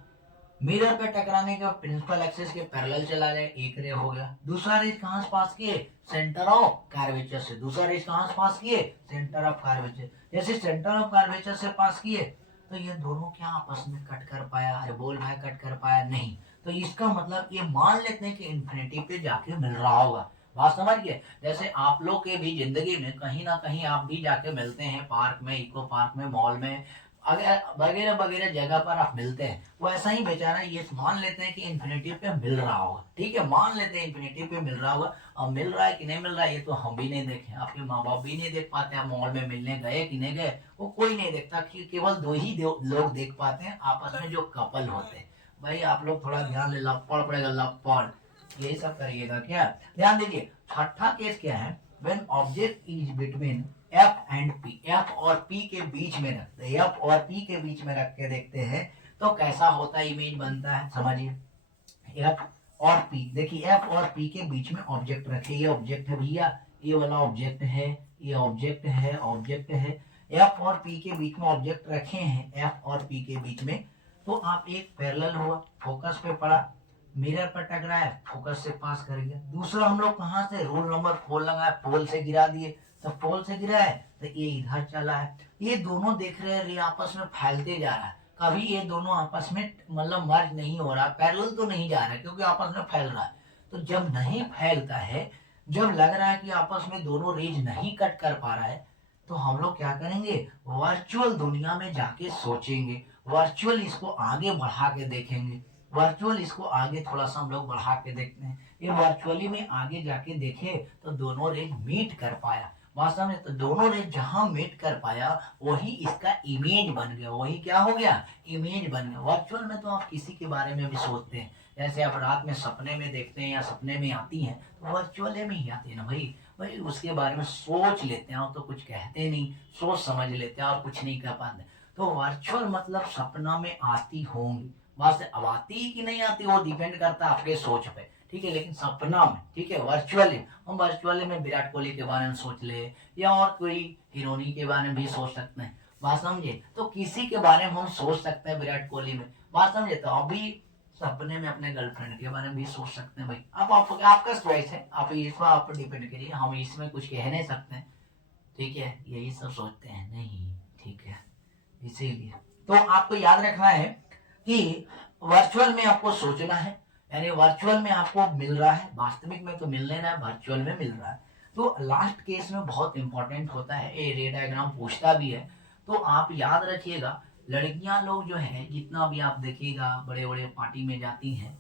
मिरर पे टकराने के प्रिंसिपल एक्सिस के पैरेलल चला जाए, एक रे हो गया। दूसरा रेज कहां से पास किए, सेंटर ऑफ कर्वेचर से। दूसरा रेज कहां से पास किए, सेंटर ऑफ कर्वेचर। जैसे सेंटर ऑफ कर्वेचर से पास किए तो ये दोनों क्या आपस में कट कर पाया, अरे बोल भाई कट कर पाया नहीं। तो इसका मतलब ये मान लेते हैं कि इन्फिनिटी पे जाके मिल रहा होगा। बात समझ गए? जैसे आप लोग के भी जिंदगी में कहीं ना कहीं आप भी जाके मिलते हैं, पार्क में, इको पार्क में, मॉल में, अगर वगैरह वगैरह जगह पर आप मिलते हैं। वो ऐसा ही बेचारा ये मान लेते हैं कि इन्फिनिटी पे मिल रहा होगा, ठीक है, मान लेते हैं इन्फिनिटी पे मिल रहा होगा। अब मिल रहा है कि नहीं मिल रहा है ये तो हम भी नहीं देखे, आपके माँ बाप भी नहीं देख पाते, आप मॉल में मिलने गए कि नहीं गए वो कोई नहीं देखता, कि केवल दो ही लोग देख पाते हैं आपस में, जो कपल होते हैं। भाई आप लोग थोड़ा ध्यान ले, लपड़ पड़ेगा, लपड़, यही सब करिएगा। क्या ध्यान दीजिए, छठा केस क्या है, when object is between F and P, F और पी के बीच में रखते हैं, एफ और पी के बीच में रख के देखते हैं तो कैसा होता है, इमेज बनता है। समझिए, एफ और पी, देखिए एफ और पी के बीच में ऑब्जेक्ट रखे, ये ऑब्जेक्ट है भैया, ये वाला ऑब्जेक्ट है, ये ऑब्जेक्ट है, ऑब्जेक्ट है, एफ और पी के बीच में ऑब्जेक्ट रखे हैं, एफ और पी के बीच में। तो आप एक पैरेलल हुआ, फोकस पे पड़ा, मिरर पर टकराया, फोकस से पास कर गया। दूसरा हम लोग कहाँ से रूल नंबर 4 लगाए, पोल से गिरा दिए, तो पोल से गिरा है तो ये इधर चला है। ये दोनों देख रहे हैं ये आपस में फैलते जा रहा है, कभी ये दोनों आपस में मतलब मर्ज नहीं हो रहा, पैरेलल तो नहीं जा रहा है क्योंकि आपस में फैल रहा है। तो जब नहीं फैलता है, जब लग रहा है कि आपस में दोनों रेज नहीं कट कर पा रहा है, तो हम लोग क्या करेंगे, वर्चुअल दुनिया में जाके सोचेंगे, वर्चुअल इसको आगे बढ़ा के देखेंगे, वर्चुअल इसको आगे थोड़ा सा हम लोग बढ़ा के देखते हैं। ये वर्चुअली में आगे जाके देखे तो दोनों रेज मीट कर पाया, वास्तव में तो दोनों रेज जहां मीट कर पाया वही इसका इमेज बन गया, वही क्या हो गया, इमेज बन गया। वर्चुअल में तो आप किसी के बारे में भी सोचते हैं, जैसे आप रात में सपने में देखते हैं या सपने में आती हैं तो वर्चुअल में ही आती है ना भाई, भाई उसके बारे में सोच लेते हैं और तो कुछ कहते नहीं, सोच समझ लेते हैं और कुछ नहीं कह पाते। तो वर्चुअल मतलब सपना में आती होंगी, बस अब आती कि नहीं आती वो डिपेंड करता है आपके सोच पे, ठीक है, लेकिन सपना में, ठीक है, वर्चुअली हम वर्चुअली में विराट कोहली के बारे में सोच ले या और कोई हीरोनी के बारे में भी सोच सकते हैं, बात समझे, तो किसी के बारे में हम सोच सकते हैं विराट कोहली में, बात समझे। तो अभी सपने में अपने गर्लफ्रेंड के बारे में भी सोच सकते हैं भाई, अब आपका चॉइस है, आप इसमें आप डिपेंड करिए, हम इसमें कुछ कह नहीं सकते, ठीक है, यही सब सोचते हैं नहीं, ठीक है, इसीलिए तो आपको याद रखना है कि वर्चुअल में आपको सोचना है, यानी वर्चुअल में आपको मिल रहा है, वास्तविक में तो मिल नहीं रहा है, वर्चुअल में मिल रहा है। तो लास्ट केस में बहुत इंपॉर्टेंट होता है, ये रे डायग्राम पूछता भी है, तो आप याद रखिएगा, लड़कियां लोग जो है जितना भी आप देखिएगा बड़े बड़े पार्टी में जाती हैं,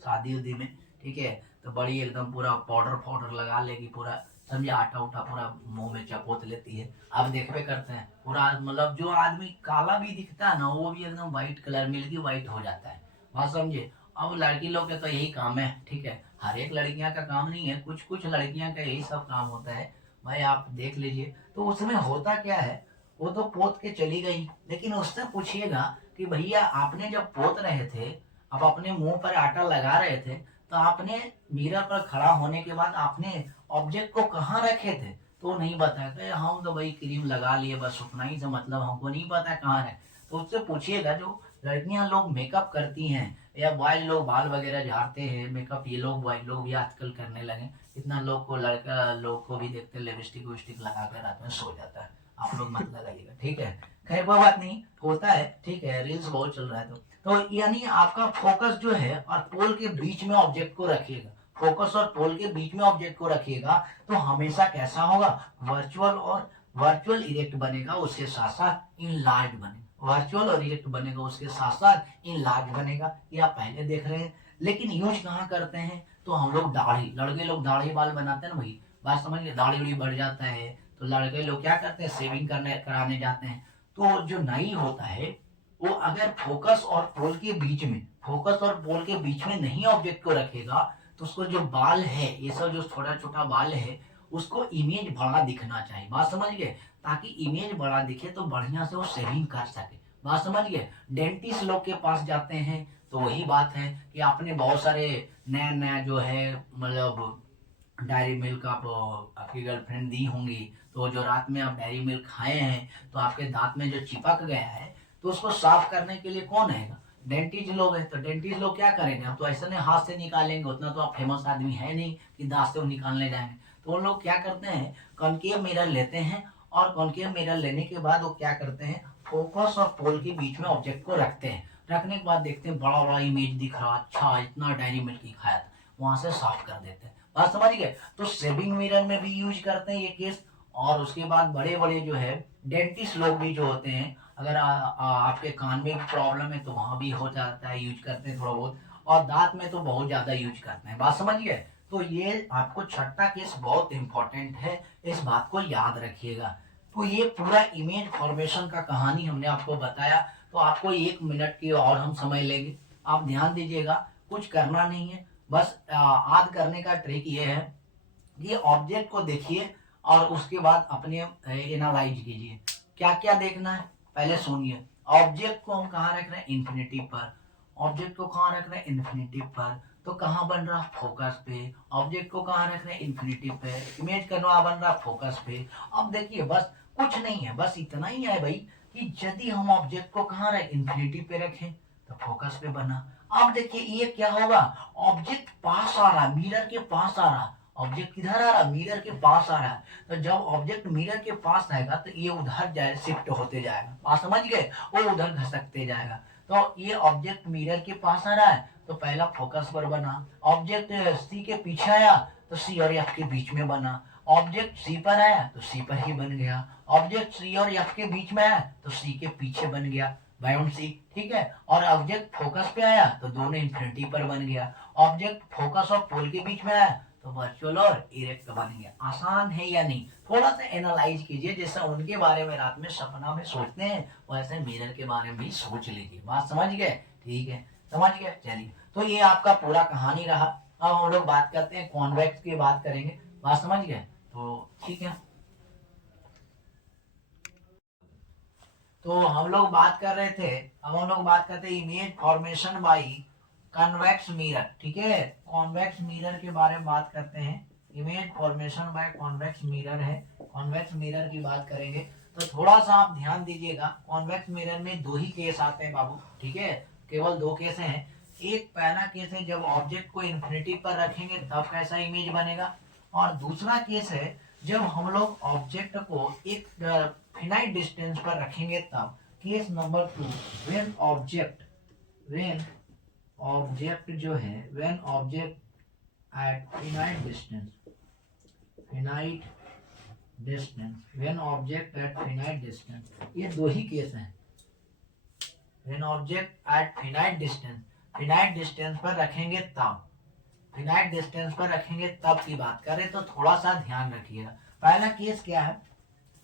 शादी उदी में, ठीक है, तो बड़ी एकदम पूरा पाउडर पाउडर लगा लेगी, पूरा समझे, आटा उटा पूरा मुंह में चपोत लेती है, आप देखते करते हैं पूरा, मतलब जो आदमी काला भी दिखता है ना वो भी एकदम व्हाइट कलर, मिल्की व्हाइट हो जाता है, बात समझे। अब लड़की लोग के तो यही काम है, ठीक है, हर एक लड़कियां का काम नहीं है, कुछ कुछ लड़कियां का यही सब काम होता है भाई, आप देख लीजिए। तो उसमें होता क्या है, वो तो पोत के चली गई, लेकिन उससे पूछिएगा कि भैया आपने जब पोत रहे थे, आप अपने मुंह पर आटा लगा रहे थे, तो आपने मिरर पर खड़ा होने के बाद आपने ऑब्जेक्ट को कहाँ रखे थे, तो नहीं बताया, हम तो भाई क्रीम लगा लिए बस, उतना ही से मतलब, हमको नहीं पता कहाँ है। तो उससे पूछिएगा, जो लड़कियां लोग मेकअप करती हैं या बॉय लोग बाल वगैरह झाड़ते हैं, मेकअप ये लोग बॉय लोग भी आजकल करने लगे, इतना लोग को, लड़का लोग को भी देखते लिपस्टिक विस्टिक लगा कर रात में सो जाता है, आप लोग मत लगाइएगा, ठीक है, खैर कोई बात नहीं, होता है, ठीक है, रील्स बहुत चल रहा है। तो यानी आपका फोकस जो है और पोल के बीच में ऑब्जेक्ट को रखिएगा, फोकस और पोल के बीच में ऑब्जेक्ट को रखिएगा, तो हमेशा कैसा होगा, वर्चुअल और वर्चुअल इरेक्ट बनेगा, उसके साथ साथ इनलार्ज बनेगा, वर्चुअल और इरेक्ट बनेगा उसके साथ साथ इनलार्ज बनेगा, ये आप पहले देख रहे हैं। लेकिन यूज कहाँ करते हैं, तो हम लोग दाढ़ी, लड़के लोग दाढ़ी बाल बनाते हैं ना भाई, बात समझिए, दाढ़ी उड़ी बढ़ जाता है तो लड़के लोग क्या करते हैं, शेविंग करने कराने जाते हैं। तो जो नई होता है वो अगर फोकस और पोल के बीच में, फोकस और पोल के बीच में नहीं ऑब्जेक्ट को रखेगा, तो उसको जो बाल है, ये सब जो छोटा छोटा बाल है, उसको इमेज बड़ा दिखना चाहिए, बात समझ गए, ताकि इमेज बड़ा दिखे तो बढ़िया से वो शेविंग कर सके, बात समझ गए। डेंटिस्ट लोग के पास जाते हैं तो वही बात है कि आपने बहुत सारे नया नया जो है, मतलब डायरी मिल्क आप आपकी गर्लफ्रेंड दी होंगी, तो जो रात में आप डायरी मिल्क खाए हैं तो आपके दांत में जो चिपक गया है, तो उसको साफ करने के लिए कौन है, डेंटिस्ट लोग हैं। तो डेंटिस्ट लोग क्या करेंगे, अब तो ऐसे नहीं हाथ से निकालेंगे, उतना तो आप फेमस आदमी है नहीं कि दांत से वो निकालने जाएंगे। तो वो लोग क्या करते हैं, कॉन्केव मिरर लेते हैं, और कॉन्केव मिरर लेने के बाद वो क्या करते हैं, फोकस और पोल के बीच में ऑब्जेक्ट को रखते हैं, रखने के बाद देखते हैं बड़ा बड़ा इमेज दिख रहा, अच्छा इतना डेयरी मिल्क ही खाया था, वहां से साफ कर देते हैं। बात समझ गए? तो शेविंग मिरर में भी यूज करते हैं ये केस। और उसके बाद बड़े बड़े जो है डेंटिस्ट लोग भी जो होते हैं, अगर आपके कान में प्रॉब्लम है तो वहां भी हो जाता है, यूज करते हैं थोड़ा बहुत। और दांत में तो बहुत ज्यादा यूज करते हैं। बात समझ गए? तो ये आपको छठा केस बहुत इंपॉर्टेंट है, इस बात को याद रखिएगा। तो ये पूरा इमेज फॉर्मेशन का कहानी हमने आपको बताया। तो आपको 1 मिनट की और हम समय लेंगे, आप ध्यान दीजिएगा, कुछ करना नहीं है। बस याद करने का ट्रिक ये है, ये ऑब्जेक्ट को देखिए और उसके बाद अपने एनालाइज कीजिए। क्या क्या देखना है पहले सुनिए। ऑब्जेक्ट को हम कहाँ रख रहे हैं? इन्फिनिटी पर। ऑब्जेक्ट को कहाँ रख रहे हैं? इन्फिनिटी पर। तो कहाँ बन रहा? फोकस पे। ऑब्जेक्ट को कहाँ रख रहे हैं? इन्फिनिटी पे। इमेज करना बन रहा फोकस पे। अब देखिए बस कुछ नहीं है, बस इतना ही है भाई कि यदि हम ऑब्जेक्ट को कहाँ रहे? इन्फिनिटी पे रखें तो फोकस पे बना। अब देखिए ये क्या होगा? ऑब्जेक्ट पास आ रहा, मिरर के पास आ रहा। ऑब्जेक्ट किधर आ रहा? मिरर के पास आ रहा है। तो जब ऑब्जेक्ट मिरर के पास आएगा तो ये उधर जाए, शिफ्ट होते जाएगा। आप समझ गए? वो उधर घसकते जाएगा। तो ये ऑब्जेक्ट मिरर के पास आ रहा है तो पहला फोकस पर बना। ऑब्जेक्ट सी के पीछे आया तो सी और एफ के बीच में बना। ऑब्जेक्ट सी पर आया तो सी पर ही बन गया। ऑब्जेक्ट सी और एफ के बीच में आया तो सी के पीछे बन गया, बायोन सी। ठीक है। और ऑब्जेक्ट फोकस पे आया तो दोनों इंफिनिटी पर बन गया। ऑब्जेक्ट फोकस और पोल के बीच में आया तो वर्चुअल और इरेक्ट बन गया। आसान है या नहीं? थोड़ा सा एनालाइज कीजिए, जैसे उनके बारे में रात में सपना में सोचते हैं वैसे मिरर के बारे में भी सोच लीजिए। बात समझ गए? ठीक है, समझ गए। चलिए, तो ये आपका पूरा कहानी रहा। अब हम लोग बात करते हैं कॉन्वेक्स की, बात करेंगे। बात समझ गए? तो ठीक है, तो हम लोग बात कर रहे थे, अब हम लोग बात करते हैं image formation by convex mirror. ठीक है, कॉन्वेक्स मिरर के बारे में बात करते हैं। Image formation by convex mirror है, कॉन्वेक्स मिरर की बात करेंगे। तो थोड़ा सा आप ध्यान दीजिएगा, कॉन्वेक्स मिरर में दो ही केस आते हैं बाबू। ठीक है, केवल दो केस हैं। एक पहला केस है जब ऑब्जेक्ट को इन्फिनिटी पर रखेंगे तब कैसा इमेज बनेगा, और दूसरा केस है जब हम लोग ऑब्जेक्ट को एक फिनाइट डिस्टेंस पर रखेंगे तब। केस नंबर 2, व्हेन ऑब्जेक्ट जो है, when object at when object at finite distance, ये दो ही केस हैं। When object at finite distance पर रखेंगे तब, फिनाइट डिस्टेंस पर रखेंगे तब की बात करें तो थोड़ा सा ध्यान रखिएगा। पहला केस क्या है?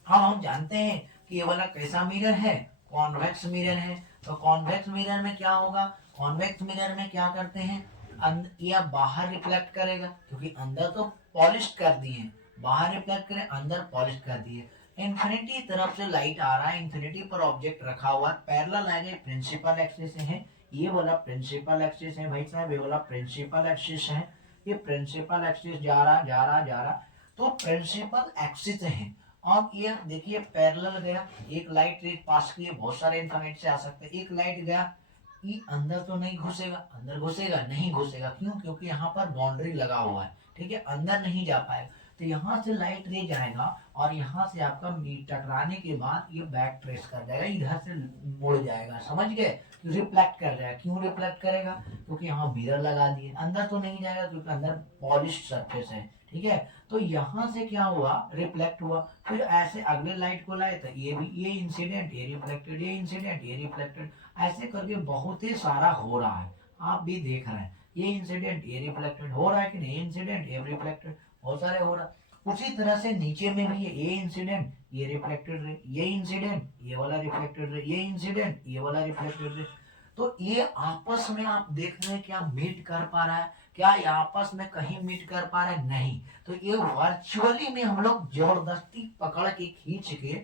हम जानते हैं कि ये वाला कैसा मिरर है? कॉन्वेक्स मिरर है। तो कॉन्वेक्स मिरर में क्या होगा? कॉन्वेक्स मिरर में क्या करते हैं, या बाहर रिफ्लेक्ट करेगा, क्योंकि अंदर तो पॉलिश कर दिए, बाहर रिफ्लेक्ट करे, अंदर पॉलिश कर दिए। इन्फिनिटी तरफ से लाइट आ रहा है, इन्फिनिटी पर ऑब्जेक्ट रखा हुआ है, पैरेलल आ गए, प्रिंसिपल एक्सिस है। ये वाला प्रिंसिपल एक्सिस है भाई साहब, ये वाला प्रिंसिपल एक्सिस है। ये प्रिंसिपल एक्सिस जा रहा जा रहा जा रहा, तो प्रिंसिपल एक्सिस है। अब ये देखिए पैरेलल गया, एक लाइट रे पास किए, बहुत सारे इंफिनिट से आ सकते हैं। एक लाइट गया, ये अंदर तो नहीं घुसेगा, अंदर घुसेगा नहीं घुसेगा, क्यों? क्योंकि यहाँ पर बाउंड्री लगा हुआ है। ठीक है, अंदर नहीं जा पाएगा। तो यहाँ से लाइट रे जाएगा और यहाँ से आपका टकराने के बाद ये बैक ट्रेस कर जाएगा, इधर से मुड़ जाएगा। समझ गए? रिफ्लेक्ट कर जाएगा। क्यों रिफ्लेक्ट करेगा? क्योंकि यहाँ मिरर लगा दिए, अंदर तो नहीं जाएगा क्योंकि अंदर पॉलिश सरफेस है। ठीक है, तो यहाँ से क्या हुआ? रिफ्लेक्ट हुआ। फिर ऐसे अगले लाइट को लाए तो ये भी, ये इंसिडेंट, ये रिफ्लेक्टेड, ये इंसिडेंट, ये रिफ्लेक्टेड, ऐसे करके बहुत ही सारा हो रहा है। आप भी देख रहे हैं, ये इंसिडेंट, ये रिफ्लेक्टेड हो रहा है कि नहीं? इंसिडेंट, ये रिफ्लेक्टेड, बहुत सारे हो रहा है। उसी तरह से नीचे में भी ये इंसिडेंट, ये रिफ्लेक्टेड रहे, ये इंसिडेंट, ये वाला रिफ्लेक्टेड रहे, ये इंसिडेंट, ये वाला रिफ्लेक्टेड रहे। तो ये आपस में आप देख रहे हैं क्या मीट कर पा रहा है? क्या ये आपस में कहीं मीट कर पा रहे हैं? नहीं। तो ये वर्चुअली में हम लोग जबरदस्ती पकड़ के खींच के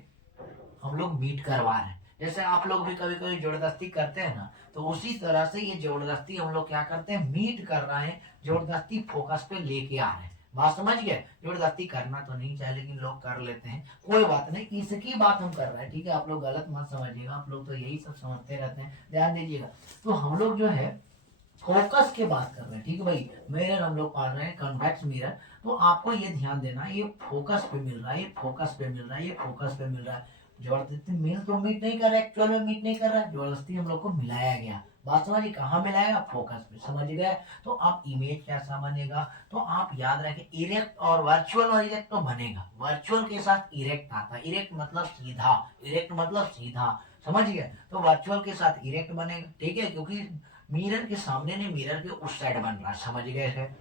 हम लोग मीट करवा रहे हैं। जैसे आप लोग भी कभी कभी जबरदस्ती करते हैं ना, तो उसी तरह से ये जबरदस्ती हम लोग क्या करते हैं, मीट कर रहे हैं, जबरदस्ती फोकस पे लेके आ रहे हैं। बात समझ गए? जबरदस्ती करना तो नहीं चाहिए लेकिन लोग कर लेते हैं, कोई बात नहीं, इसकी बात हम कर रहे हैं। ठीक है, आप लोग गलत मत समझिएगा, आप लोग तो यही सब समझते रहते हैं, ध्यान दीजिएगा। तो हम लोग जो है फोकस के बात कर रहे हैं। ठीक है भाई, मिरर हम लोग पढ़ रहे हैं, कन्वेक्स मिरर। तो आपको ये ध्यान देना, ये फोकस पे मिल रहा है, ये फोकस पे मिल रहा है, ये फोकस पे मिल रहा है। जबरदस्ती मिल तो मीट नहीं कर रहा, एक्चुअल में मीट नहीं कर रहा, जबरदस्ती हम लोग को मिलाया गया। बात समझिए, कहाँ मिलाएगा, फोकस पे, समझ गए। तो अब इमेज कैसा बनेगा, तो आप याद रखें इरेक्ट और वर्चुअल और इरेक्ट तो बनेगा, वर्चुअल के साथ इरेक्ट आता है, इरेक्ट मतलब सीधा, इरेक्ट मतलब सीधा, समझ गए। तो वर्चुअल के साथ इरेक्ट बनेगा, ठीक है, क्योंकि मिरर के सामने नहीं, मिरर के उस साइड बन रहा है, समझ गए है।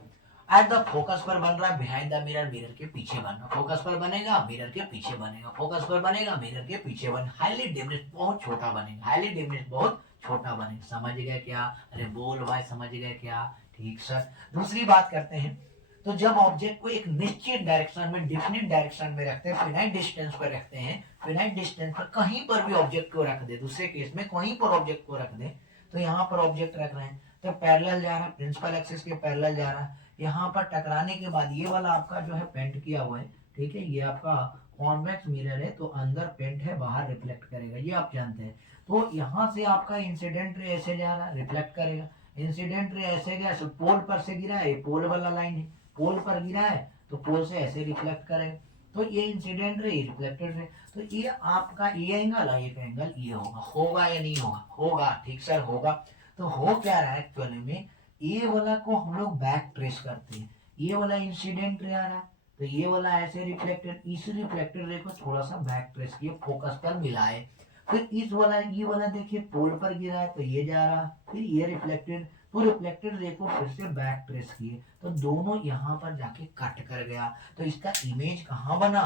एट द फोकस पर बन रहा है, बिहाइंड द मिरर, मिरर के पीछे बनना, फोकस पर बनेगा मिरर के पीछे बनेगा, फोकस पर बनेगा मिरर के पीछे बन, हाईली डिमिनिश्ड बहुत छोटा बनेगा, हाईली डिमिनिश्ड बहुत छोटा बनेगा, समझ गए क्या, अरे बोल भाई समझ गए क्या, ठीक सर। दूसरी बात करते हैं, तो जब ऑब्जेक्ट को एक निश्चित डायरेक्शन में, डिफिनिट डायरेक्शन में रखते हैं, फिनाइट डिस्टेंस पर रखते हैं, फिनाइट डिस्टेंस पर कहीं पर भी ऑब्जेक्ट को रख दे, दूसरे केस में कहीं पर ऑब्जेक्ट को रख दे, तो यहाँ पर ऑब्जेक्ट रख रहे हैं तो पैरेलल जा रहा है, प्रिंसिपल एक्सिस के पैरेलल जा रहा है, यहाँ पर टकराने के बाद ये वाला आपका जो है पेंट किया हुआ है, ठीक है, ये आपका कॉन्वेक्स मिरर है, तो अंदर पेंट है, बाहर रिफ्लेक्ट करेगा, ये आप जानते हैं। तो यहाँ से आपका इंसिडेंट रे ऐसे जा रहा है, रिफ्लेक्ट करेगा, इंसिडेंट रे ऐसे गया, पोल पर से गिरा है, पोल वाला लाइन है, पोल पर गिरा है तो पोल से ऐसे रिफ्लेक्ट करेगा, तो ये इंसिडेंट रे, रिफ्लेक्टेड रे, तो ये आपका ये एंगल है, एक एंगल ये होगा, होगा या नहीं होगा, होगा, ठीक सर होगा। तो हो क्या रहा है एक्चुअली में, ये वाला को हम लोग बैक ट्रेस करते हैं, ये वाला इंसिडेंट रे आ रहा है, तो ये वाला ऐसे रिफ्लेक्टेड, इस रिफ्लेक्टेड रे को थोड़ा सा बैक ट्रेस किए, फोकस पर मिलाए, फिर इस वाला, ये वाला देखिए पोल पर गिरा है तो ये जा रहा, फिर ये रिफ्लेक्टेड, तो रिफ्लेक्टेड रे को फिर से बैक ट्रेस किए, तो दोनों यहाँ पर जाके कट कर गया, तो इसका इमेज कहाँ बना,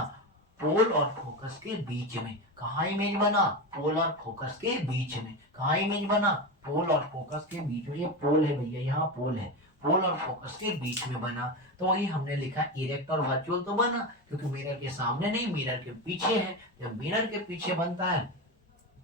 पोल और फोकस के बीच में, कहाँ इमेज बना, पोल और फोकस के बीच में, कहाँ इमेज बना, पोल और फोकस के बीच में, ये पोल है भैया, यहाँ पोल है, पोल और फोकस के बीच में बना, तो वही हमने लिखा इरेक्ट और वर्चुअल तो बना, क्योंकि मिरर के सामने नहीं, मिरर के पीछे है, जब मिरर के पीछे बनता है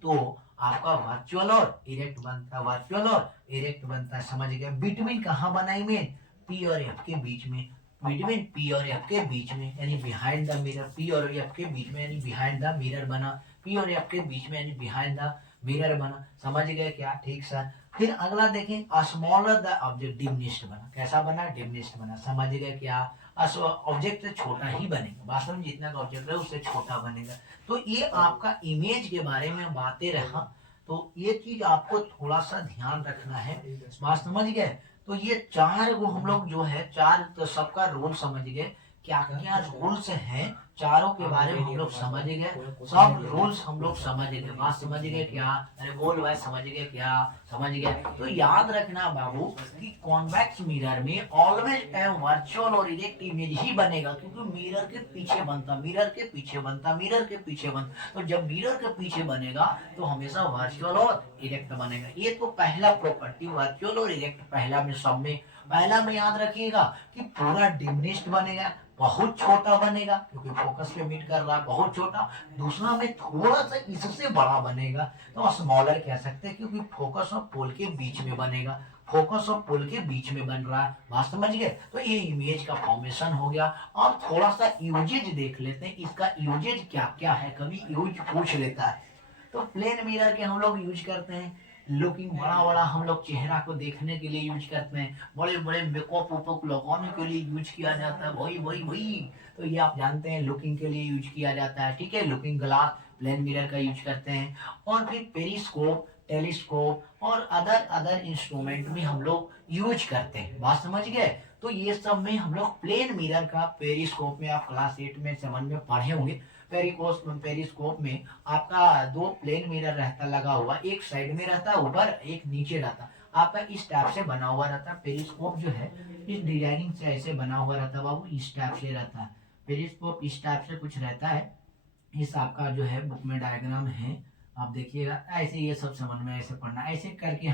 तो आपका वर्चुअल और इरेक्ट बनता है, वर्चुअल और इरेक्ट बनता है, समझ गए। बिटवीन कहाँ बना इमेज, पी और एफ के बीच में, बिटवीन पी और एफ के बीच में, यानी बिहाइंड द मिरर, पी और एफ के बीच में यानी बिहाइंड द मिरर बना, पी और एफ के बीच में यानी बिहाइंड द मिरर बना, समझ गए क्या, ठीक सर। फिर अगला देखें, स्मॉलर द ऑब्जेक्ट, डिमिनिश्ड बना, कैसा बना, डिमिनिश्ड बना, समझ गए क्या, ऑब्जेक्ट से छोटा ही बनेगा, वास्तव में जितना का ऑब्जेक्ट है उससे छोटा बनेगा। तो ये आपका इमेज के बारे में बातें रहा, तो ये चीज आपको थोड़ा सा ध्यान रखना है, बात समझ गए। तो ये चार को हम लोग जो है, चार तो सबका रूल समझ गए, क्या क्या रूल्स हैं, चारों के बारे में हम लोग समझ गए, सब रूल्स हम लोग समझ गए, बात समझ गए क्या, अरे बोल भाई समझ गए क्या, समझ गए। तो याद रखना बाबू कि कॉन्वेक्स मिरर में ऑलवेज ए वर्चुअल और इरेक्ट इमेज ही बनेगा, क्योंकि मिरर के पीछे बनता, मिरर के पीछे बनता, मिरर के पीछे बनता, तो जब मिरर के पीछे बनेगा तो हमेशा वर्चुअल और इरेक्ट बनेगा। ये तो पहला प्रॉपर्टी, वर्चुअल और इरेक्ट पहला में, सब में पहला में याद रखिएगा कि पूरा डिमिनिश्ड बनेगा, बहुत छोटा बनेगा, क्योंकि फोकस पे मीट कर रहा है, बहुत छोटा। दूसरा में थोड़ा सा इससे बड़ा बनेगा, तो स्मॉलर कह सकते हैं, क्योंकि फोकस और पोल के बीच में बनेगा, फोकस और पोल के बीच में बन रहा है, बात समझ गए। तो ये इमेज का फॉर्मेशन हो गया। अब थोड़ा सा यूजेज देख लेते हैं, इसका यूजेज क्या क्या है, कभी यूज पूछ लेता है। तो प्लेन मिरर के हम लोग यूज करते हैं, लुकिंग, बड़ा बड़ा हम लोग चेहरा को देखने के लिए यूज करते हैं, बड़े बड़े मेकअप वेकअप लगाने के लिए यूज किया जाता है, वही वही वही, तो ये आप जानते हैं लुकिंग के लिए यूज किया जाता है, ठीक है, लुकिंग ग्लास प्लेन मिरर का यूज करते हैं। और फिर पेरिस्कोप, टेलीस्कोप और अदर अदर इंस्ट्रूमेंट में हम लोग यूज करते हैं, बात समझ गए। तो ये सब में हम लोग प्लेन मिरर का, पेरिस्कोप में आप क्लास 8 में 7 में पढ़े होंगे, पेरिस्कोप में आपका दो प्लेन मिरर रहता लगा हुआ, एक साइड में रहता है ऊपर, एक नीचे रहता, आपका इस टाइप से बना हुआ रहता है। पेरिस्कोप जो है इस डिजाइनिंग से ऐसे बना हुआ रहता है बाबू, इस टाइप से रहता है पेरिस्कोप, इस टाइप से कुछ रहता है। इस आपका जो है बुक में डायग्राम है, आप देखिएगा, ऐसे ये सब समझ में ऐसे पढ़ना, ऐसे करके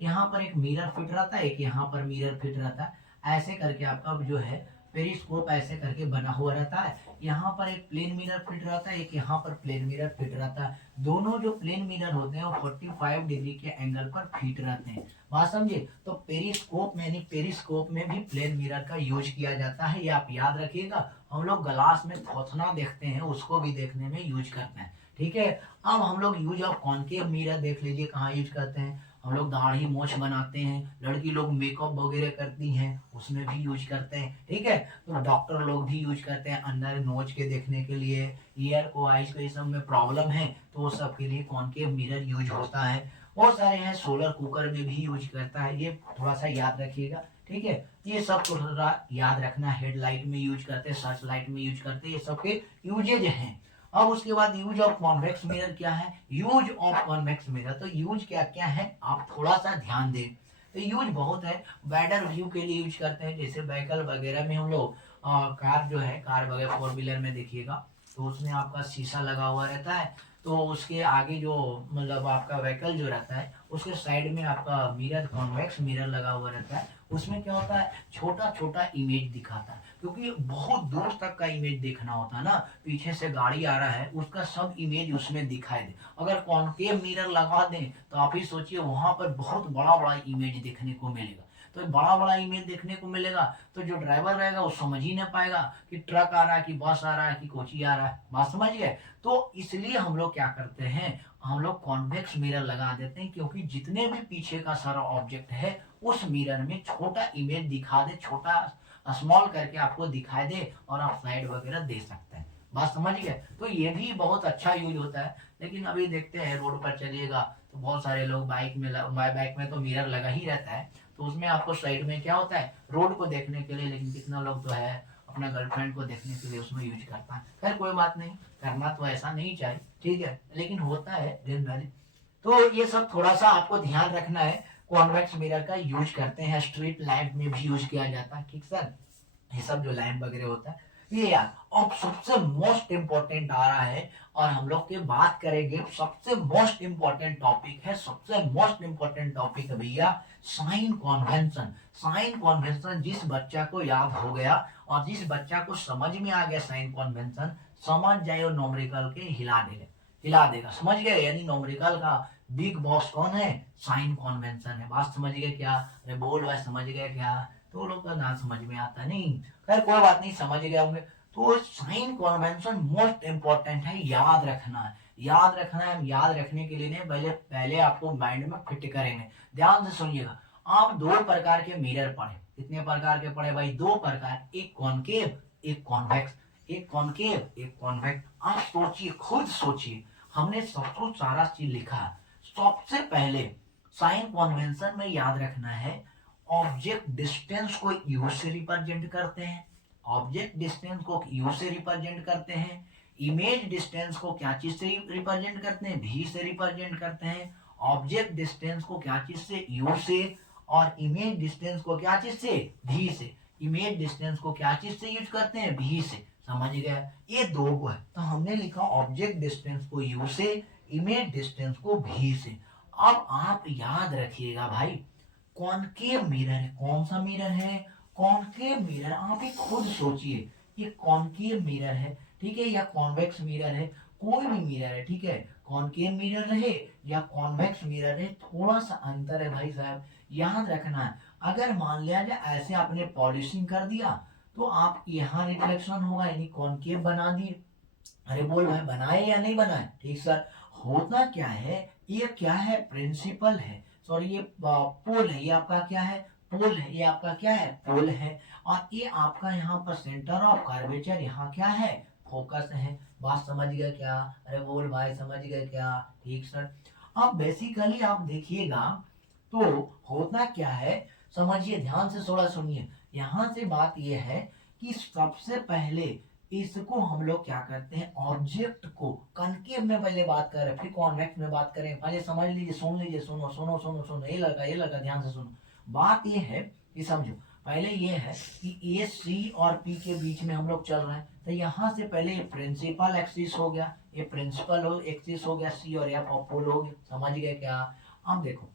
यहाँ पर एक मिरर फिट रहता है, एक यहाँ पर मिरर फिट रहता है, ऐसे करके आपका जो है पेरिस्कोप ऐसे करके बना हुआ रहता है। यहाँ पर एक प्लेन मिरर फिट रहता है, एक यहाँ पर प्लेन मिरर फिट रहता है। दोनों जो प्लेन मिरर होते हैं वो 45 डिग्री के एंगल पर फिट रहते हैं, बात समझे। तो पेरिस्कोप में, यानी पेरिस्कोप में भी प्लेन मिरर का यूज किया जाता है, ये आप याद रखिएगा। हम लोग ग्लास में थोथना देखते हैं, उसको भी देखने में यूज करते हैं, ठीक है। अब हम लोग यूज ऑफ कॉनकेव मिरर देख लीजिए कहाँ यूज करते हैं। हम लोग दाढ़ी मूछ बनाते हैं, लड़की लोग मेकअप वगैरह करती हैं उसमें भी यूज करते हैं, ठीक है। तो डॉक्टर लोग भी यूज करते हैं अंदर नोच के देखने के लिए, ईयर को आइज को ये सब में प्रॉब्लम है तो वो सब के लिए कॉनकेव मिरर यूज होता है। बहुत सारे हैं, सोलर कुकर में भी यूज करता है, ये थोड़ा सा याद रखिएगा, ठीक है। ये सब थोड़ा याद रखना, हेडलाइट में यूज करते हैं, सर्च लाइट में यूज करते हैं, ये सब के यूजेज हैं। अब उसके बाद यूज ऑफ कॉन्वेक्स मिरर क्या है, यूज ऑफ कॉन्वेक्स मिरर, तो यूज क्या क्या है आप थोड़ा सा ध्यान दें। तो यूज बहुत है, वाइडर व्यू के लिए यूज करते हैं, जैसे व्हीकल वगैरह में हम लोग कार जो है, कार वगैरह फोर व्हीलर में देखिएगा तो उसमें आपका शीशा लगा हुआ रहता है, तो उसके आगे जो मतलब आपका व्हीकल जो रहता है उसके साइड में आपका मिरर, कॉन्वेक्स मिरर लगा हुआ रहता है। उसमें क्या होता है, छोटा छोटा इमेज दिखाता है, क्योंकि बहुत दूर तक का इमेज देखना होता है ना, पीछे से गाड़ी आ रहा है उसका सब इमेज उसमें दिखाई दे। अगर कॉन्केव मिरर लगा दें तो आप ही सोचिए वहां पर बहुत बड़ा बड़ा इमेज देखने को मिलेगा। तो बड़ा बड़ा इमेज देखने को मिलेगा तो जो ड्राइवर रहेगा वो समझ ही नहीं पाएगा कि ट्रक आ रहा है कि बस आ रहा है कि कोची आ रहा है, बात समझ गए। तो इसलिए हम लोग क्या करते हैं, हम लोग कॉन्वेक्स मिरर लगा देते हैं, क्योंकि जितने भी पीछे का सारा ऑब्जेक्ट है उस मिरर में छोटा इमेज दिखा दे, छोटा स्मॉल करके आपको दिखाई दे और आप स्लाइड वगैरह दे सकते हैं, बात समझ गए। तो ये भी बहुत अच्छा यूज होता है। लेकिन अभी देखते हैं रोड पर चलिएगा तो बहुत सारे लोग बाइक में तो मिरर लगा ही रहता है, तो उसमें आपको साइड में क्या होता है, रोड को देखने के लिए, लेकिन कितना लोग तो है अपना गर्लफ्रेंड को देखने के लिए उसमें यूज करता है। खैर कोई बात नहीं, करना तो ऐसा नहीं चाहिए, ठीक है, लेकिन होता है जनरली। तो ये सब थोड़ा सा आपको ध्यान रखना है। कॉन्वेक्स मिरर का यूज करते हैं, स्ट्रीट लैंप में भी यूज किया जाता है, ठीक सर। ये सब जो लैंप वगैरह होता है ये यार। अब सबसे मोस्ट इम्पोर्टेंट आ रहा है और हम लोग के बात करेंगे, सबसे मोस्ट इम्पोर्टेंट टॉपिक है, सबसे मोस्ट इम्पोर्टेंट टॉपिक है भैया, साइन कॉन्वेंशन। साइन कॉन्वेंशन जिस बच्चा को याद हो गया और जिस बच्चा को समझ में आ गया साइन कॉन्वेंशन, समझ जाए वो नोमरिकल के हिला देगा, समझ गए। यानी नोमरिकल का बिग बॉस कौन है, साइन कॉन्वेंशन है, बात समझ गए क्या, अरे बोल भाई समझ गए क्या, तो लोग का ना समझ में आता नहीं, खैर कोई बात नहीं, समझ गए होंगे। तो साइन कॉन्वेंशन मोस्ट इंपॉर्टेंट है, याद रखना है, याद रखना है। याद रखने के लिए नहीं, पहले पहले आपको माइंड में फिट करेंगे, ध्यान से सुनिएगा। आप दो प्रकार के मिरर पढ़े, कितने प्रकार के पढ़े भाई, दो प्रकार, एक कॉनकेव एक कॉन्वेक्स, एक कॉनकेव एक कॉन्वेक्स। आप सोचिए, खुद सोचिए, हमने सब कुछ सारा चीज लिखा है। सबसे पहले साइन कॉन्वेंशन में याद रखना है, ऑब्जेक्ट डिस्टेंस को यू से रिप्रेजेंट करते हैं, ऑब्जेक्ट डिस्टेंस को यू से रिप्रेजेंट करते हैं, इमेज डिस्टेंस को क्या चीज से रिप्रेजेंट करते हैं, भी से रिप्रेजेंट करते हैं, ऑब्जेक्ट डिस्टेंस को क्या चीज से, यू से, और इमेज डिस्टेंस को क्या चीज से, भी से। इमेज डिस्टेंस को क्या चीज से यूज करते हैं, भी से, समझ गए। ये दो को है, तो हमने लिखा ऑब्जेक्ट डिस्टेंस को यू से, इमेज डिस्टेंस को भी से। अब आप याद रखिएगा भाई, कॉनकेव मिरर है, कौन सा मिरर है, कॉनकेव मिरर। आप ही खुद सोचिए, ये कॉनकेव मिरर है, ठीक है, या कॉन्वेक्स मिरर है, कोई भी मिरर है, ठीक है, कॉनकेव मिरर रहे या कॉन्वेक्स मिरर है, थोड़ा सा अंतर है भाई साहब, याद रखना है। अगर मान लिया जाए ऐसे आपने पॉलिशिंग कर दिया तो आप यहाँ रिफ्लेक्शन होगा, यानी कॉनकेव बना दिए। अरे बोल भाई बनाए या नहीं बनाए, ठीक सर। होता क्या है, ये क्या है, प्रिंसिपल है, सॉरी ये पोल है, ये आपका क्या है, पोल है, ये आपका क्या है, पोल है। और ये आपका यहाँ पर सेंटर ऑफ कर्वेचर यहाँ क्या है, फोकस है, बात समझ गए क्या, अरे बोल भाई समझ गए क्या, ठीक सर। अब बेसिकली आप देखिएगा तो होता क्या है, समझिए ध्यान से थोड़ा सुनिए। यहाँ से बात ये है कि सबसे पहले इसको हम लोग क्या करते हैं, ऑब्जेक्ट को, कनकेव में पहले बात कर रहे हैं फिर कॉन्वेक्स में बात करें, पहले समझ लीजिए, सुन लीजिए, सुनो सुनो सुनो सुनो, ये लगा ध्यान से सुनो। बात ये है कि समझो, पहले ये है कि ए सी और पी के बीच में हम लोग चल रहे हैं, तो यहाँ से पहले ये प्रिंसिपल एक्सिस हो गया, ये प्रिंसिपल एक्सिस हो गया, सी और एफ और पोल हो गया, समझ गए क्या। अब देखो,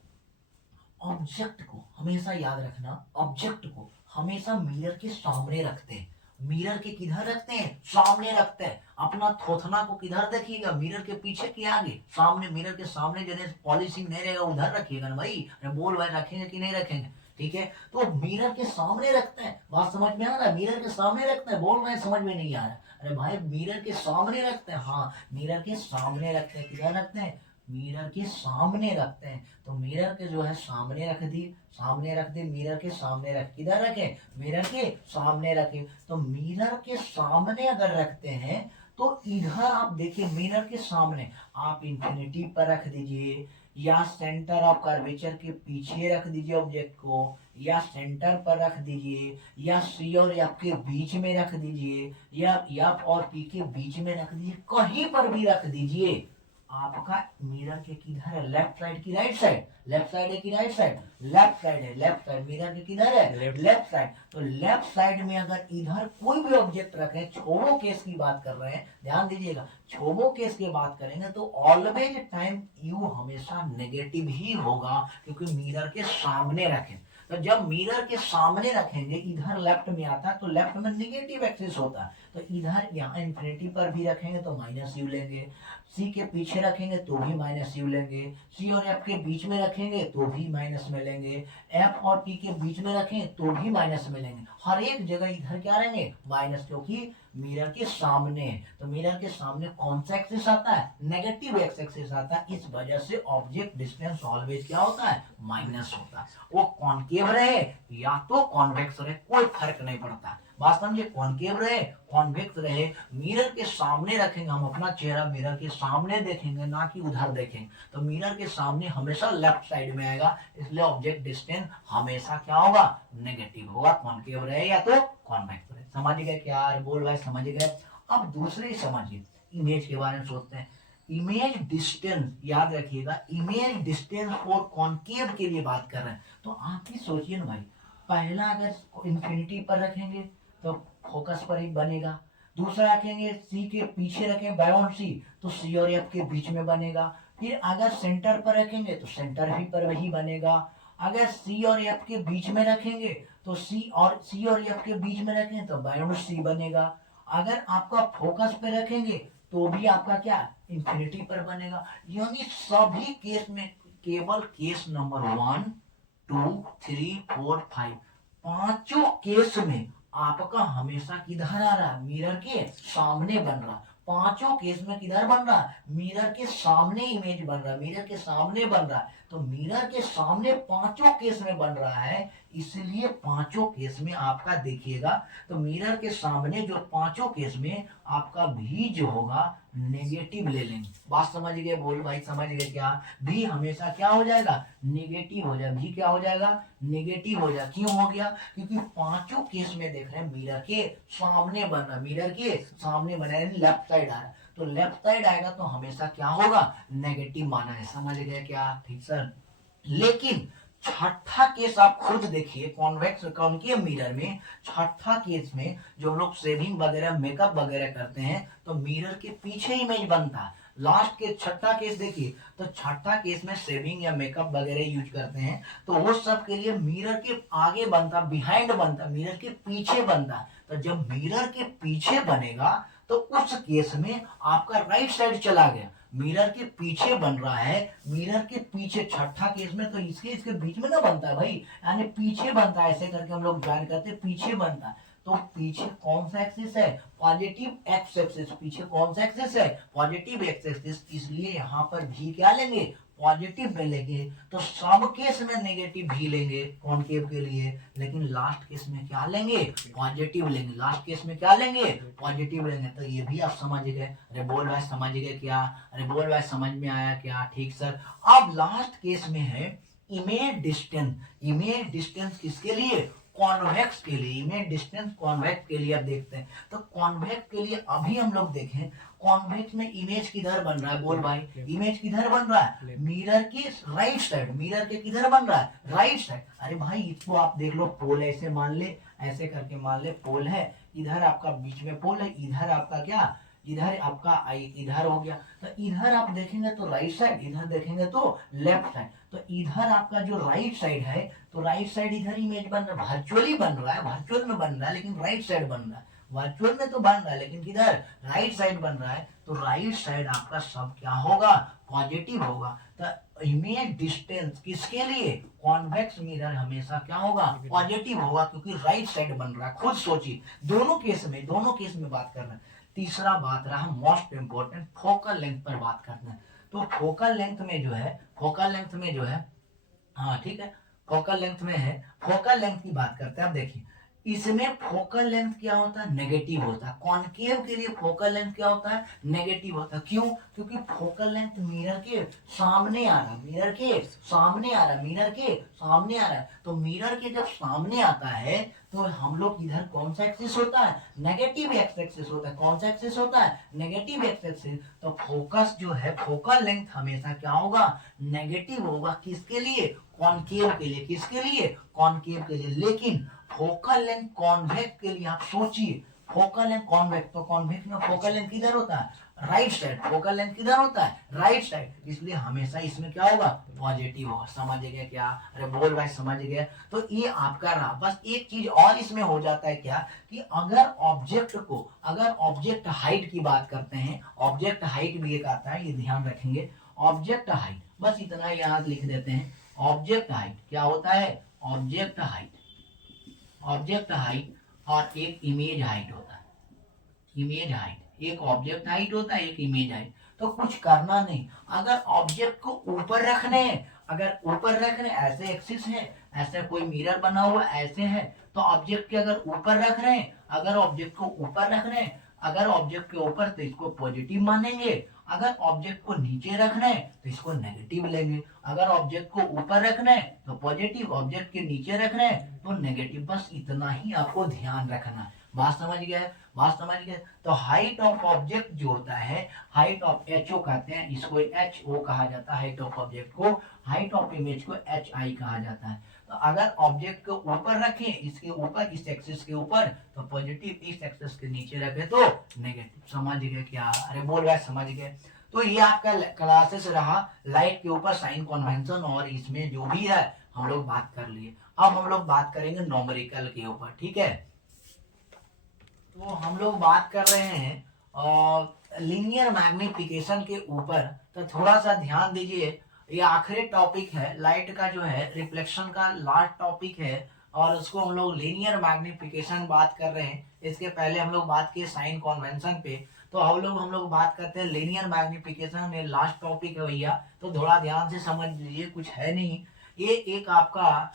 ऑब्जेक्ट को हमेशा याद रखना, ऑब्जेक्ट को हमेशा मिरर के सामने रखते हैं। मिरर के किधर रखते हैं, सामने रखते हैं। अपना थोथना को किधर देखिएगा, मिरर के पीछे के आगे, सामने, मिरर के सामने जो पॉलिशिंग नहीं रहेगा उधर रखिएगा ना भाई। अरे बोल भाई रखेंगे कि नहीं रखेंगे, ठीक है। तो मिरर के सामने रखते हैं, बात समझ में आ रहा है, मिरर के सामने रखते हैं, बोल भाई समझ में नहीं आ रहा, अरे भाई मिरर के सामने रखते हैं, हाँ मिरर के सामने रखते हैं, किधर रखते हैं, मिरर के सामने रखते हैं। तो मिरर के जो है सामने रख दी, सामने रख दी, मिरर के सामने रख, किधर रखे, मिरर के सामने रखे। तो मिरर के सामने अगर रखते हैं तो इधर आप देखिए मिरर के सामने आप इंफिनिटी पर रख दीजिए, या सेंटर ऑफ कर्वेचर के पीछे रख दीजिए ऑब्जेक्ट को, या सेंटर पर रख दीजिए, या सी और एफ के बीच में रख दीजिए, या एफ और पी के बीच में रख दीजिए, कहीं पर भी रख दीजिए। आपका मिरर के किधर है, लेफ्ट साइड की राइट साइड, लेफ्ट साइड है कि राइट साइड, लेफ्ट साइड है, लेफ्ट साइड मिरर के किधर है, लेफ्ट साइड। तो लेफ्ट साइड में अगर इधर कोई भी ऑब्जेक्ट रखे, छोबो केस की बात कर रहे हैं, ध्यान दीजिएगा, छोबो केस की बात करेंगे तो ऑलवेज टाइम यू हमेशा नेगेटिव ही होगा, क्योंकि मिरर के सामने रखें। तो जब मिरर के सामने रखेंगे, इधर लेफ्ट में आता है तो लेफ्ट में नेगेटिव एक्सिस होता है, तो इधर यहाँ इंफिनिटी पर भी रखेंगे तो माइनस यू लेंगे, सी के पीछे रखेंगे तो भी माइनस यू लेंगे, सी और एफ के बीच में रखेंगे तो भी माइनस में लेंगे, एफ और पी के बीच में रखें तो भी माइनस में लेंगे, हर एक जगह इधर क्या रहेंगे, माइनस, क्योंकि मिरर के सामने है। तो मिरर के सामने कौन सा एक्सिस आता है, नेगेटिव एक्स एक्सिस आता है, इस वजह से ऑब्जेक्ट डिस्टेंस ऑलवेज क्या होता है, माइनस होता है। वो कॉनकेव रहे या तो कॉन्वेक्स रहे, कोई फर्क नहीं पड़ता। बात समझे, कॉनकेव रहे कॉन्वेक्स रहे, मिरर के सामने रखेंगे, हम अपना चेहरा मिरर के सामने देखेंगे, ना कि उधर देखेंगे। तो मिरर के सामने हमेशा लेफ्ट साइड में आएगा, इसलिए ऑब्जेक्ट डिस्टेंस हमेशा क्या होगा, नेगेटिव होगा, कॉनकेव रहे या तो कॉन्वेक्स रहे। समझ गए क्या, बोल भाई समझ गए। अब दूसरे समझिए, इमेज के बारे में सोचते हैं। इमेज डिस्टेंस याद रखिएगा, इमेज डिस्टेंस और कॉनकेव के लिए बात कर रहे हैं। तो आप ही सोचिए ना भाई, पहला अगर इंफिनिटी पर रखेंगे तो फोकस पर ही बनेगा, दूसरा रखेंगे सी के पीछे रखें बायोन सी तो सी और एफ के बीच में बनेगा, फिर अगर सेंटर पर रखेंगे तो सेंटर भी पर वही बनेगा, अगर सी और एफ के बीच में रखेंगे तो सी और एफ के बीच में रखें तो बायोन सी बनेगा, अगर आपका फोकस पे रखेंगे तो भी आपका क्या, इंफिनिटी पर बनेगा। यानी सभी केस में केवल केस नंबर 1 2 3 4 5 पांचों केस में आपका हमेशा किधर आ रहा है, मिरर के सामने बन रहा। पांचों केस में किधर बन रहा है, मिरर के सामने इमेज बन रहा है, मिरर के सामने बन रहा है। तो मिरर के सामने पांचों केस में बन रहा है, इसलिए पांचों केस में आपका देखिएगा, तो मिरर के सामने जो पांचों केस में आपका भी जो होगा नेगेटिव ले लेंगे। बात समझ गए, बोल भाई समझ गए क्या, भी हमेशा क्या हो जाएगा, नेगेटिव हो जाएगा, भी क्या हो जाएगा, नेगेटिव हो जाएगा। क्यों हो गया, क्योंकि पांचों केस में देख रहे हैं मिरर के सामने बन रहा, मिरर के सामने बना है, लेफ्ट साइड आ रहा है, तो लेफ्ट साइड आएगा तो हमेशा क्या होगा, नेगेटिव माना है। समझ गए क्या, ठीक सर। लेकिन छठा केस आप खुद देखिए, कॉन्वेक्स कॉनकेव मिरर में छठा केस में जो हम लोग शेविंग वगैरह मेकअप वगैरह करते हैं तो मिरर के पीछे इमेज बनता है। लास्ट के छठा केस देखिए, तो छठा केस में शेविंग या मेकअप वगैरह यूज करते हैं तो वो सब के लिए मिरर के आगे बनता, बिहाइंड बनता, मिरर के पीछे बनता। तो जब मिरर के पीछे बनेगा तो उस केस में आपका राइट साइड चला गया, मिरर के पीछे बन रहा है, मिरर के पीछे छठा केस में तो इसके बीच में ना बनता है भाई, यानी पीछे बनता है, ऐसे करके हम लोग ज्वाइन करते हैं, पीछे बनता है। तो पीछे कौन सा एक्सिस है, पॉजिटिव एक्स एक्सिस, पीछे कौन सा एक्सिस है, पॉजिटिव एक्स एक्सिस, इसलिए यहाँ पर भी क्या लेंगे, पॉजिटिव में लेंगे। तो सब केस में नेगेटिव भी लेंगे कॉनकेव के लिए, लेकिन लास्ट केस में क्या लेंगे, पॉजिटिव लेंगे, लास्ट केस में क्या लेंगे, पॉजिटिव लेंगे। तो ये भी आप समझ गए, अरे बोल भाई समझ गए क्या, अरे बोल भाई समझ में आया क्या, ठीक सर। अब लास्ट केस में है इमेज डिस्टेंस, इमेज डिस्टेंस किसके लिए, कॉन्वेक्स के लिए, इमेज डिस्टेंस कॉन्वेक्स के लिए। अब देखते हैं तो कॉन्वेक्स के लिए अभी हम लोग देखें, कॉन्वेक्स में इमेज किधर बन रहा है, बोल भाई इमेज किधर बन रहा है, मिरर के राइट साइड, मिरर के किधर बन रहा है, राइट साइड। अरे भाई इसको आप देख लो, पोल ऐसे मान ले, ऐसे करके मान ले पोल है, इधर आपका बीच में पोल है, इधर आपका क्या, इधर आपका इधर हो गया। तो इधर आप देखेंगे तो राइट साइड, इधर देखेंगे तो लेफ्ट साइड। तो इधर आपका जो राइट साइड है, तो राइट साइड इधर इमेज बन रहा है, वर्चुअली बन रहा है, वर्चुअल में बन रहा है, लेकिन राइट साइड बन रहा है, वर्चुअल में तो बन रहा है लेकिन किधर, राइट साइड बन रहा है। तो राइट साइड आपका सब क्या होगा, पॉजिटिव होगा। तो इमेज डिस्टेंस किसके लिए, कॉन्वेक्स मिरर हमेशा क्या होगा, पॉजिटिव होगा, क्योंकि राइट साइड बन रहा है। खुद सोचिए, दोनों केस में बात कर रहे हैं। तीसरा बात रहा मोस्ट इंपोर्टेंट, फोकल लेंथ पर बात करते हैं। तो फोकल लेंथ में जो है, फोकल लेंथ में जो है, हाँ ठीक है, फोकल लेंथ में है, फोकल लेंथ की बात करते हैं। अब देखिए इसमें फोकल लेंथ क्या होता है, नेगेटिव होता है। कॉनकेव के लिए फोकल लेंथ क्या होता है, नेगेटिव होता है। क्यों? क्योंकि फोकल लेंथ मिरर के सामने आ रहा है, मिरर के सामने आ रहा है, मिरर के सामने आ रहा है। तो मिरर के जब सामने आता है तो हम लोग इधर कौन सा एक्सिस होता है, नेगेटिव एक्स एक्सिस होता है। कौन सा एक्सिस होता है, नेगेटिव एक्स एक्सिस। तो फोकस जो है, फोकल लेंथ हमेशा क्या होगा, नेगेटिव होगा। किसके लिए, कॉनकेव के लिए। किसके लिए, कॉनकेव के लिए। लेकिन फोकल लेंथ कॉन्वेक्स के लिए आप सोचिए, फोकल लेंथ कॉन्वेक्स, तो कॉन्वेक्स में फोकल लेंथ किधर होता है, राइट साइड। फोकल लेंथ किधर होता है, राइट साइड। इसलिए हमेशा इसमें क्या होगा, पॉजिटिव होगा। समझ गए क्या, अरे बोल भाई समझ गए। तो ये आपका रहा। बस एक चीज और इसमें हो जाता है क्या, कि अगर ऑब्जेक्ट को, अगर ऑब्जेक्ट हाइट की बात करते हैं, ऑब्जेक्ट हाइट भी एक आता है, ये ध्यान रखेंगे। ऑब्जेक्ट हाइट, बस इतना यहाँ लिख देते हैं। ऑब्जेक्ट हाइट क्या होता है, ऑब्जेक्ट हाइट, ऑब्जेक्ट हाइट और एक इमेज हाइट होता है। इमेज हाइट, एक ऑब्जेक्ट हाइट होता है, एक इमेज हाइट। तो कुछ करना नहीं, अगर ऑब्जेक्ट को ऊपर रखने हैं, अगर ऊपर रखने, ऐसे एक्सिस है, ऐसे कोई मिरर बना हुआ ऐसे है, तो ऑब्जेक्ट के अगर ऊपर रख रहे हैं, अगर ऑब्जेक्ट को ऊपर रख रहे हैं, अगर ऑब्जेक्ट के ऊपर तो इसको पॉजिटिव मानेंगे, अगर ऑब्जेक्ट को नीचे रखना है तो इसको नेगेटिव लेंगे। अगर ऑब्जेक्ट को ऊपर रखना है तो पॉजिटिव, ऑब्जेक्ट के नीचे रखना है तो नेगेटिव। बस इतना ही आपको ध्यान रखना है। बात समझ गया है, बात समझ गए। तो हाइट ऑफ ऑब्जेक्ट जो होता है, हाइट ऑफ एच ओ कहते हैं, इसको एच ओ कहा जाता है हाइट ऑफ ऑब्जेक्ट को। हाइट ऑफ इमेज को एच आई कहा जाता है। तो अगर ऑब्जेक्ट को ऊपर रखें, इसके ऊपर, इस एक्सिस के ऊपर तो पॉजिटिव, इस एक्सिस के नीचे रखें तो नेगेटिव। समझ गए क्या, अरे बोल रहा है समझ गए। तो ये आपका क्लासेस रहा लाइट के ऊपर साइन कन्वेंशन, और इसमें जो भी है हम लोग बात कर लिए। अब हम लोग बात करेंगे न्यूमेरिकल के ऊपर, ठीक है। तो हम लोग बात कर रहे हैं लीनियर मैग्निफिकेशन के ऊपर। तो थोड़ा सा ध्यान दीजिए, ये आखिरी टॉपिक है लाइट का, जो है रिफ्लेक्शन का लास्ट टॉपिक है, और उसको हम लोग लीनियर मैग्निफिकेशन बात कर रहे हैं। इसके पहले हम लोग बात किए साइन कन्वेंशन पे। तो हम लोग बात करते हैं लीनियर मैग्निफिकेशन में, लास्ट टॉपिक है भैया। तो थोड़ा ध्यान से समझ लीजिए, कुछ है नहीं। ये एक आपका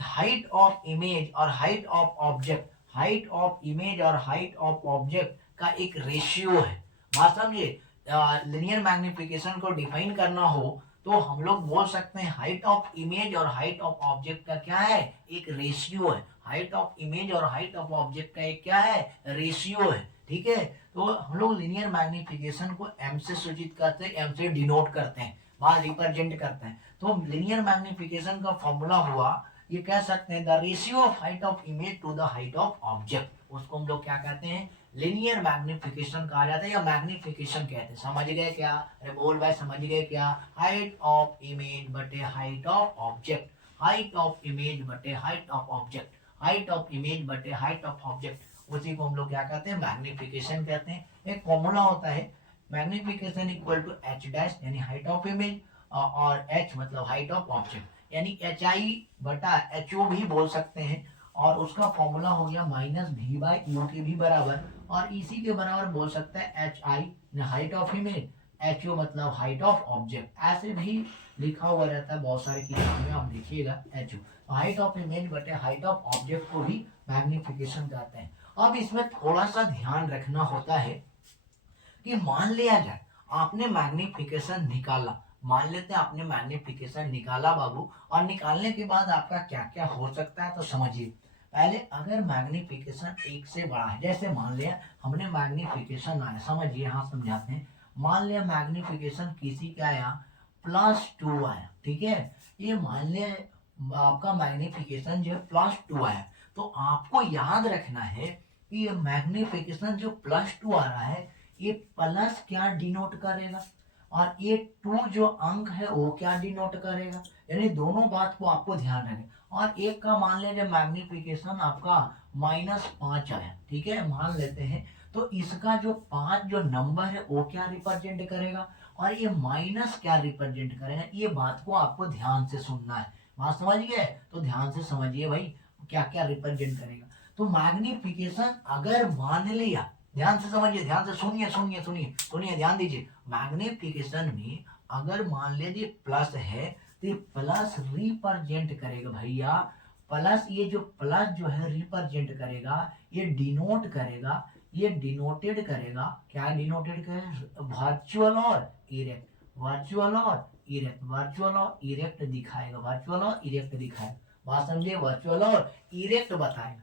हाइट ऑफ इमेज और height of object, height of image और हाइट ऑफ ऑब्जेक्ट का एक रेशियो है। बात समझिए। लिनियर मैग्निफिकेशन को डिफाइन करना हो तो हम लोग बोल सकते हैं हाइट ऑफ इमेज और हाइट ऑफ ऑब्जेक्ट का क्या है, एक रेशियो है। हाइट ऑफ इमेज और हाइट ऑफ ऑब्जेक्ट का एक क्या है, रेशियो है। ठीक है। तो हम लोग लिनियर मैग्निफिकेशन को एम से सूचित करते हैं, एम से डिनोट करते हैं, वहां रिप्रेजेंट करते हैं। तो लिनियर मैग्निफिकेशन का फॉर्मूला हुआ, ये कह सकते हैं the ratio of height of image to the height of object. उसको हम लोग क्या कहते हैं, लिनियर मैग्निफिकेशन कहा जाता है, या मैग्निफिकेशन कहते हैं। समझ गए क्या, अरे बोल भाई समझ गए क्या। हाइट ऑफ इमेज बटे height of object, height of image बटे height of object, height of image बटे हाइट ऑफ ऑब्जेक्ट, उसी को हम लोग क्या कहते हैं, मैग्निफिकेशन कहते हैं। एक फॉर्मूला होता है, magnification equal to H dash यानी हाइट ऑफ इमेज, और एच मतलब हाइट ऑफ ऑब्जेक्ट, यानी एच आई बटा एच ओ भी बोल सकते हैं। और उसका फॉर्मूला हो गया माइनस वी बाई यू के भी बराबर, और इसी के बराबर बोल सकते हैं H I height of image, H O मतलब हाइट ऑफ ऑब्जेक्ट। ऐसे भी लिखा हुआ रहता है बहुत सारी किताब में, आप देखिएगा H O. Height of image बटे हाइट ऑफ ऑब्जेक्ट को भी मैग्निफिकेशन कहते हैं। अब इसमें थोड़ा सा ध्यान रखना होता है कि मान लिया जाए आपने मैग्निफिकेशन निकाला, मान लेते हैं आपने मैग्निफिकेशन निकाला बाबू, और निकालने के बाद आपका क्या क्या हो सकता है तो समझिए। पहले अगर मैग्निफिकेशन एक से बड़ा है, जैसे मान लिया हमने मैग्निफिकेशन आया, समझिए हाँ समझाते हैं। मान लिया मैग्निफिकेशन किसी का आया +2 आया, ठीक है। ये मान लिया आपका मैग्निफिकेशन जो है +2 आया, तो आपको याद रखना है कि ये मैग्निफिकेशन जो +2 आ रहा है, ये प्लस क्या डिनोट करेगा, और ये 2 जो अंक है वो क्या डिनोट करेगा। यानी दोनों बात को आपको ध्यान रखें। और एक का मान लीजिए मैग्निफिकेशन आपका -5 आया, ठीक है, मान लेते हैं। तो इसका जो 5 जो नंबर है वो क्या रिप्रेजेंट करेगा, और ये माइनस क्या रिप्रेजेंट करेगा, ये बात को आपको ध्यान से सुनना है। बात समझ गए, तो ध्यान से समझिए भाई क्या क्या रिप्रेजेंट करेगा। तो मैग्निफिकेशन अगर मान लिया, ध्यान से समझिए, ध्यान से सुनिए सुनिए सुनिए सुनिए, ध्यान दीजिए। मैग्निफिकेशन में अगर मान लीजिए प्लस है तो ये प्लस रिप्रेजेंट करेगा भैया, प्लस ये जो प्लस जो है रिप्रेजेंट करेगा, ये डिनोट करेगा, ये डिनोटेड करेगा, क्या डिनोटेड करेगा, वर्चुअल और इरेक्ट, वर्चुअल और इरेक्ट, वर्चुअल और इरेक्ट दिखाएगा, वर्चुअल और इरेक्ट दिखाएगा। बात समझिए, वर्चुअल और इरेक्ट बताएगा।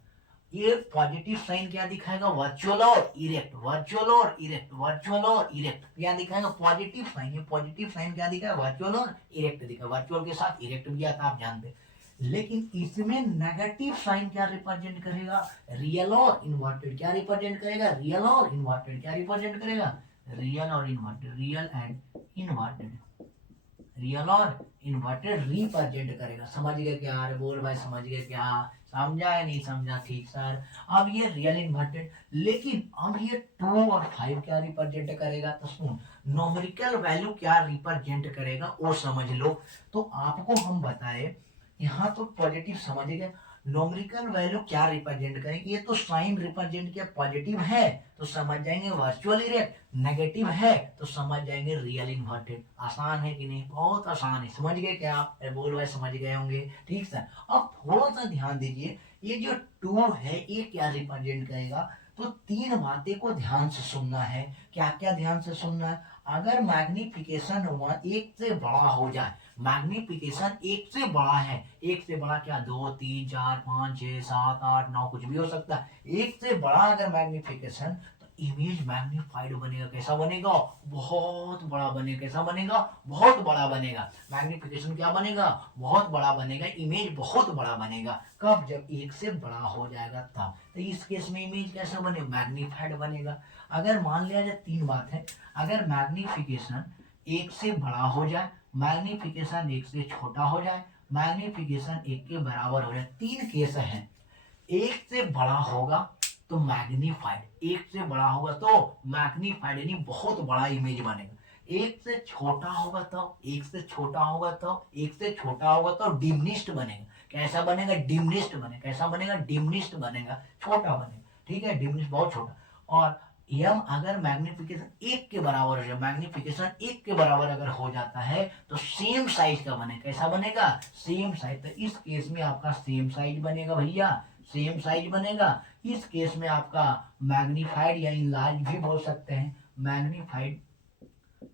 ये पॉजिटिव साइन क्या दिखाएगा, वर्चुअल और इरेक्ट, वर्चुअल और इरेक्ट, वर्चुअल और इरेक्ट क्या दिखाएगा, पॉजिटिव साइन। ये पॉजिटिव साइन क्या दिखाएगा, वर्चुअल और इरेक्ट दिखाएगा। वर्चुअल के साथ इरेक्ट भी आता आप जानते हैं। लेकिन इसमें नेगेटिव साइन क्या रिप्रेजेंट करेगा, रियल और इन्वर्टेड क्या रिप्रेजेंट करेगा, रियल और इन्वर्टेड क्या रिप्रेजेंट करेगा, रियल और inverted, real and inverted, real और इन्वर्टेड रिप्रेजेंट करेगा। समझ गए क्या, अरे बोल भाई समझ गए क्या, समझा या नहीं समझा, ठीक सर। अब ये रियल इन्वर्टेड, लेकिन अब ये 2 और 5 क्या रिप्रेजेंट करेगा, तो सुन, नोमेरिकल वैल्यू क्या रिप्रेजेंट करेगा वो समझ लो। तो आपको हम बताए, यहाँ तो पॉजिटिव समझ गए, नोमेरिकल वैल्यू क्या रिप्रेजेंट करेंगे, ये तो साइन रिप्रेजेंट किया, पॉजिटिव है तो समझ जाएंगे वर्चुअल इरेक्ट, नेगेटिव है तो समझ जाएंगे रियल इन्वर्टेड। आसान है कि नहीं, बहुत आसान है। समझ गए क्या आप, बोल भाई समझ गए होंगे, ठीक सर। अब थोड़ा सा ध्यान दीजिए, ये जो 2 है ये क्या रिप्रेजेंट करेगा, तो 3 बातें को ध्यान से सुनना है। क्या क्या ध्यान से सुनना है, अगर मैग्निफिकेशन 1 से बड़ा हो जाए, मैग्निफिकेशन 1 से बड़ा है, 1 से बड़ा क्या, 2 3 4 5 6 7 8 9 कुछ भी हो सकता है, 1 से बड़ा अगर मैग्निफिकेशन, तो इमेज मैग्नीफाइड बनेगा, कैसा बनेगा, बहुत बड़ा बनेगा, कैसा बनेगा, बहुत बड़ा बनेगा। मैग्निफिकेशन क्या बनेगा, बहुत बड़ा बनेगा, इमेज बहुत बड़ा बनेगा। कब, जब 1 से बड़ा हो जाएगा तब। तो इस केस में इमेज कैसा बने, मैग्नीफाइड बनेगा। अगर मान लिया जाए 3 बात है, अगर मैग्निफिकेशन 1 से बड़ा हो जाए, मैग्निफिकेशन 1 से छोटा हो जाए, मैग्निफिकेशन 1 के बराबर हो जाए, 3 केस है। 1 से बड़ा होगा तो मैग्नीफाइड, 1 से बड़ा होगा तो मैग्नीफाइड यानी बहुत बड़ा इमेज बनेगा। 1 से छोटा होगा तो, 1 से छोटा होगा तो, 1 से छोटा होगा तो डिमिनिश्ड बनेगा। कैसा बनेगा, डिमिनिश्ड बनेगा, कैसा बनेगा, डिमिनिश्ड बनेगा, छोटा बनेगा, ठीक है, डिमिनिश्ड बहुत छोटा। और यम अगर मैग्निफिकेशन 1 के बराबर हो जाए, मैग्निफिकेशन 1 के बराबर अगर हो जाता है तो सेम साइज का बनेगा, कैसा बनेगा, सेम साइज। तो इस केस में आपका सेम साइज बनेगा भैया, सेम साइज बनेगा। इस केस में आपका मैग्नीफाइड या इनलार्ज भी बोल सकते हैं, मैग्नीफाइड,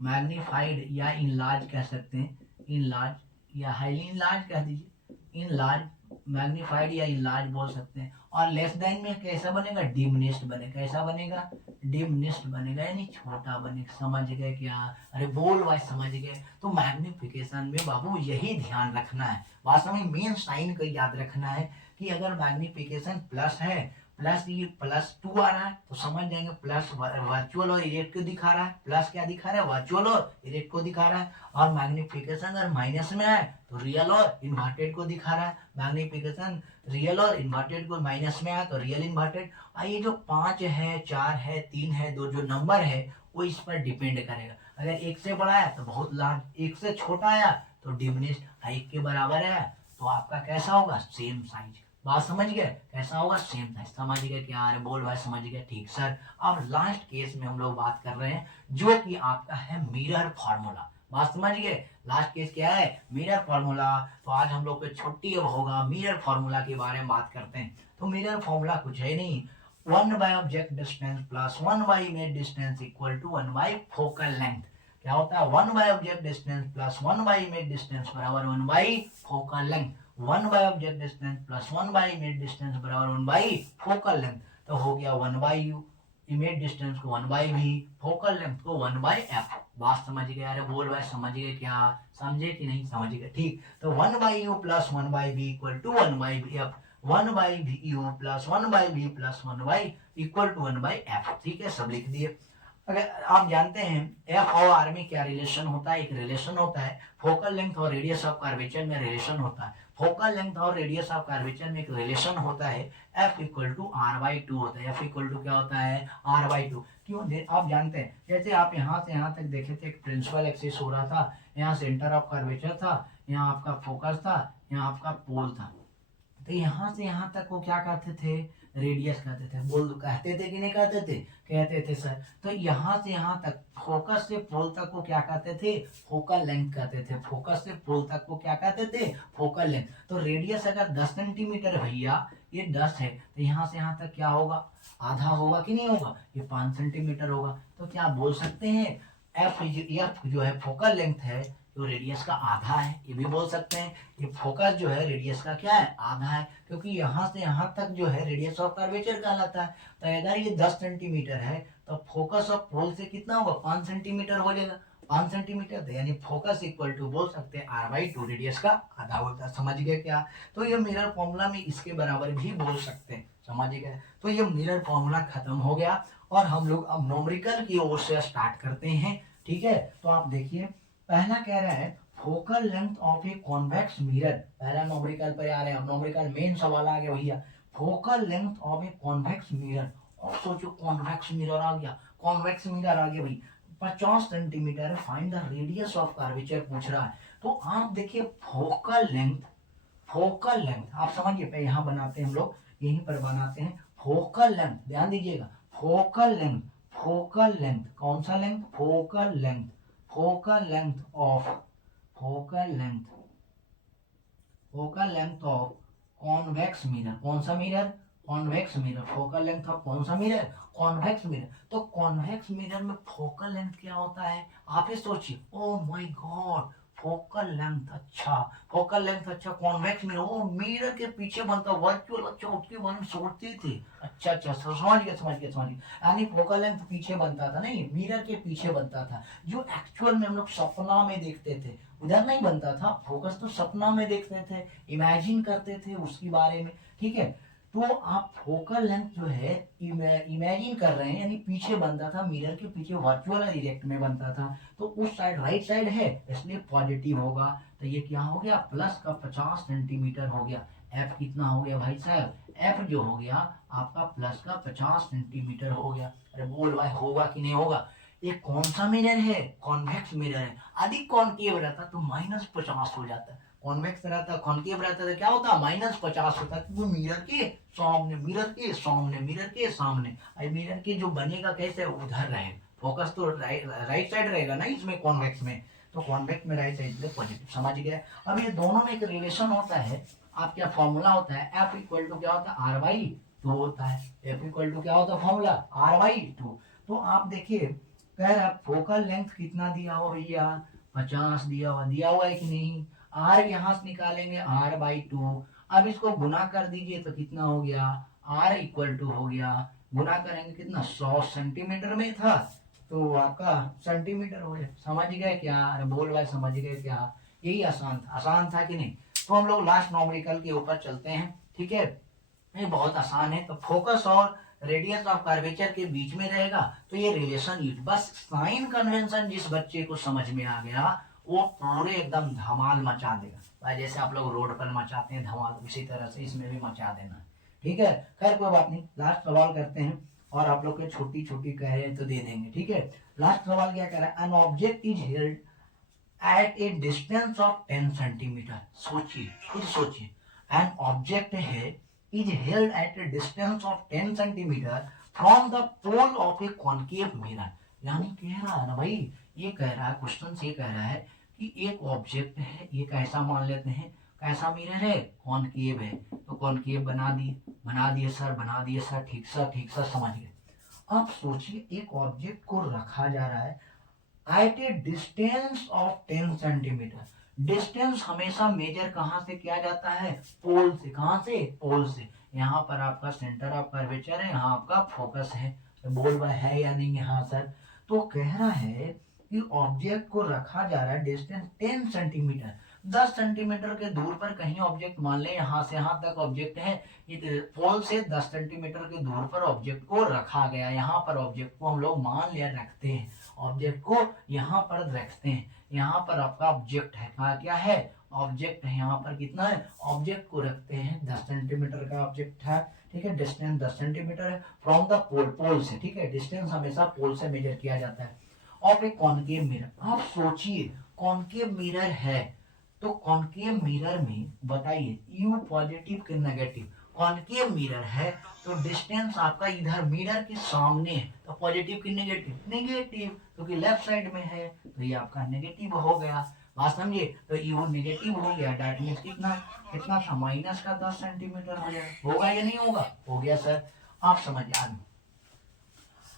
मैग्नीफाइड या इनलार्ज कह सकते हैं, इनलार्ज या हाईली इनलार्ज कह दीजिए, इनलार्ज, मैग्नीफाइड या इनलार्ज बोल सकते हैं। और लेस देन में कैसा बनेगा, डिमिनिश्ड बनेगा, कैसा बनेगा, डिमिनिश्ड बनेगा यानी छोटा बनेगा। समझ गए क्या, अरे बोल भाई समझ गए। तो मैग्निफिकेशन में बाबू यही ध्यान रखना है, वास्तव में मेन साइन को याद रखना है कि अगर मैग्निफिकेशन प्लस है, प्लस ये +2 आ रहा है तो समझ जाएंगे प्लस वर्चुअल और इरेक्ट को दिखा रहा है, प्लस क्या दिखा रहा है, वर्चुअल और इरेक्ट को दिखा रहा है। और मैग्निफिकेशन अगर माइनस में आए तो रियल और इन्वर्टेड को दिखा रहा है, मैग्निफिकेशन रियल और इन्वर्टेड को माइनस में आया तो रियल इन्वर्टेड। और ये जो 5 है, 4 है, 3 है, 2 जो नंबर है वो इस पर डिपेंड करेगा। अगर 1 से बड़ा है तो बहुत लार्ज, 1 से छोटा आया तो डिमिनिश्ड, 1 के बराबर है तो आपका कैसा होगा, सेम साइज। बात समझ गए, कैसा होगा, सेम साइज। समझ गए क्या, अरे बोल भाई समझ गए, ठीक सर। अब लास्ट केस में हम लोग बात कर रहे हैं जो कि आपका है मिरर फॉर्मूला। बात समझ गए, लास्ट केस क्या है, मिरर फॉर्मूला। तो आज हम लोग को छुट्टी अब होगा, मिरर फॉर्मूला के बारे में बात करते हैं। तो मिरर फॉर्मूला कुछ है नहीं, 1 by object distance plus 1 by image distance equal to 1 by focal length. क्या होता है, 1 by object distance plus 1 by image distance बराबर 1 by focal length. 1 by object distance plus 1 by image distance बराबर 1 बाय फोकल लेंथ। तो हो गया 1 बाय यू, इमेज डिस्टेंस को 1 बाय वी, फोकल लेंथ को 1 बाय एफ। बात समझ गए, अरे बोल भाई समझ गए क्या, समझे कि नहीं समझ गए, ठीक। तो 1 by U plus 1 by V equal to 1 by F, 1 by U plus 1 by V plus 1 by equal to 1 by F, ठीक है, सब लिख दिए। अगर आप जानते हैं एफ और आर में क्या रिलेशन होता है, एक रिलेशन होता है फोकल लेंथ और रेडियस ऑफ कर्वेचर में रिलेशन होता है। फोकल लेंथ और रेडियस ऑफ कर्वेचर में एक रिलेशन होता है, F equal to R by 2 होता है। एफ इक्वल टू क्या होता है, आर बाई 2। क्यों, आप जानते हैं जैसे आप यहाँ से यहाँ तक देखे थे, एक प्रिंसिपल एक्सिस हो रहा था, यहाँ सेंटर ऑफ कर्वेचर था, यहाँ आपका फोकस था, यहाँ आपका पोल था। तो तो यहाँ से यहाँ तक को क्या कहते थे, रेडियस कहते थे। बोल कहते थे कि नहीं कहते थे, कहते थे सर। तो यहाँ से यहाँ तक फोकस से पोल तक को क्या कहते थे, फोकल लेंथ कहते थे। फोकस से पोल तक को क्या कहते थे, फोकल लेंथ। तो रेडियस अगर 10 सेंटीमीटर भैया, ये 10 है, तो यहाँ से यहाँ तक क्या होगा, आधा होगा कि नहीं होगा, ये 5 सेंटीमीटर होगा। तो क्या बोल सकते हैं, एफ जो है फोकल लेंथ है, तो रेडियस का आधा है, ये भी बोल सकते हैं। ये फोकस जो है रेडियस का क्या है, आधा है, क्योंकि यहाँ से यहाँ तक जो है रेडियस ऑफ कर्वेचर कहलाता है। तो अगर ये 10 सेंटीमीटर है तो फोकस ऑफ पोल से कितना होगा, 5 सेंटीमीटर हो जाएगा। 5 सेंटीमीटर, यानी फोकस इक्वल टू बोल सकते हैं r/2, रेडियस का आधा होता है। समझ गए क्या। तो ये मिरर फॉर्मूला में इसके बराबर भी बोल सकते हैं। समझ गए। तो ये मिरर फॉर्मूला खत्म हो गया और हम लोग अब न्यूमेरिकल की ओर से स्टार्ट करते हैं। ठीक है, तो आप देखिए पहला कह रहा है focal length of a convex mirror. पहला न्यूमेरिकल पर आ रहे हैं, अब न्यूमेरिकल मेन सवाल आ गया भैया, focal length of a convex mirror. और सोचो कॉन्वेक्स मिरर आ गया, कॉन्वेक्स मिरर आ गया भाई, 50 centimetre, find the radius of curvature पूछ रहा है। तो आप देखिए फोकल लेंथ, फोकल लेंथ आप समझिए, पे यहाँ बनाते हैं हम लोग, यहीं पर बनाते हैं फोकल लेंथ, ध्यान दीजिएगा, फोकल लेंथ, फोकल लेंथ कौन सा length, focal length, focal length of, focal length, focal length of convex mirror. कौन सा mirror, convex mirror. Focal length of कौन सा मिरर, कॉन्वेक्स मिरर। तो कॉन्वेक्स मिरर में फोकल लेंथ क्या होता है, आप ही सोचिए। Oh my God, focal length, अच्छा फोकल लेंथ, अच्छा कॉन्वेक्स मिरर, वो मिरर के पीछे बनता, वर्चुअल, अच्छा उसके बारे में सोचते थे। अच्छा अच्छा समझ गया समझ गया समझ गया, यानी फोकल लेंथ पीछे बनता था, नहीं मिरर के पीछे बनता था, जो एक्चुअल में हम लोग सपना में देखते थे, उधर नहीं बनता था। फोकस तो सपना में देखते थे, इमेजिन करते थे उसके बारे में। ठीक है, तो आप फोकल लेंथ जो है इमेजिन कर रहे हैं, यानी पीछे बनता था, मिरर के पीछे वर्चुअल डायरेक्ट में बनता था। तो उस साइड राइट साइड है, इसलिए पॉजिटिव होगा। तो ये क्या हो गया, प्लस का 50 सेंटीमीटर हो गया। एफ कितना हो गया भाई साहब, एफ जो हो गया आपका प्लस का 50 सेंटीमीटर हो गया। अरे बोल भाई होगा कि नहीं होगा। ये कौन सा मिरर है, कॉन्वेक्स मिरर है। अधिक कॉन्केव रहता तो -50 हो जाता, कॉन्वेक्स रहता, कॉन्केव रहता तो क्या होता, -50 होता, वो मिरर के सामने, मिरर के सामने, मिरर के सामने। मिरर के जो बनेगा कैसे, उधर रहे, फोकस तो राइट साइड रहेगा ना इसमें, कॉन्वेक्स में। तो कॉन्वेक्स में राइट साइड पॉजिटिव, समझ गए। अब ये दोनों में एक रिलेशन होता है, आप क्या फॉर्मूला होता है, एफ इक्वल टू क्या होता है, r/2 होता है। एफ इक्वल टू क्या होता है फॉर्मूला, r/2। तो आप देखिए कह रहा फोकल लेंथ कितना दिया हुआ भैया, 50 दिया हुआ है कि नहीं। आर यहां से निकालेंगे r/2, अब इसको गुना कर दीजिए तो कितना हो गया, r इक्वल टू हो गया, गुना करेंगे कितना, 100 सेंटीमीटर में था तो आपका सेंटीमीटर हो गया। समझ गए क्या, अरे बोल भाई समझ गए क्या। यही आसान था कि नहीं। तो हम लोग लास्ट न्यूमेरिकल के ऊपर चलते हैं। ठीक है, ये बहुत आसान है। तो फोकस और रेडियस ऑफ कर्वेचर के बीच में रहेगा, तो ये रिलेशन, बस साइन कन्वेंशन जिस बच्चे को समझ में आ गया वो पूरे एकदम धमाल मचा देगा भाई। जैसे आप लोग रोड पर मचाते हैं धमाल, उसी तरह से इसमें भी मचा देना। ठीक है, खैर कोई बात नहीं, लास्ट सवाल करते हैं। और आप लोग के छोटी छोटी कह रहे हैं तो दे देंगे। ठीक है, लास्ट सवाल क्या कह रहा है, an object is held at a distance of 10 centimetre. सोचिए, खुद सोचिए, एन ऑब्जेक्ट है is held at a distance of 10 centimeter from the pole of a concave mirror। यानी कह रहा है ना भाई, ये कह रहा है, क्वेश्चन ये कह रहा है कि एक ऑब्जेक्ट है, ये कैसा मान लेते हैं, कैसा मिरर है, कॉनकेव है। तो कॉनकेव बना दिए सर, बना दिए सर, ठीक सर समझ गए। अब सोचिए एक ऑब्जेक्ट को रखा जा रहा है at a distance of 10 centimetre. Distance हमेशा मेजर कहां से किया जाता है, पोल से। कहां से, पोल से। यहाँ पर आपका सेंटर ऑफ कर्वेचर है, यहाँ आपका फोकस है। बोल रहा है या नहीं यहाँ सर। तो कह रहा है कि ऑब्जेक्ट को रखा जा रहा है डिस्टेंस 10 सेंटीमीटर, 10 सेंटीमीटर के दूर पर कहीं ऑब्जेक्ट, मान ले यहाँ से यहाँ तक ऑब्जेक्ट है, पोल से 10 सेंटीमीटर के दूर पर ऑब्जेक्ट को रखा गया। यहाँ पर ऑब्जेक्ट को हम लोग मान लिया रखते हैं, ऑब्जेक्ट को यहाँ पर रखते हैं। यहाँ पर आपका ऑब्जेक्ट है, कहा क्या है, ऑब्जेक्ट है। यहाँ पर कितना है, ऑब्जेक्ट को रखते हैं, 10 सेंटीमीटर का ऑब्जेक्ट है। ठीक है, डिस्टेंस 10 सेंटीमीटर है फ्रॉम द पोल, पोल से। ठीक है, डिस्टेंस हमेशा पोल से मेजर किया जाता है। और एक कॉनकेव मिरर, आप सोचिए कॉनकेव मिरर है, तो कॉन्केव मिरर में बताइए यू पॉजिटिव के नेगेटिव, कॉन्केव मिरर है तो डिस्टेंस आपका इधर मिरर के सामने है, तो पॉजिटिव की नेगेटिव, नेगेटिव क्योंकि लेफ्ट साइड में है तो ये आपका नेगेटिव हो गया। बात समझिए, तो यू नेगेटिव हो गया, दैट मीन्स कितना कितना था, माइनस का 10 सेंटीमीटर हो जाएगा, होगा या नहीं होगा, हो गया सर, आप समझ आए।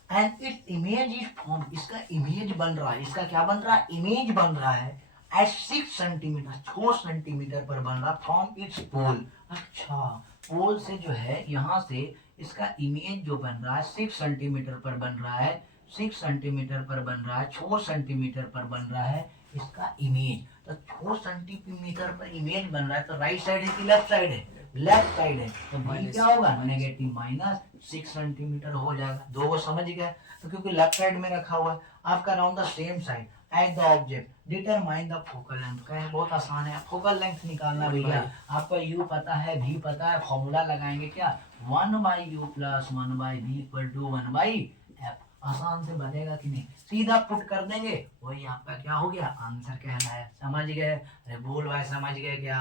And it image is form, इसका इमेज बन रहा है, इसका क्या बन रहा है, इमेज बन रहा है एट 6 सेंटीमीटर, 6 सेंटीमीटर पर बन रहा फ्रॉम इट्स पोल। अच्छा, पोल से जो है यहाँ से इसका इमेज जो बन रहा है 6 सेंटीमीटर पर बन रहा है, 6 सेंटीमीटर पर बन रहा है, 6 सेंटीमीटर पर बन रहा है इसका इमेज। तो 6 सेंटीमीटर पर इमेज बन रहा है तो राइट साइड है कि लेफ्ट साइड है, लेफ्ट साइड है, तो बी क्या होगा, नेगेटिव माइनस 6 सेंटीमीटर हो जाएगा। दो को समझ गया, तो क्योंकि लेफ्ट साइड में रखा हुआ है आपका round the same side at the object determine the focal length. का है बहुत आसान है, फोकल लेंथ निकालना भैया, आपका u पता है, v पता है, फॉर्मूला लगाएंगे क्या, 1/u plus 1/v equal to 1/f। आसान से बनेगा कि नहीं, सीधा पुट कर देंगे, वही आपका क्या हो गया, आंसर कहलाया। समझ गए, अरे बोल भाई समझ गए क्या,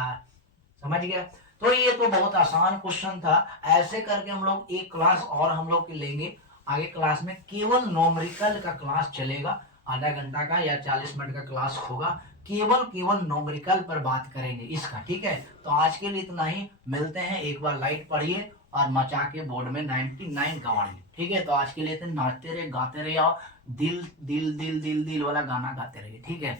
समझ गया। तो ये तो बहुत आसान क्वेश्चन था, ऐसे करके हम लोग एक क्लास और हम लोग लेंगे। आगे क्लास में केवल नॉमरिकल का क्लास चलेगा, आधा घंटा का या 40 मिनट का क्लास होगा, केवल नॉमरिकल पर बात करेंगे इसका, ठीक है। तो आज के लिए इतना ही, मिलते हैं, एक बार लाइट पढ़िए और मचा के बोर्ड में 99 गवाड़िए, ठीक है। तो आज के लिए तो नाचते रहे, गाते रहे और दिल दिल दिल दिल दिल वाला गाना गाते रहिए, ठीक है।